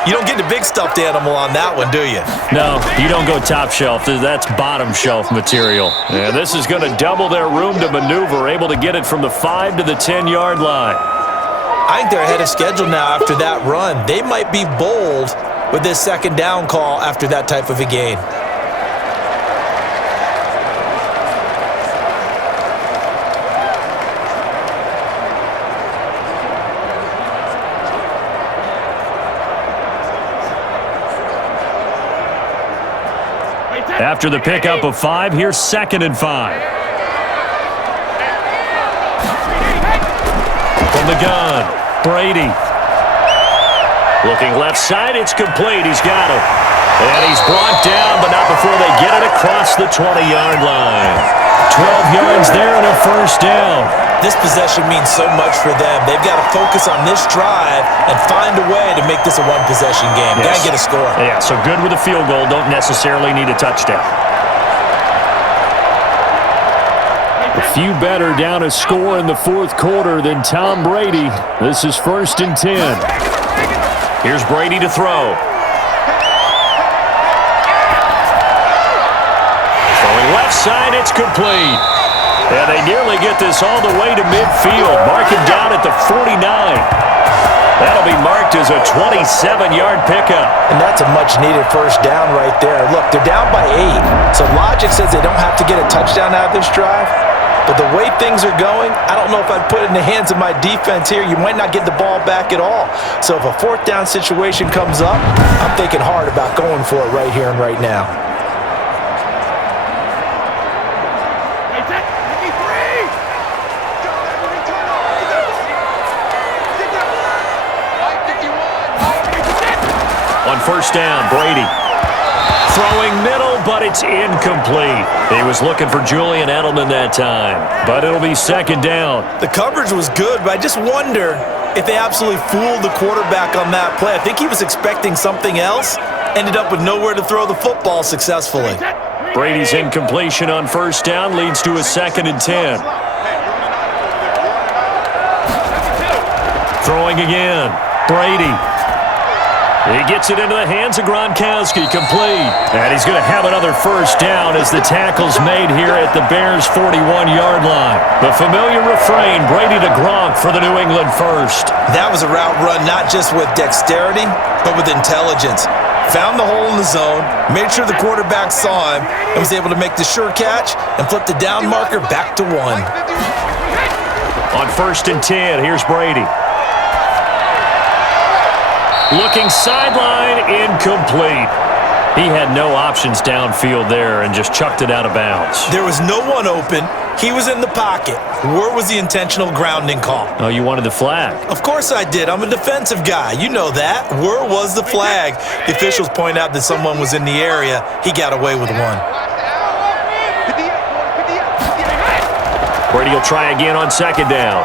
you don't get the big stuffed animal on that one, do you? No, you don't go top shelf. That's bottom shelf material. And this is going to double their room to maneuver, able to get it from the 5 to the 10-yard line. I think they're ahead of schedule now after that run. They might be bold with this 2nd down call after that type of a gain. After the pickup of 5, here's 2nd and 5. From the gun, Brady. Looking left side, it's complete. He's got it. And he's brought down, but not before they get it across the 20-yard line. 12 yards there and a 1st down. This possession means so much for them. They've got to focus on this drive and find a way to make this a one-possession game. Yes. Got to get a score. Yeah, so good with a field goal. Don't necessarily need a touchdown. A few better down a score in the 4th quarter than Tom Brady. This is 1st and 10. Here's Brady to throw. Throwing left side, it's complete. And they nearly get this all the way to midfield. Mark him down at the 49. That'll be marked as a 27-yard pickup. And that's a much-needed 1st down right there. Look, they're down by 8. So logic says they don't have to get a touchdown out of this drive. But the way things are going, I don't know if I'd put it in the hands of my defense here. You might not get the ball back at all. So if a 4th down situation comes up, I'm thinking hard about going for it right here and right now. On 1st down, Brady. Throwing middle, but it's incomplete. He was looking for Julian Edelman that time, but it'll be 2nd down. The coverage was good, but I just wonder if they absolutely fooled the quarterback on that play. I think he was expecting something else, ended up with nowhere to throw the football successfully. Brady's incompletion on first down leads to a 2nd and 10. Throwing again. Brady. He gets it into the hands of Gronkowski, complete. And he's going to have another first down as the tackle's made here at the Bears' 41-yard line. The familiar refrain, Brady to Gronk for the New England first. That was a route run not just with dexterity, but with intelligence. Found the hole in the zone, made sure the quarterback saw him, and was able to make the sure catch and flip the down marker back to 1. On 1st and 10, here's Brady. Looking sideline, incomplete. He had no options downfield there and just chucked it out of bounds. There was no one open. He was in the pocket. Where was the intentional grounding call? Oh, you wanted the flag? Of course I did. I'm a defensive guy. You know that. Where was the flag? The officials point out that someone was in the area. He got away with one. Brady will try again on 2nd down.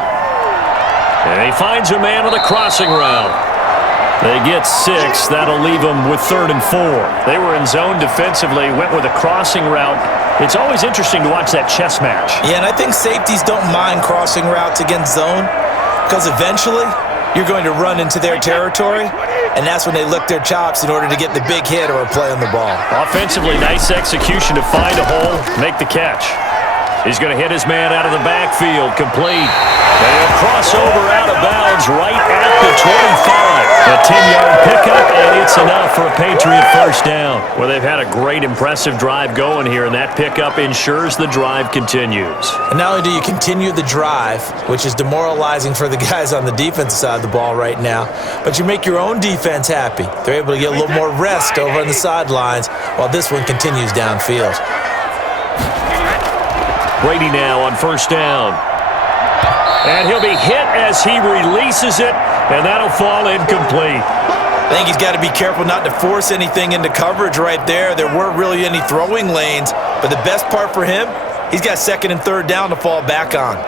And he finds a man on the crossing route. They get 6. That'll leave them with 3rd and 4. They were in zone defensively, went with a crossing route. It's always interesting to watch that chess match. Yeah, and I think safeties don't mind crossing routes against zone because eventually you're going to run into their territory, and that's when they lick their chops in order to get the big hit or a play on the ball. Offensively, nice execution to find a hole, make the catch. He's going to hit his man out of the backfield, complete. And he'll cross over out of bounds right at the 25. A 10-yard pickup, and it's enough for a Patriot first down. Well, they've had a great, impressive drive going here, and that pickup ensures the drive continues. And not only do you continue the drive, which is demoralizing for the guys on the defensive side of the ball right now, but you make your own defense happy. They're able to get a little more rest over on the sidelines while this one continues downfield. Brady now on first down. And he'll be hit as he releases it, and that'll fall incomplete. I think he's got to be careful not to force anything into coverage right there. There weren't really any throwing lanes, but the best part for him, he's got 2nd and 3rd down to fall back on.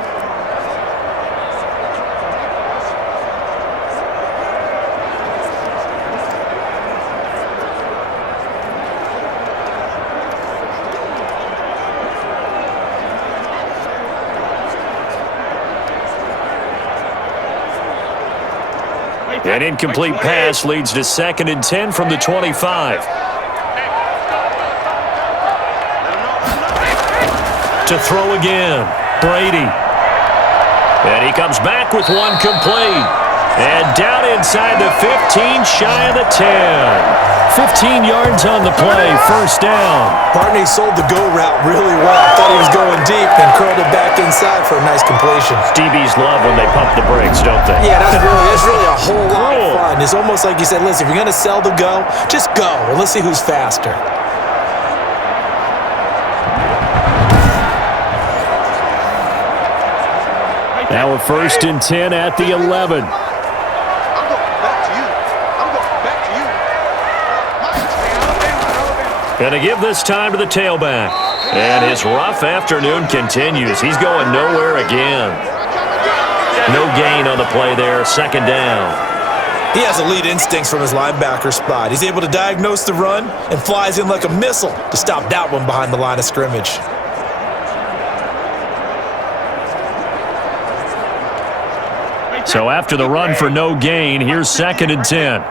An incomplete pass leads to 2nd and 10 from the 25. To throw again, Brady. And he comes back with one complete. And down inside the 15, shy of the 10. 15 yards on the play, first down. Barney sold the go route really well. Thought he was going deep and curled it back inside for a nice completion. DBs love when they pump the brakes, don't they? Yeah, that's really a whole lot of fun. It's almost like you said, listen, if you're going to sell the go, just go, and let's see who's faster. Now a 1st and 10 at the 11. And to give this time to the tailback. And his rough afternoon continues. He's going nowhere again. No gain on the play there, 2nd down. He has elite instincts from his linebacker spot. He's able to diagnose the run and flies in like a missile to stop that one behind the line of scrimmage. So after the run for no gain, here's 2nd and 10.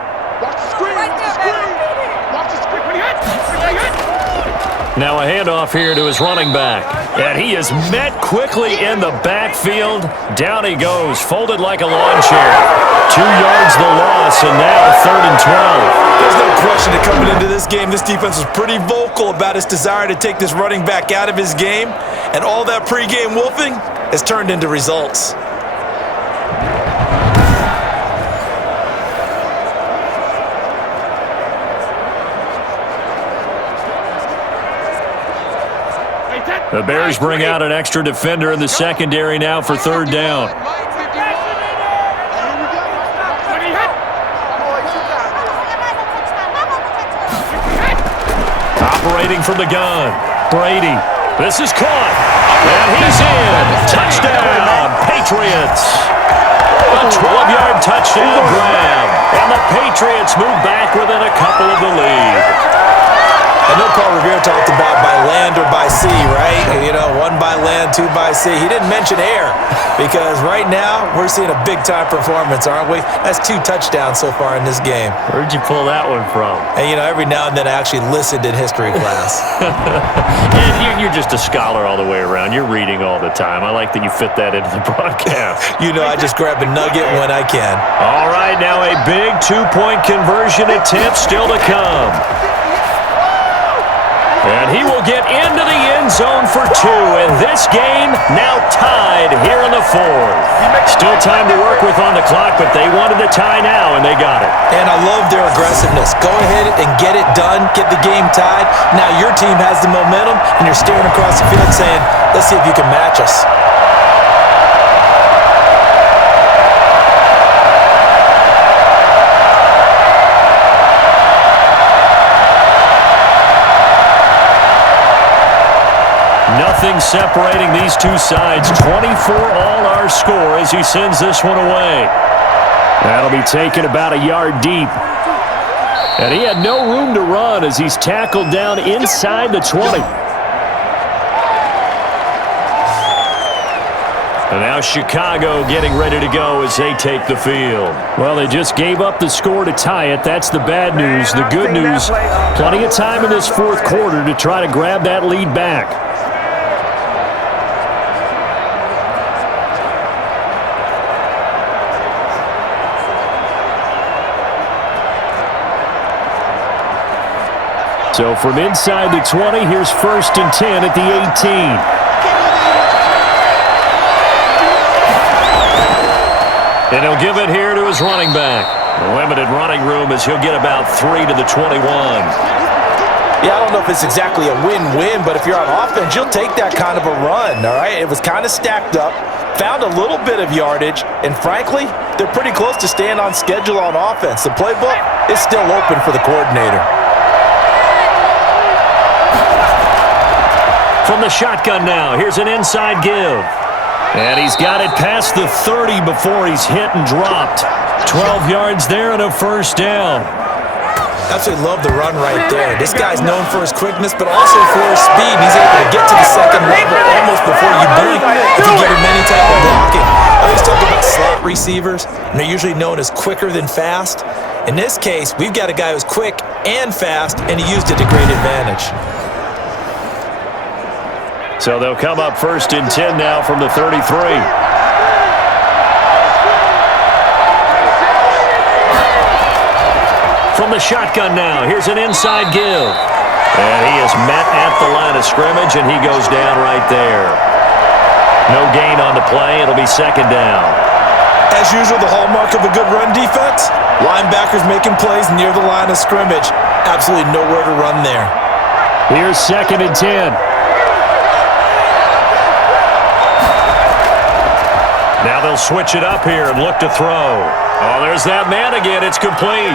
Now a handoff here to his running back. And he is met quickly in the backfield. Down he goes, folded like a lawn chair. 2 yards the loss, and now 3rd and 12. There's no question that coming into this game, this defense was pretty vocal about its desire to take this running back out of his game. And all that pregame wolfing has turned into results. The Bears bring out an extra defender in the secondary now for 3rd down. Operating from the gun, Brady. This is caught, and he's in. Touchdown, Patriots. A 12-yard touchdown grab, and the Patriots move back within a couple of the lead. I know Paul Revere talked about by land or by sea, right? You know, 1 by land, 2 by sea. He didn't mention air because right now we're seeing a big-time performance, aren't we? That's 2 touchdowns so far in this game. Where'd you pull that one from? And, you know, every now and then I actually listened in history class. And you're just a scholar all the way around. You're reading all the time. I like that you fit that into the broadcast. You know, I just grab a nugget when I can. All right, now a big 2-point conversion attempt still to come. And he will get into the end zone for 2. And this game now tied here in the 4th. Still time to work with on the clock, but they wanted the tie now, and they got it. And I love their aggressiveness. Go ahead and get it done. Get the game tied. Now your team has the momentum, and you're staring across the field saying, let's see if you can match us. Nothing separating these two sides. 24 all our score as he sends this one away. That'll be taken about a yard deep. And he had no room to run as he's tackled down inside the 20. And now Chicago getting ready to go as they take the field. Well, they just gave up the score to tie it. That's the bad news. The good news, plenty of time in this 4th quarter to try to grab that lead back. So from inside the 20, here's 1st and 10 at the 18. And he'll give it here to his running back. Limited running room as he'll get about 3 to the 21. Yeah, I don't know if it's exactly a win-win, but if you're on offense, you'll take that kind of a run, all right? It was kind of stacked up, found a little bit of yardage, and frankly, they're pretty close to staying on schedule on offense. The playbook is still open for the coordinator. From the shotgun now, here's an inside give. And he's got it past the 30 before he's hit and dropped. 12 yards there and a 1st down. Absolutely love the run right there. This guy's known for his quickness, but also for his speed. He's able to get to the 2nd level almost before you blink if you give him any type of blocking. I always talk about slot receivers, and they're usually known as quicker than fast. In this case, we've got a guy who's quick and fast, and he used it to great advantage. So they'll come up 1st and 10 now from the 33. From the shotgun now, here's an inside give. And he is met at the line of scrimmage, and he goes down right there. No gain on the play. It'll be 2nd down. As usual, the hallmark of a good run defense, linebackers making plays near the line of scrimmage. Absolutely nowhere to run there. Here's 2nd and 10. Now they'll switch it up here and look to throw. Oh, there's that man again. It's complete.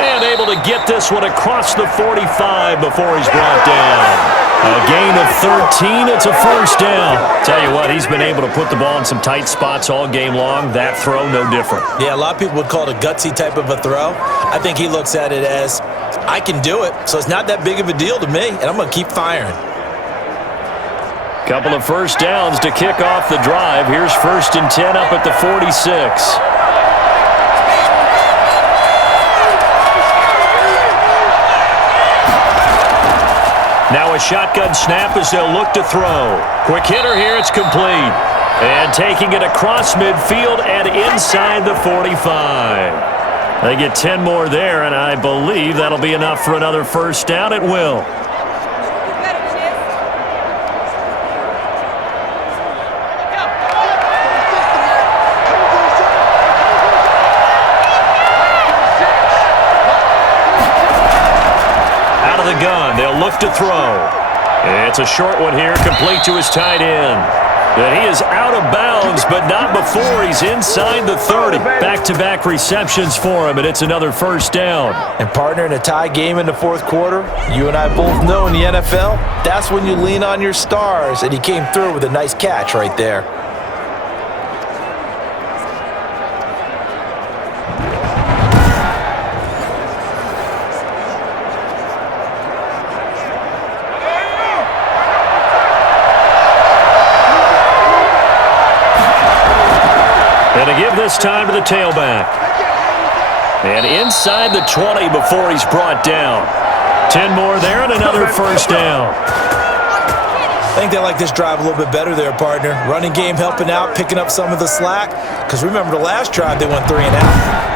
And able to get this one across the 45 before he's brought down. A gain of 13. It's a 1st down. Tell you what, he's been able to put the ball in some tight spots all game long. That throw, no different. Yeah, a lot of people would call it a gutsy type of a throw. I think he looks at it as, I can do it, so it's not that big of a deal to me, and I'm going to keep firing. Couple of 1st downs to kick off the drive. Here's 1st and 10 up at the 46. Now a shotgun snap as they'll look to throw. Quick hitter here, it's complete. And taking it across midfield and inside the 45. They get 10 more there, and I believe that'll be enough for another 1st down. It will. Gun. They'll look to throw. It's a short one here, complete to his tight end. And he is out of bounds, but not before he's inside the 30. Back-to-back receptions for him, and it's another 1st down. And partner, in a tie game in the 4th quarter, you and I both know in the NFL, that's when you lean on your stars, and he came through with a nice catch right there. They give this time to the tailback. And inside the 20 before he's brought down. 10 more there and another first down. I think they like this drive a little bit better there, partner. Running game helping out, picking up some of the slack. Because remember the last drive, they went 3 and out.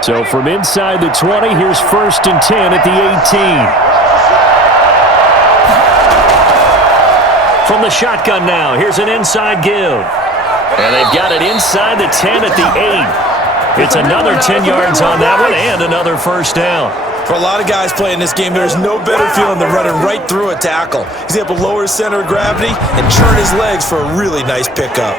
So from inside the 20, here's 1st and 10 at the 18. From the shotgun now, here's an inside give. And they've got it inside the 10 at the 8. It's another 10 yards on that one and another first down. For a lot of guys playing this game, there's no better feeling than running right through a tackle. He's able to lower his center of gravity and turn his legs for a really nice pickup.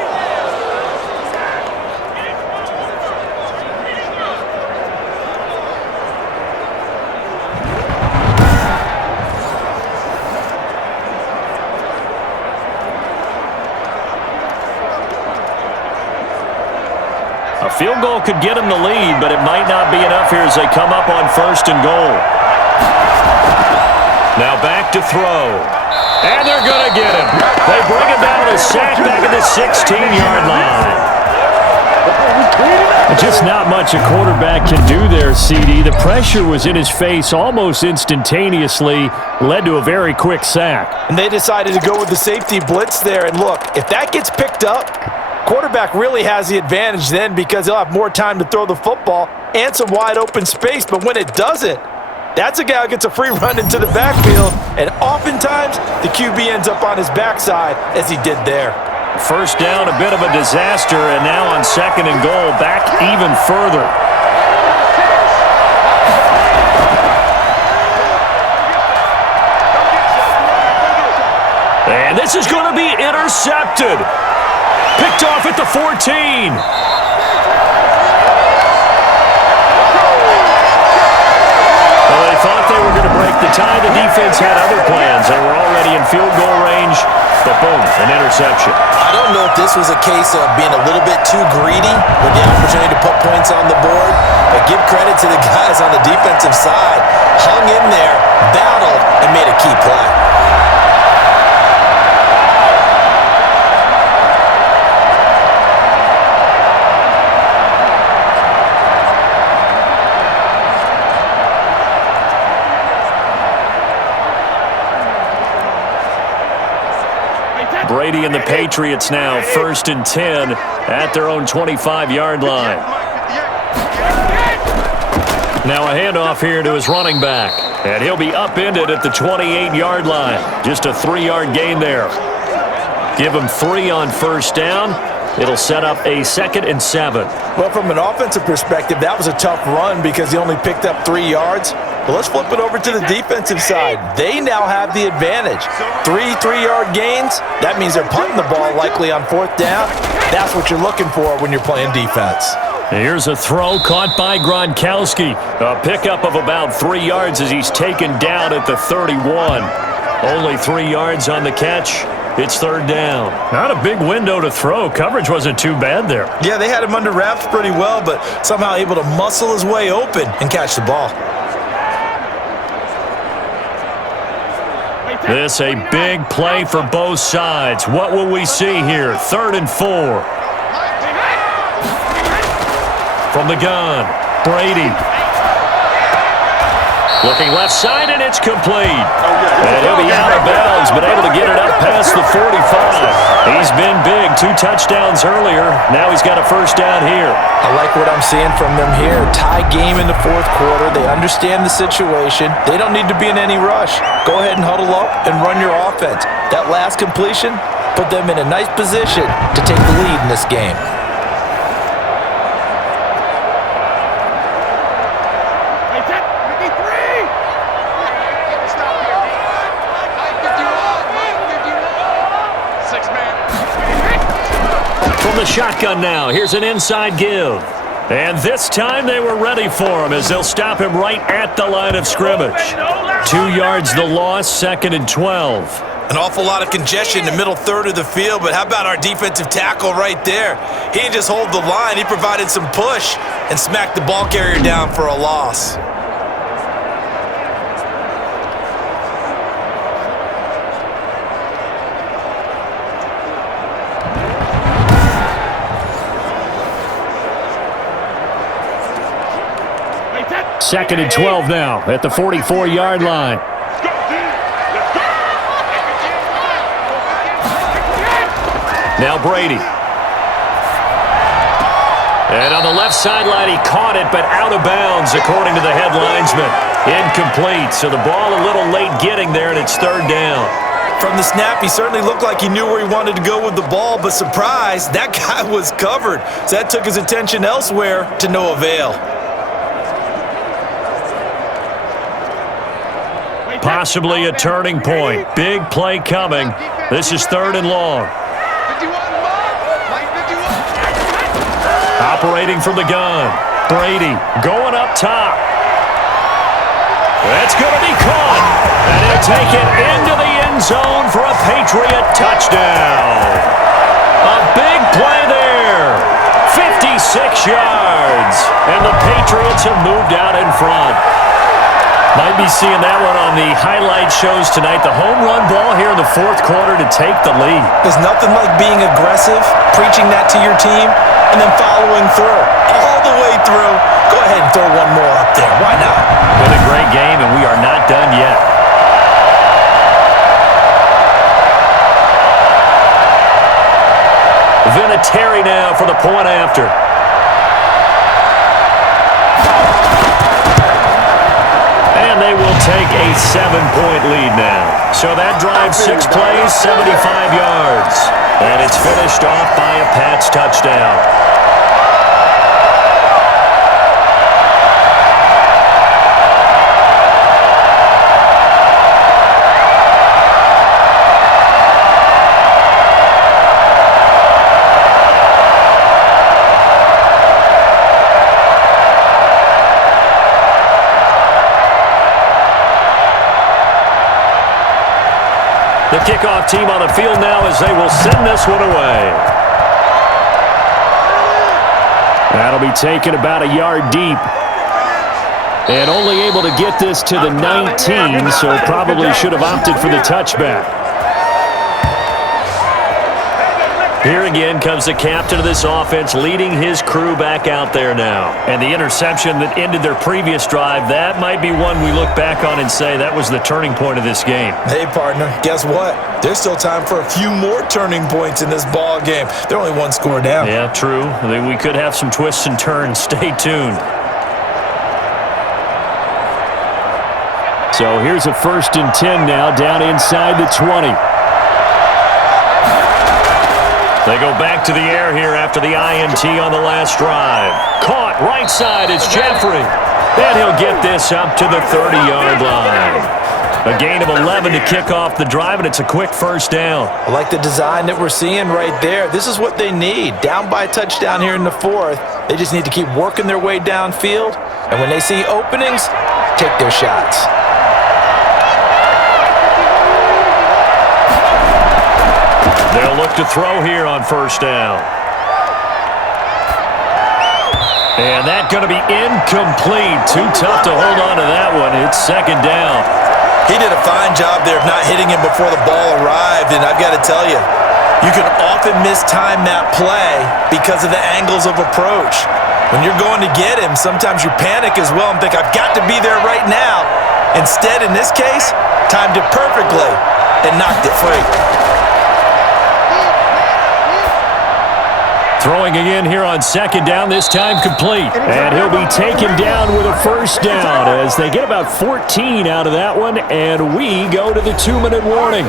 A field goal could get him the lead, but it might not be enough here as they come up on 1st and goal. Now back to throw. And they're going to get him. They bring him down to sack back at the 16-yard line. Just not much a quarterback can do there, CD. The pressure was in his face almost instantaneously, led to a very quick sack. And they decided to go with the safety blitz there. And look, if that gets picked up, quarterback really has the advantage then because he'll have more time to throw the football and some wide open space. But when it doesn't, that's a guy who gets a free run into the backfield. And oftentimes, the QB ends up on his backside as he did there. First down, a bit of a disaster, and now on 2nd and goal, back even further. And this is going to be intercepted. Picked off at the 14. Well, they thought they were going to break the tie. The defense had other plans. They were already in field goal range, but boom, an interception. I don't know if this was a case of being a little bit too greedy with the opportunity to put points on the board, but give credit to the guys on the defensive side. Hung in there, battled, and made a key play. Brady and the Patriots now 1st and 10 at their own 25-yard line. Now a handoff here to his running back. And he'll be upended at the 28-yard line. Just a 3-yard gain there. Give him 3 on 1st down. It'll set up a 2nd and 7. Well, from an offensive perspective, that was a tough run because he only picked up 3 yards. But let's flip it over to the defensive side. They now have the advantage. 3 3-yard gains. That means they're punting the ball likely on 4th down. That's what you're looking for when you're playing defense. Here's a throw caught by Gronkowski. A pickup of about 3 yards as he's taken down at the 31. Only 3 yards on the catch. It's 3rd down. Not a big window to throw. Coverage wasn't too bad there. Yeah, they had him under wraps pretty well, but somehow able to muscle his way open and catch the ball. This a big play for both sides. What will we see here? 3rd and 4. From the gun, Brady. Looking left side, and it's complete. And he'll be out of bounds, but able to get it up past the 45. He's been big. 2 touchdowns earlier. Now he's got a 1st down here. I like what I'm seeing from them here. Tie game in the 4th quarter. They understand the situation. They don't need to be in any rush. Go ahead and huddle up and run your offense. That last completion put them in a nice position to take the lead in this game. The shotgun now. Here's an inside give. And this time they were ready for him as they'll stop him right at the line of scrimmage. 2 yards the loss, 2nd and 12. An awful lot of congestion in the middle third of the field, but how about our defensive tackle right there? He didn't just hold the line, he provided some push and smacked the ball carrier down for a loss. Second and 12 now at the 44-yard line. Now Brady. And on the left sideline, he caught it, but out of bounds, according to the head linesman. Incomplete, so the ball a little late getting there, and it's third down. From the snap, he certainly looked like he knew where he wanted to go with the ball, but surprise, that guy was covered. So that took his attention elsewhere to no avail. Possibly a turning point. Big play coming. This is third and long. Operating from the gun. Brady going up top. That's going to be caught. And he'll take it into the end zone for a Patriot touchdown. A big play there. 56 yards. And the Patriots have moved out in front. Might be seeing that one on the highlight shows tonight. The home run ball here in the fourth quarter to take the lead. There's nothing like being aggressive, preaching that to your team, and then following through. All the way through. Go ahead and throw one more up there. Why not? Been a great game, and we are not done yet. Vinatieri now for the point after. And they will take a 7-point lead now. So that drive, 6 plays, 75 yards. And it's finished off by a Pats touchdown. The kickoff team on the field now as they will send this one away. That'll be taken about a yard deep. And only able to get this to the 19, so probably should have opted for the touchback. Here again comes the captain of this offense leading his crew back out there now. And the interception that ended their previous drive, that might be one we look back on and say that was the turning point of this game. Hey, partner, guess what? There's still time for a few more turning points in this ball game. They're only one score down. Yeah, true. We could have some twists and turns. Stay tuned. So here's a 1st and 10 now down inside the 20. They go back to the air here after the INT on the last drive. Caught right side, it's Jeffrey. And he'll get this up to the 30-yard line. A gain of 11 to kick off the drive, and it's a quick first down. I like the design that we're seeing right there. This is what they need. Down by a touchdown here in the fourth. They just need to keep working their way downfield. And when they see openings, take their shots. They'll look to throw here on first down. And that's going to be incomplete. Too tough to hold on to that one. It's second down. He did a fine job there of not hitting him before the ball arrived, and I've got to tell you, you can often mistime that play because of the angles of approach. When you're going to get him, sometimes you panic as well and think, I've got to be there right now. Instead, in this case, timed it perfectly and knocked it free. Throwing again here on second down, this time complete. And he'll be taken down with a first down as they get about 14 out of that one, and we go to the 2-minute warning.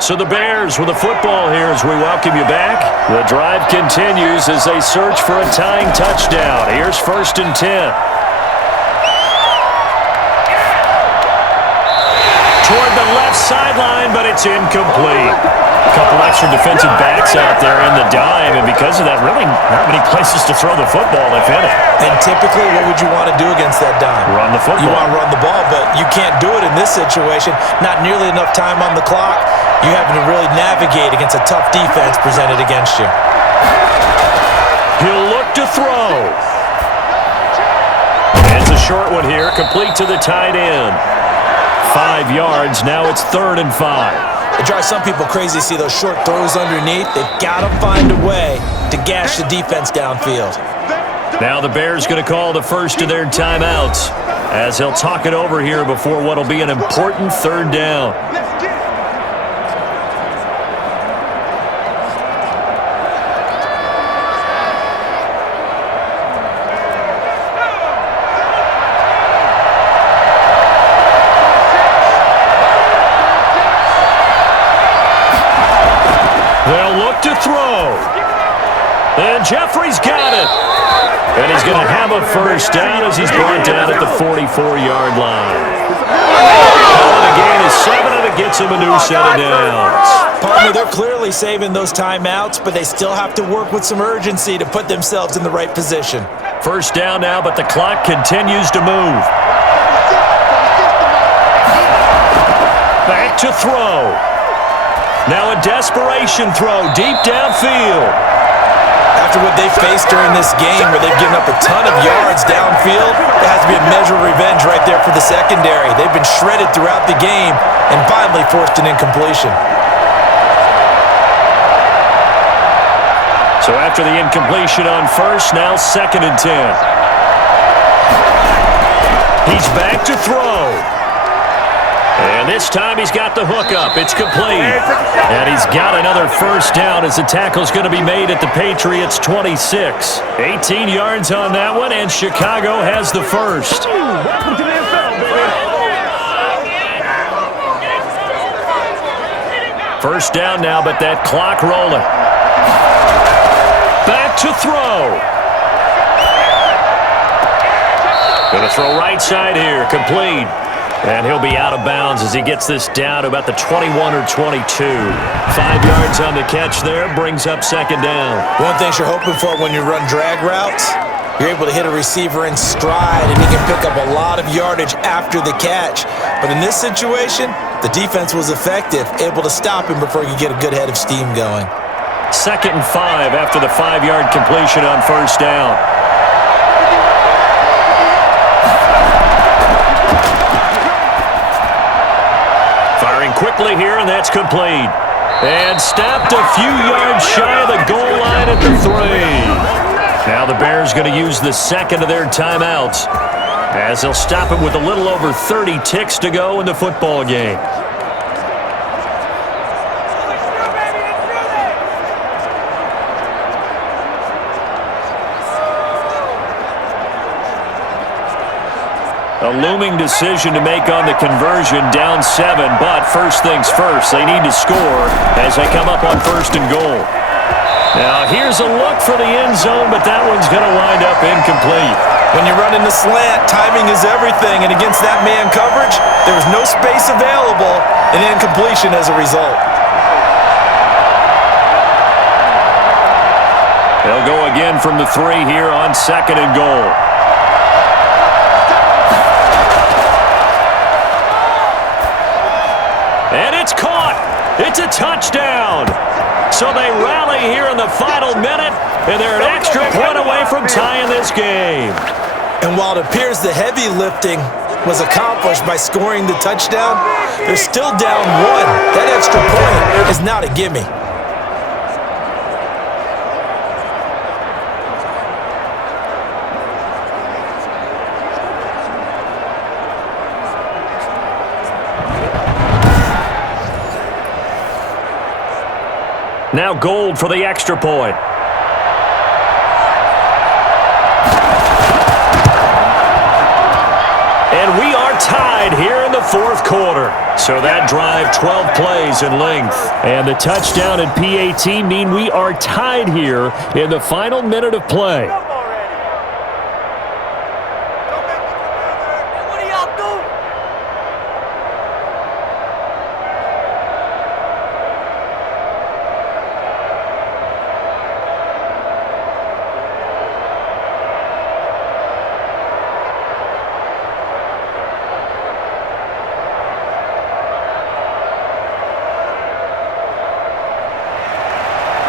So the Bears with the football here as we welcome you back. The drive continues as they search for a tying touchdown. Here's 1st and 10. toward the left sideline, but it's incomplete. A couple extra defensive backs out there in the dime, and because of that, really not many places to throw the football, if any. And typically, what would you want to do against that dime? Run the football. You want to run the ball, but you can't do it in this situation. Not nearly enough time on the clock. You having to really navigate against a tough defense presented against you. He'll look to throw. It's a short one here, complete to the tight end. 5 yards, now it's 3rd and 5. It drives some people crazy to see those short throws underneath. They've got to find a way to gash the defense downfield. Now the Bears going to call the first of their timeouts as he'll talk it over here before what will be an important 3rd down. To throw. And Jeffrey's got it. And he's going to have a first down as he's brought down at the 44-yard line. The gain is 7, and it gets him a new set of downs. Partner, they're clearly saving those timeouts, but they still have to work with some urgency to put themselves in the right position. First down now, but the clock continues to move. Back to throw. Now a desperation throw deep downfield. After what they faced during this game where they've given up a ton of yards downfield, there has to be a measure of revenge right there for the secondary. They've been shredded throughout the game and finally forced an incompletion. So after the incompletion on first, now 2nd and 10. He's back to throw. And this time he's got the hook up. It's complete. And he's got another first down as the tackle's going to be made at the Patriots' 26. 18 yards on that one, and Chicago has the first. Welcome to the NFL, baby. First down now, but that clock rolling. Back to throw. Going to throw right side here, complete. And he'll be out of bounds as he gets this down to about the 21 or 22. 5 yards on the catch there, brings up 2nd down. One thing you're hoping for when you run drag routes, you're able to hit a receiver in stride, and he can pick up a lot of yardage after the catch. But in this situation, the defense was effective, able to stop him before he could get a good head of steam going. 2nd and 5 after the 5-yard completion on first down. Quickly here, and that's complete. And stopped a few yards shy of the goal line at the 3. Now the Bears going to use the 2nd of their timeouts as they'll stop him with a little over 30 ticks to go in the football game. A looming decision to make on the conversion, down 7, but first things first, they need to score as they come up on 1st and goal. Now here's a look for the end zone, but that one's going to wind up incomplete. When you're running the slant, timing is everything, and against that man coverage, there's no space available, and incompletion as a result. They'll go again from the 3 here on 2nd and goal. And it's caught. It's a touchdown. So they rally here in the final minute, and they're an extra point away from tying this game. And while it appears the heavy lifting was accomplished by scoring the touchdown, they're still down 1. That extra point is not a gimme. Now Gold for the extra point. And we are tied here in the 4th quarter. So that drive, 12 plays in length. And the touchdown and PAT mean we are tied here in the final minute of play.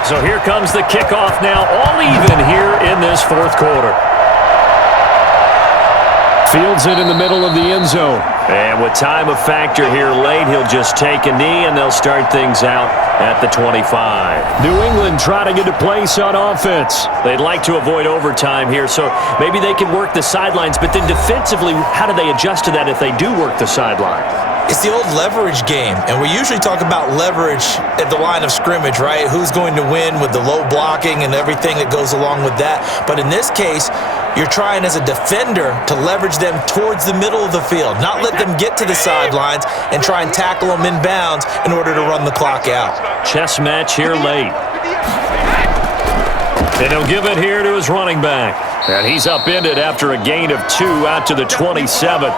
So here comes the kickoff now, all even here in this fourth quarter. Fields it in the middle of the end zone. And with time a factor here late, he'll just take a knee, and they'll start things out at the 25. New England trotting into place on offense. They'd like to avoid overtime here, so maybe they can work the sidelines, but then defensively, how do they adjust to that if they do work the sideline? It's the old leverage game, and we usually talk about leverage at the line of scrimmage, right? Who's going to win with the low blocking and everything that goes along with that. But in this case, you're trying as a defender to leverage them towards the middle of the field, not let them get to the sidelines and try and tackle them inbounds in order to run the clock out. Chess match here late. And he'll give it here to his running back. And he's upended after a gain of 2 out to the 27.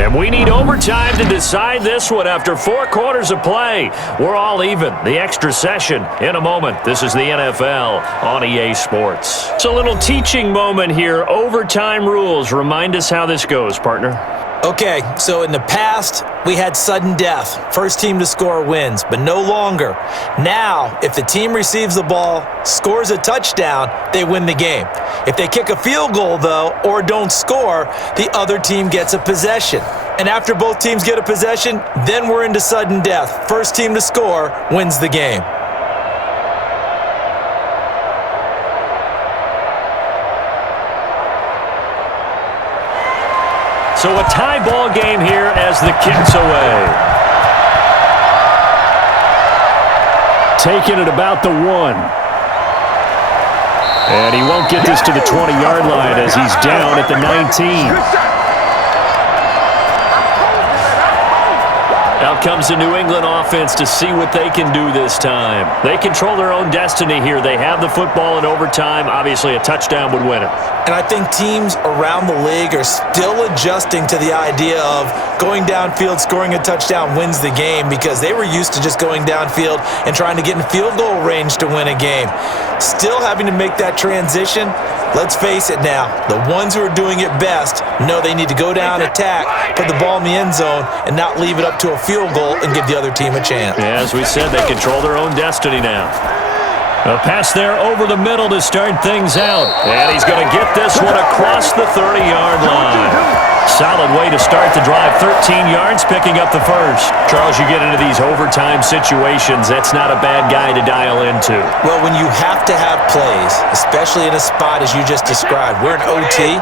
And we need overtime to decide this one after 4 quarters of play. We're all even. The extra session in a moment. This is the NFL on EA Sports. It's a little teaching moment here. Overtime rules. Remind us how this goes, partner. Okay, so in the past, we had sudden death. First team to score wins, but no longer. Now, if the team receives the ball, scores a touchdown, they win the game. If they kick a field goal, though, or don't score, the other team gets a possession. And after both teams get a possession, then we're into sudden death. First team to score wins the game. So a tie ball game here as the kick's away. Taking it about the 1. And he won't get this to the 20-yard line as he's down at the 19. Out comes the New England offense to see what they can do this time. They control their own destiny here. They have the football in overtime. Obviously, a touchdown would win it. And I think teams around the league are still adjusting to the idea of going downfield, scoring a touchdown wins the game, because they were used to just going downfield and trying to get in field goal range to win a game. Still having to make that transition. Let's face it now, the ones who are doing it best know they need to go down, attack, put the ball in the end zone, and not leave it up to a field goal and give the other team a chance. Yeah, as we said, they control their own destiny now. A pass there over the middle to start things out. And he's going to get this one across the 30-yard line. Solid way to start the drive. 13 yards, picking up the first. Charles, you get into these overtime situations, that's not a bad guy to dial into. Well, when you have to have plays, especially in a spot as you just described, we're in OT,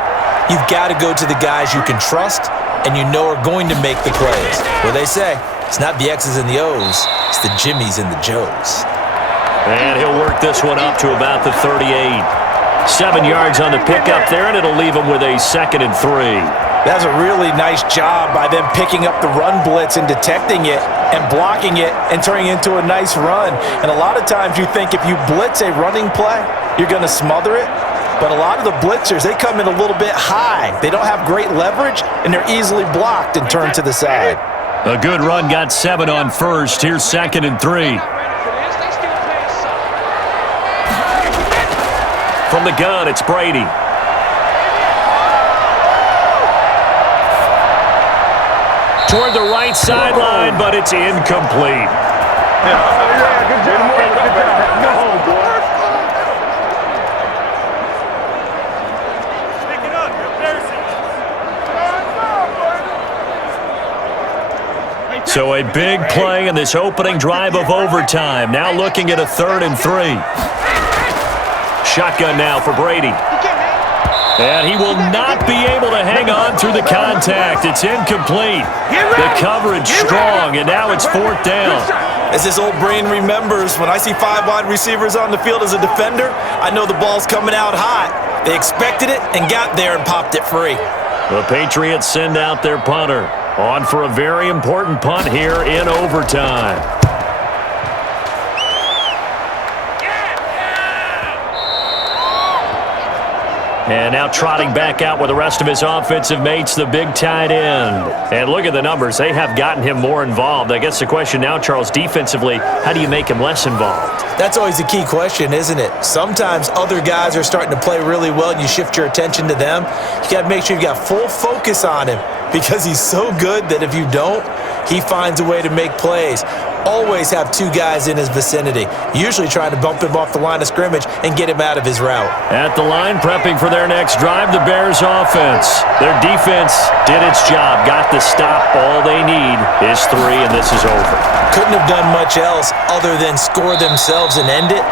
you've got to go to the guys you can trust and you know are going to make the plays. Well, they say, it's not the X's and the O's, it's the Jimmies and the Joes. And he'll work this one up to about the 38. 7 yards on the pickup there, and it'll leave him with a 2nd and 3. That's a really nice job by them picking up the run blitz and detecting it and blocking it and turning it into a nice run. And a lot of times you think if you blitz a running play, you're going to smother it. But a lot of the blitzers, they come in a little bit high. They don't have great leverage, and they're easily blocked and turned to the side. A good run, got 7 on first. Here's 2nd and 3. From the gun, it's Brady. Toward the right sideline, but it's incomplete. So a big play in this opening drive of overtime. Now looking at a 3rd and 3. Shotgun now for Brady. And he will not be able to hang on through the contact. It's incomplete. The coverage strong, and now it's 4th down. As this old brain remembers, when I see 5 wide receivers on the field as a defender, I know the ball's coming out hot. They expected it and got there and popped it free. The Patriots send out their punter. On for a very important punt here in overtime. And now trotting back out with the rest of his offensive mates, the big tight end. And look at the numbers. They have gotten him more involved. I guess the question now, Charles, defensively, how do you make him less involved? That's always the key question, isn't it? Sometimes other guys are starting to play really well and you shift your attention to them. You got to make sure you got full focus on him because he's so good that if you don't, he finds a way to make plays. Always have two guys in his vicinity, usually trying to bump him off the line of scrimmage and get him out of his route. At the line, prepping for their next drive, the Bears offense. Their defense did its job, got the stop. All they need is 3, and this is over. Couldn't have done much else other than score themselves and end it,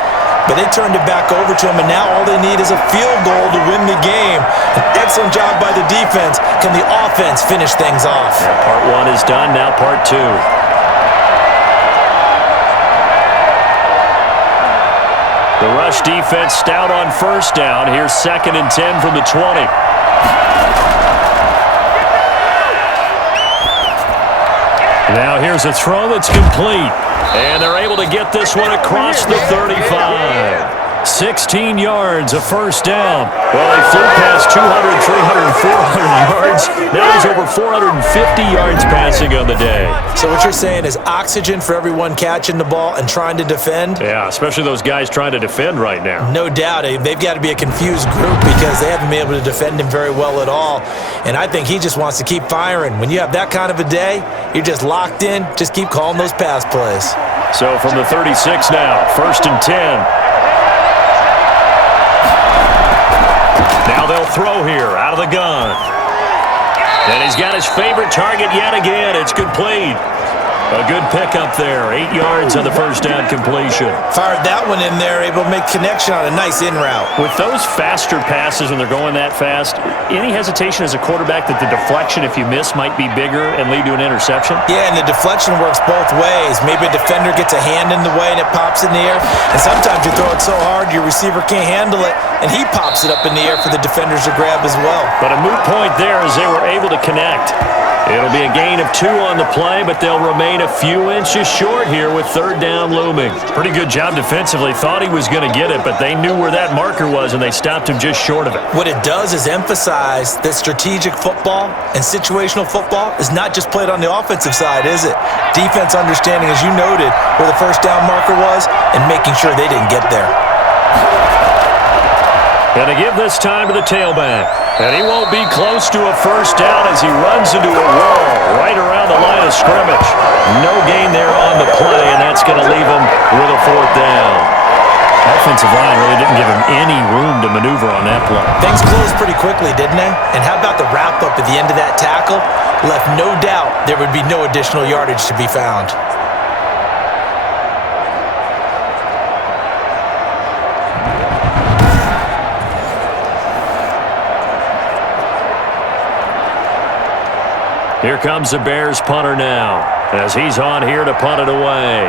but they turned it back over to him, and now all they need is a field goal to win the game. An excellent job by the defense. Can the offense finish things off? Part 1 is done, now part 2. The rush defense stout on first down. Here's 2nd and 10 from the 20. Now here's a throw that's complete. And they're able to get this one across the 35. 16 yards, a first down. Well, they flew past 200, 300, 400 yards. Now he's over 450 yards passing on the day. So what you're saying is oxygen for everyone catching the ball and trying to defend? Yeah, especially those guys trying to defend right now. No doubt. They've got to be a confused group because they haven't been able to defend him very well at all. And I think he just wants to keep firing. When you have that kind of a day, you're just locked in. Just keep calling those pass plays. So from the 36 now, 1st and 10. Now they'll throw here out of the gun. And he's got his favorite target yet again. It's complete. A good pickup there. 8 yards on the first down completion. Fired that one in there, able to make connection on a nice in route. With those faster passes when they're going that fast, any hesitation as a quarterback that the deflection, if you miss, might be bigger and lead to an interception? Yeah, and the deflection works both ways. Maybe a defender gets a hand in the way and it pops in the air. And sometimes you throw it so hard your receiver can't handle it, and he pops it up in the air for the defenders to grab as well. But a moot point there as they were able to connect. It'll be a gain of 2 on the play, but they'll remain a few inches short here with 3rd down looming. Pretty good job defensively. Thought he was going to get it, but they knew where that marker was, and they stopped him just short of it. What it does is emphasize that strategic football and situational football is not just played on the offensive side, is it? Defense understanding, as you noted, where the first down marker was and making sure they didn't get there. Going to give this time to the tailback. And he won't be close to a first down as he runs into a wall right around the line of scrimmage. No gain there on the play, and that's going to leave him with a 4th down. Offensive line really didn't give him any room to maneuver on that play. Things closed pretty quickly, didn't they? And how about the wrap-up at the end of that tackle? Left no doubt there would be no additional yardage to be found. Here comes the Bears punter now as he's on here to punt it away.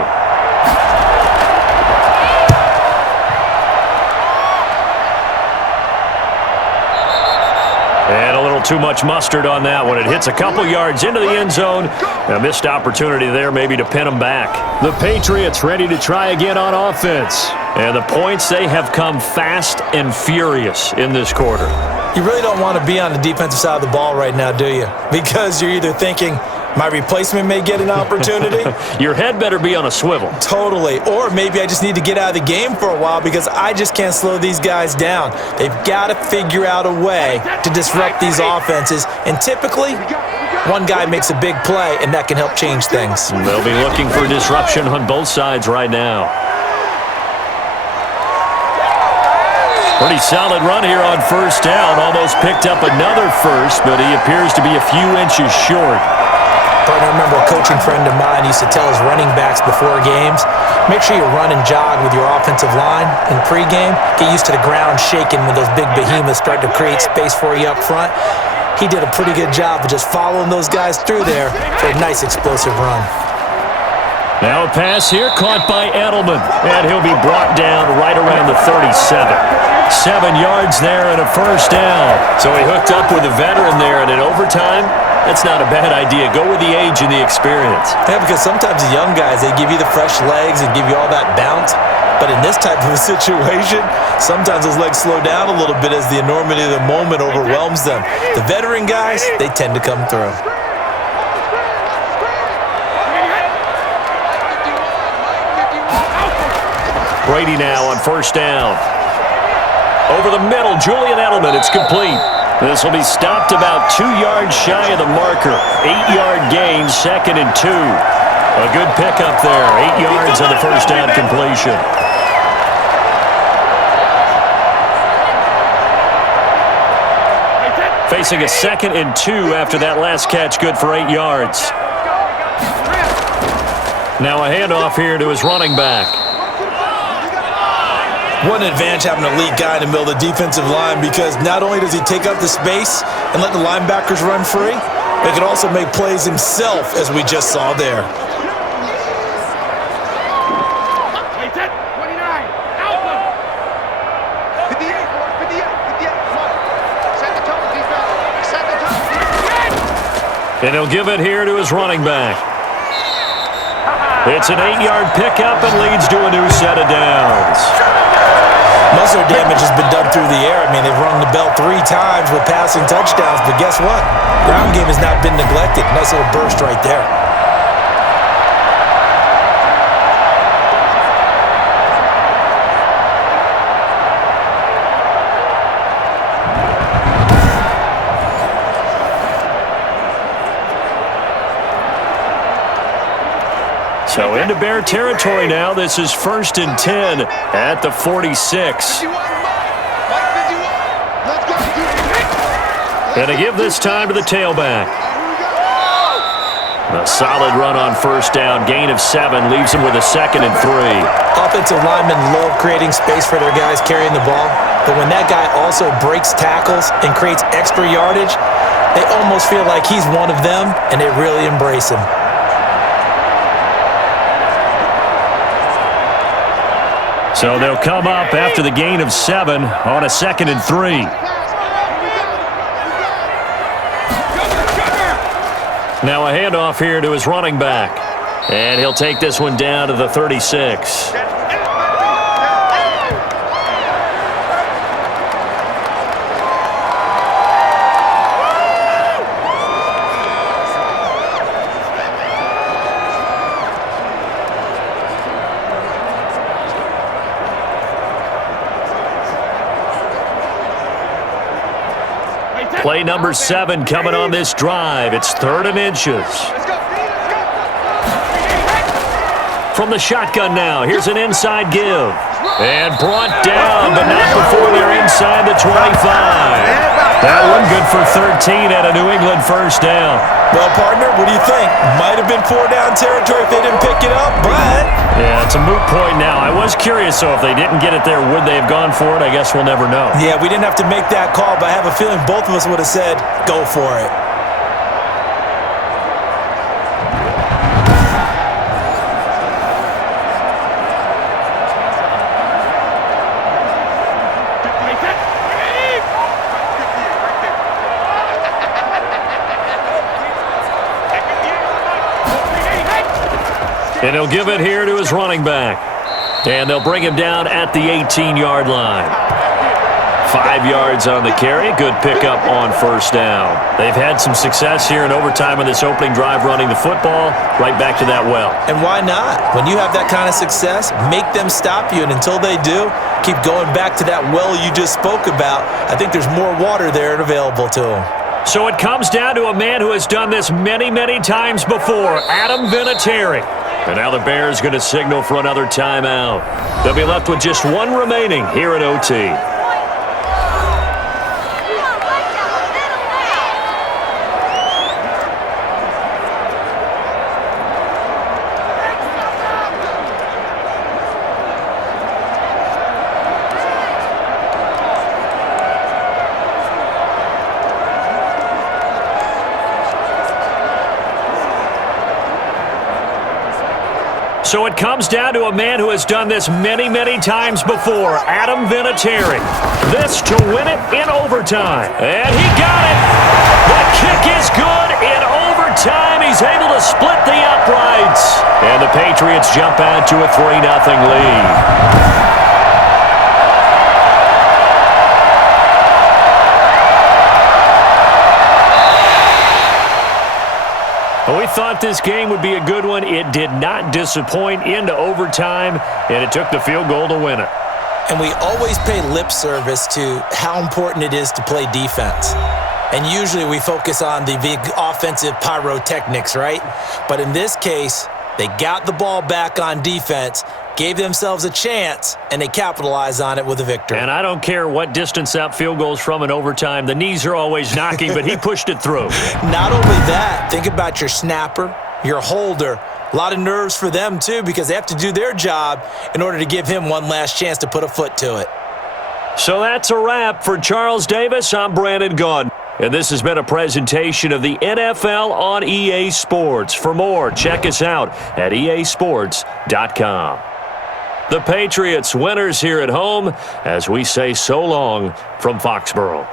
And a little too much mustard on that one. It hits a couple yards into the end zone. A missed opportunity there maybe to pin them back. The Patriots ready to try again on offense. And the points, they have come fast and furious in this quarter. You really don't want to be on the defensive side of the ball right now, do you? Because you're either thinking, my replacement may get an opportunity. Your head better be on a swivel. Totally. Or maybe I just need to get out of the game for a while because I just can't slow these guys down. They've got to figure out a way to disrupt these offenses. And typically, one guy makes a big play, and that can help change things. They'll be looking for disruption on both sides right now. Pretty solid run here on first down. Almost picked up another first, but he appears to be a few inches short. Partner, I remember a coaching friend of mine used to tell his running backs before games, make sure you run and jog with your offensive line in pregame. Get used to the ground shaking when those big behemoths start to create space for you up front. He did a pretty good job of just following those guys through there for a nice explosive run. Now a pass here caught by Edelman, and he'll be brought down right around the 37. 7 yards there and a first down. So he hooked up with a veteran there, and in overtime, that's not a bad idea. Go with the age and the experience. Yeah, because sometimes the young guys, they give you the fresh legs and give you all that bounce. But in this type of a situation, sometimes those legs slow down a little bit as the enormity of the moment overwhelms them. The veteran guys, they tend to come through. Brady now on first down. Over the middle, Julian Edelman, it's complete. This will be stopped about 2 yards shy of the marker. 8-yard gain, 2nd and 2. A good pickup there, 8 yards on the first down completion. Facing a 2nd and 2 after that last catch, good for 8 yards. Now a handoff here to his running back. What an advantage having an elite guy in the middle of the defensive line, because not only does he take up the space and let the linebackers run free, but he can also make plays himself, as we just saw there. And he'll give it here to his running back. It's an 8-yard pickup and leads to a new set of downs. Most of their damage has been done through the air. I mean, they've rung the bell 3 times with passing touchdowns, but guess what? Ground game has not been neglected. Nice little burst right there. So into Bear territory now. This is 1st and 10 at the 46. And to give this time to the tailback. A solid run on first down. Gain of 7 leaves him with a 2nd and 3. Offensive linemen love creating space for their guys carrying the ball. But when that guy also breaks tackles and creates extra yardage, they almost feel like he's one of them, and they really embrace him. So they'll come up after the gain of 7 on a 2nd and 3. Now a handoff here to his running back. And he'll take this one down to the 36. Play number 7 coming on this drive. It's 3rd and inches. From the shotgun now, here's an inside give. And brought down, but not before they're inside the 25. That one good for 13 at a New England first down. Well, partner, what do you think? Might have been 4-down territory if they didn't pick it up, but... Yeah, it's a moot point now. I was curious, so if they didn't get it there, would they have gone for it? I guess we'll never know. Yeah, we didn't have to make that call, but I have a feeling both of us would have said, go for it. And he'll give it here to his running back. And they'll bring him down at the 18-yard line. 5 yards on the carry. Good pickup on first down. They've had some success here in overtime on this opening drive running the football. Right back to that well. And why not? When you have that kind of success, make them stop you. And until they do, keep going back to that well you just spoke about. I think there's more water there and available to them. So it comes down to a man who has done this many, many times before, Adam Vinatieri. And now the Bears going to signal for another timeout. They'll be left with just 1 remaining here at OT. So it comes down to a man who has done this many, many times before, Adam Vinatieri. This to win it in overtime. And he got it. The kick is good in overtime. He's able to split the uprights. And the Patriots Patriots jump out to a 3-0 lead. We thought this game would be a good one. It did not disappoint into overtime, and it took the field goal to win it. And we always pay lip service to how important it is to play defense. And usually we focus on the big offensive pyrotechnics, right? But in this case, they got the ball back on defense, gave themselves a chance, and they capitalized on it with a victory. And I don't care what distance that field goes from in overtime. The knees are always knocking, but he pushed it through. Not only that, think about your snapper, your holder. A lot of nerves for them, too, because they have to do their job in order to give him one last chance to put a foot to it. So that's a wrap. For Charles Davis, I'm Brandon Gunn. And this has been a presentation of the NFL on EA Sports. For more, check us out at easports.com. The Patriots winners here at home as we say so long from Foxborough.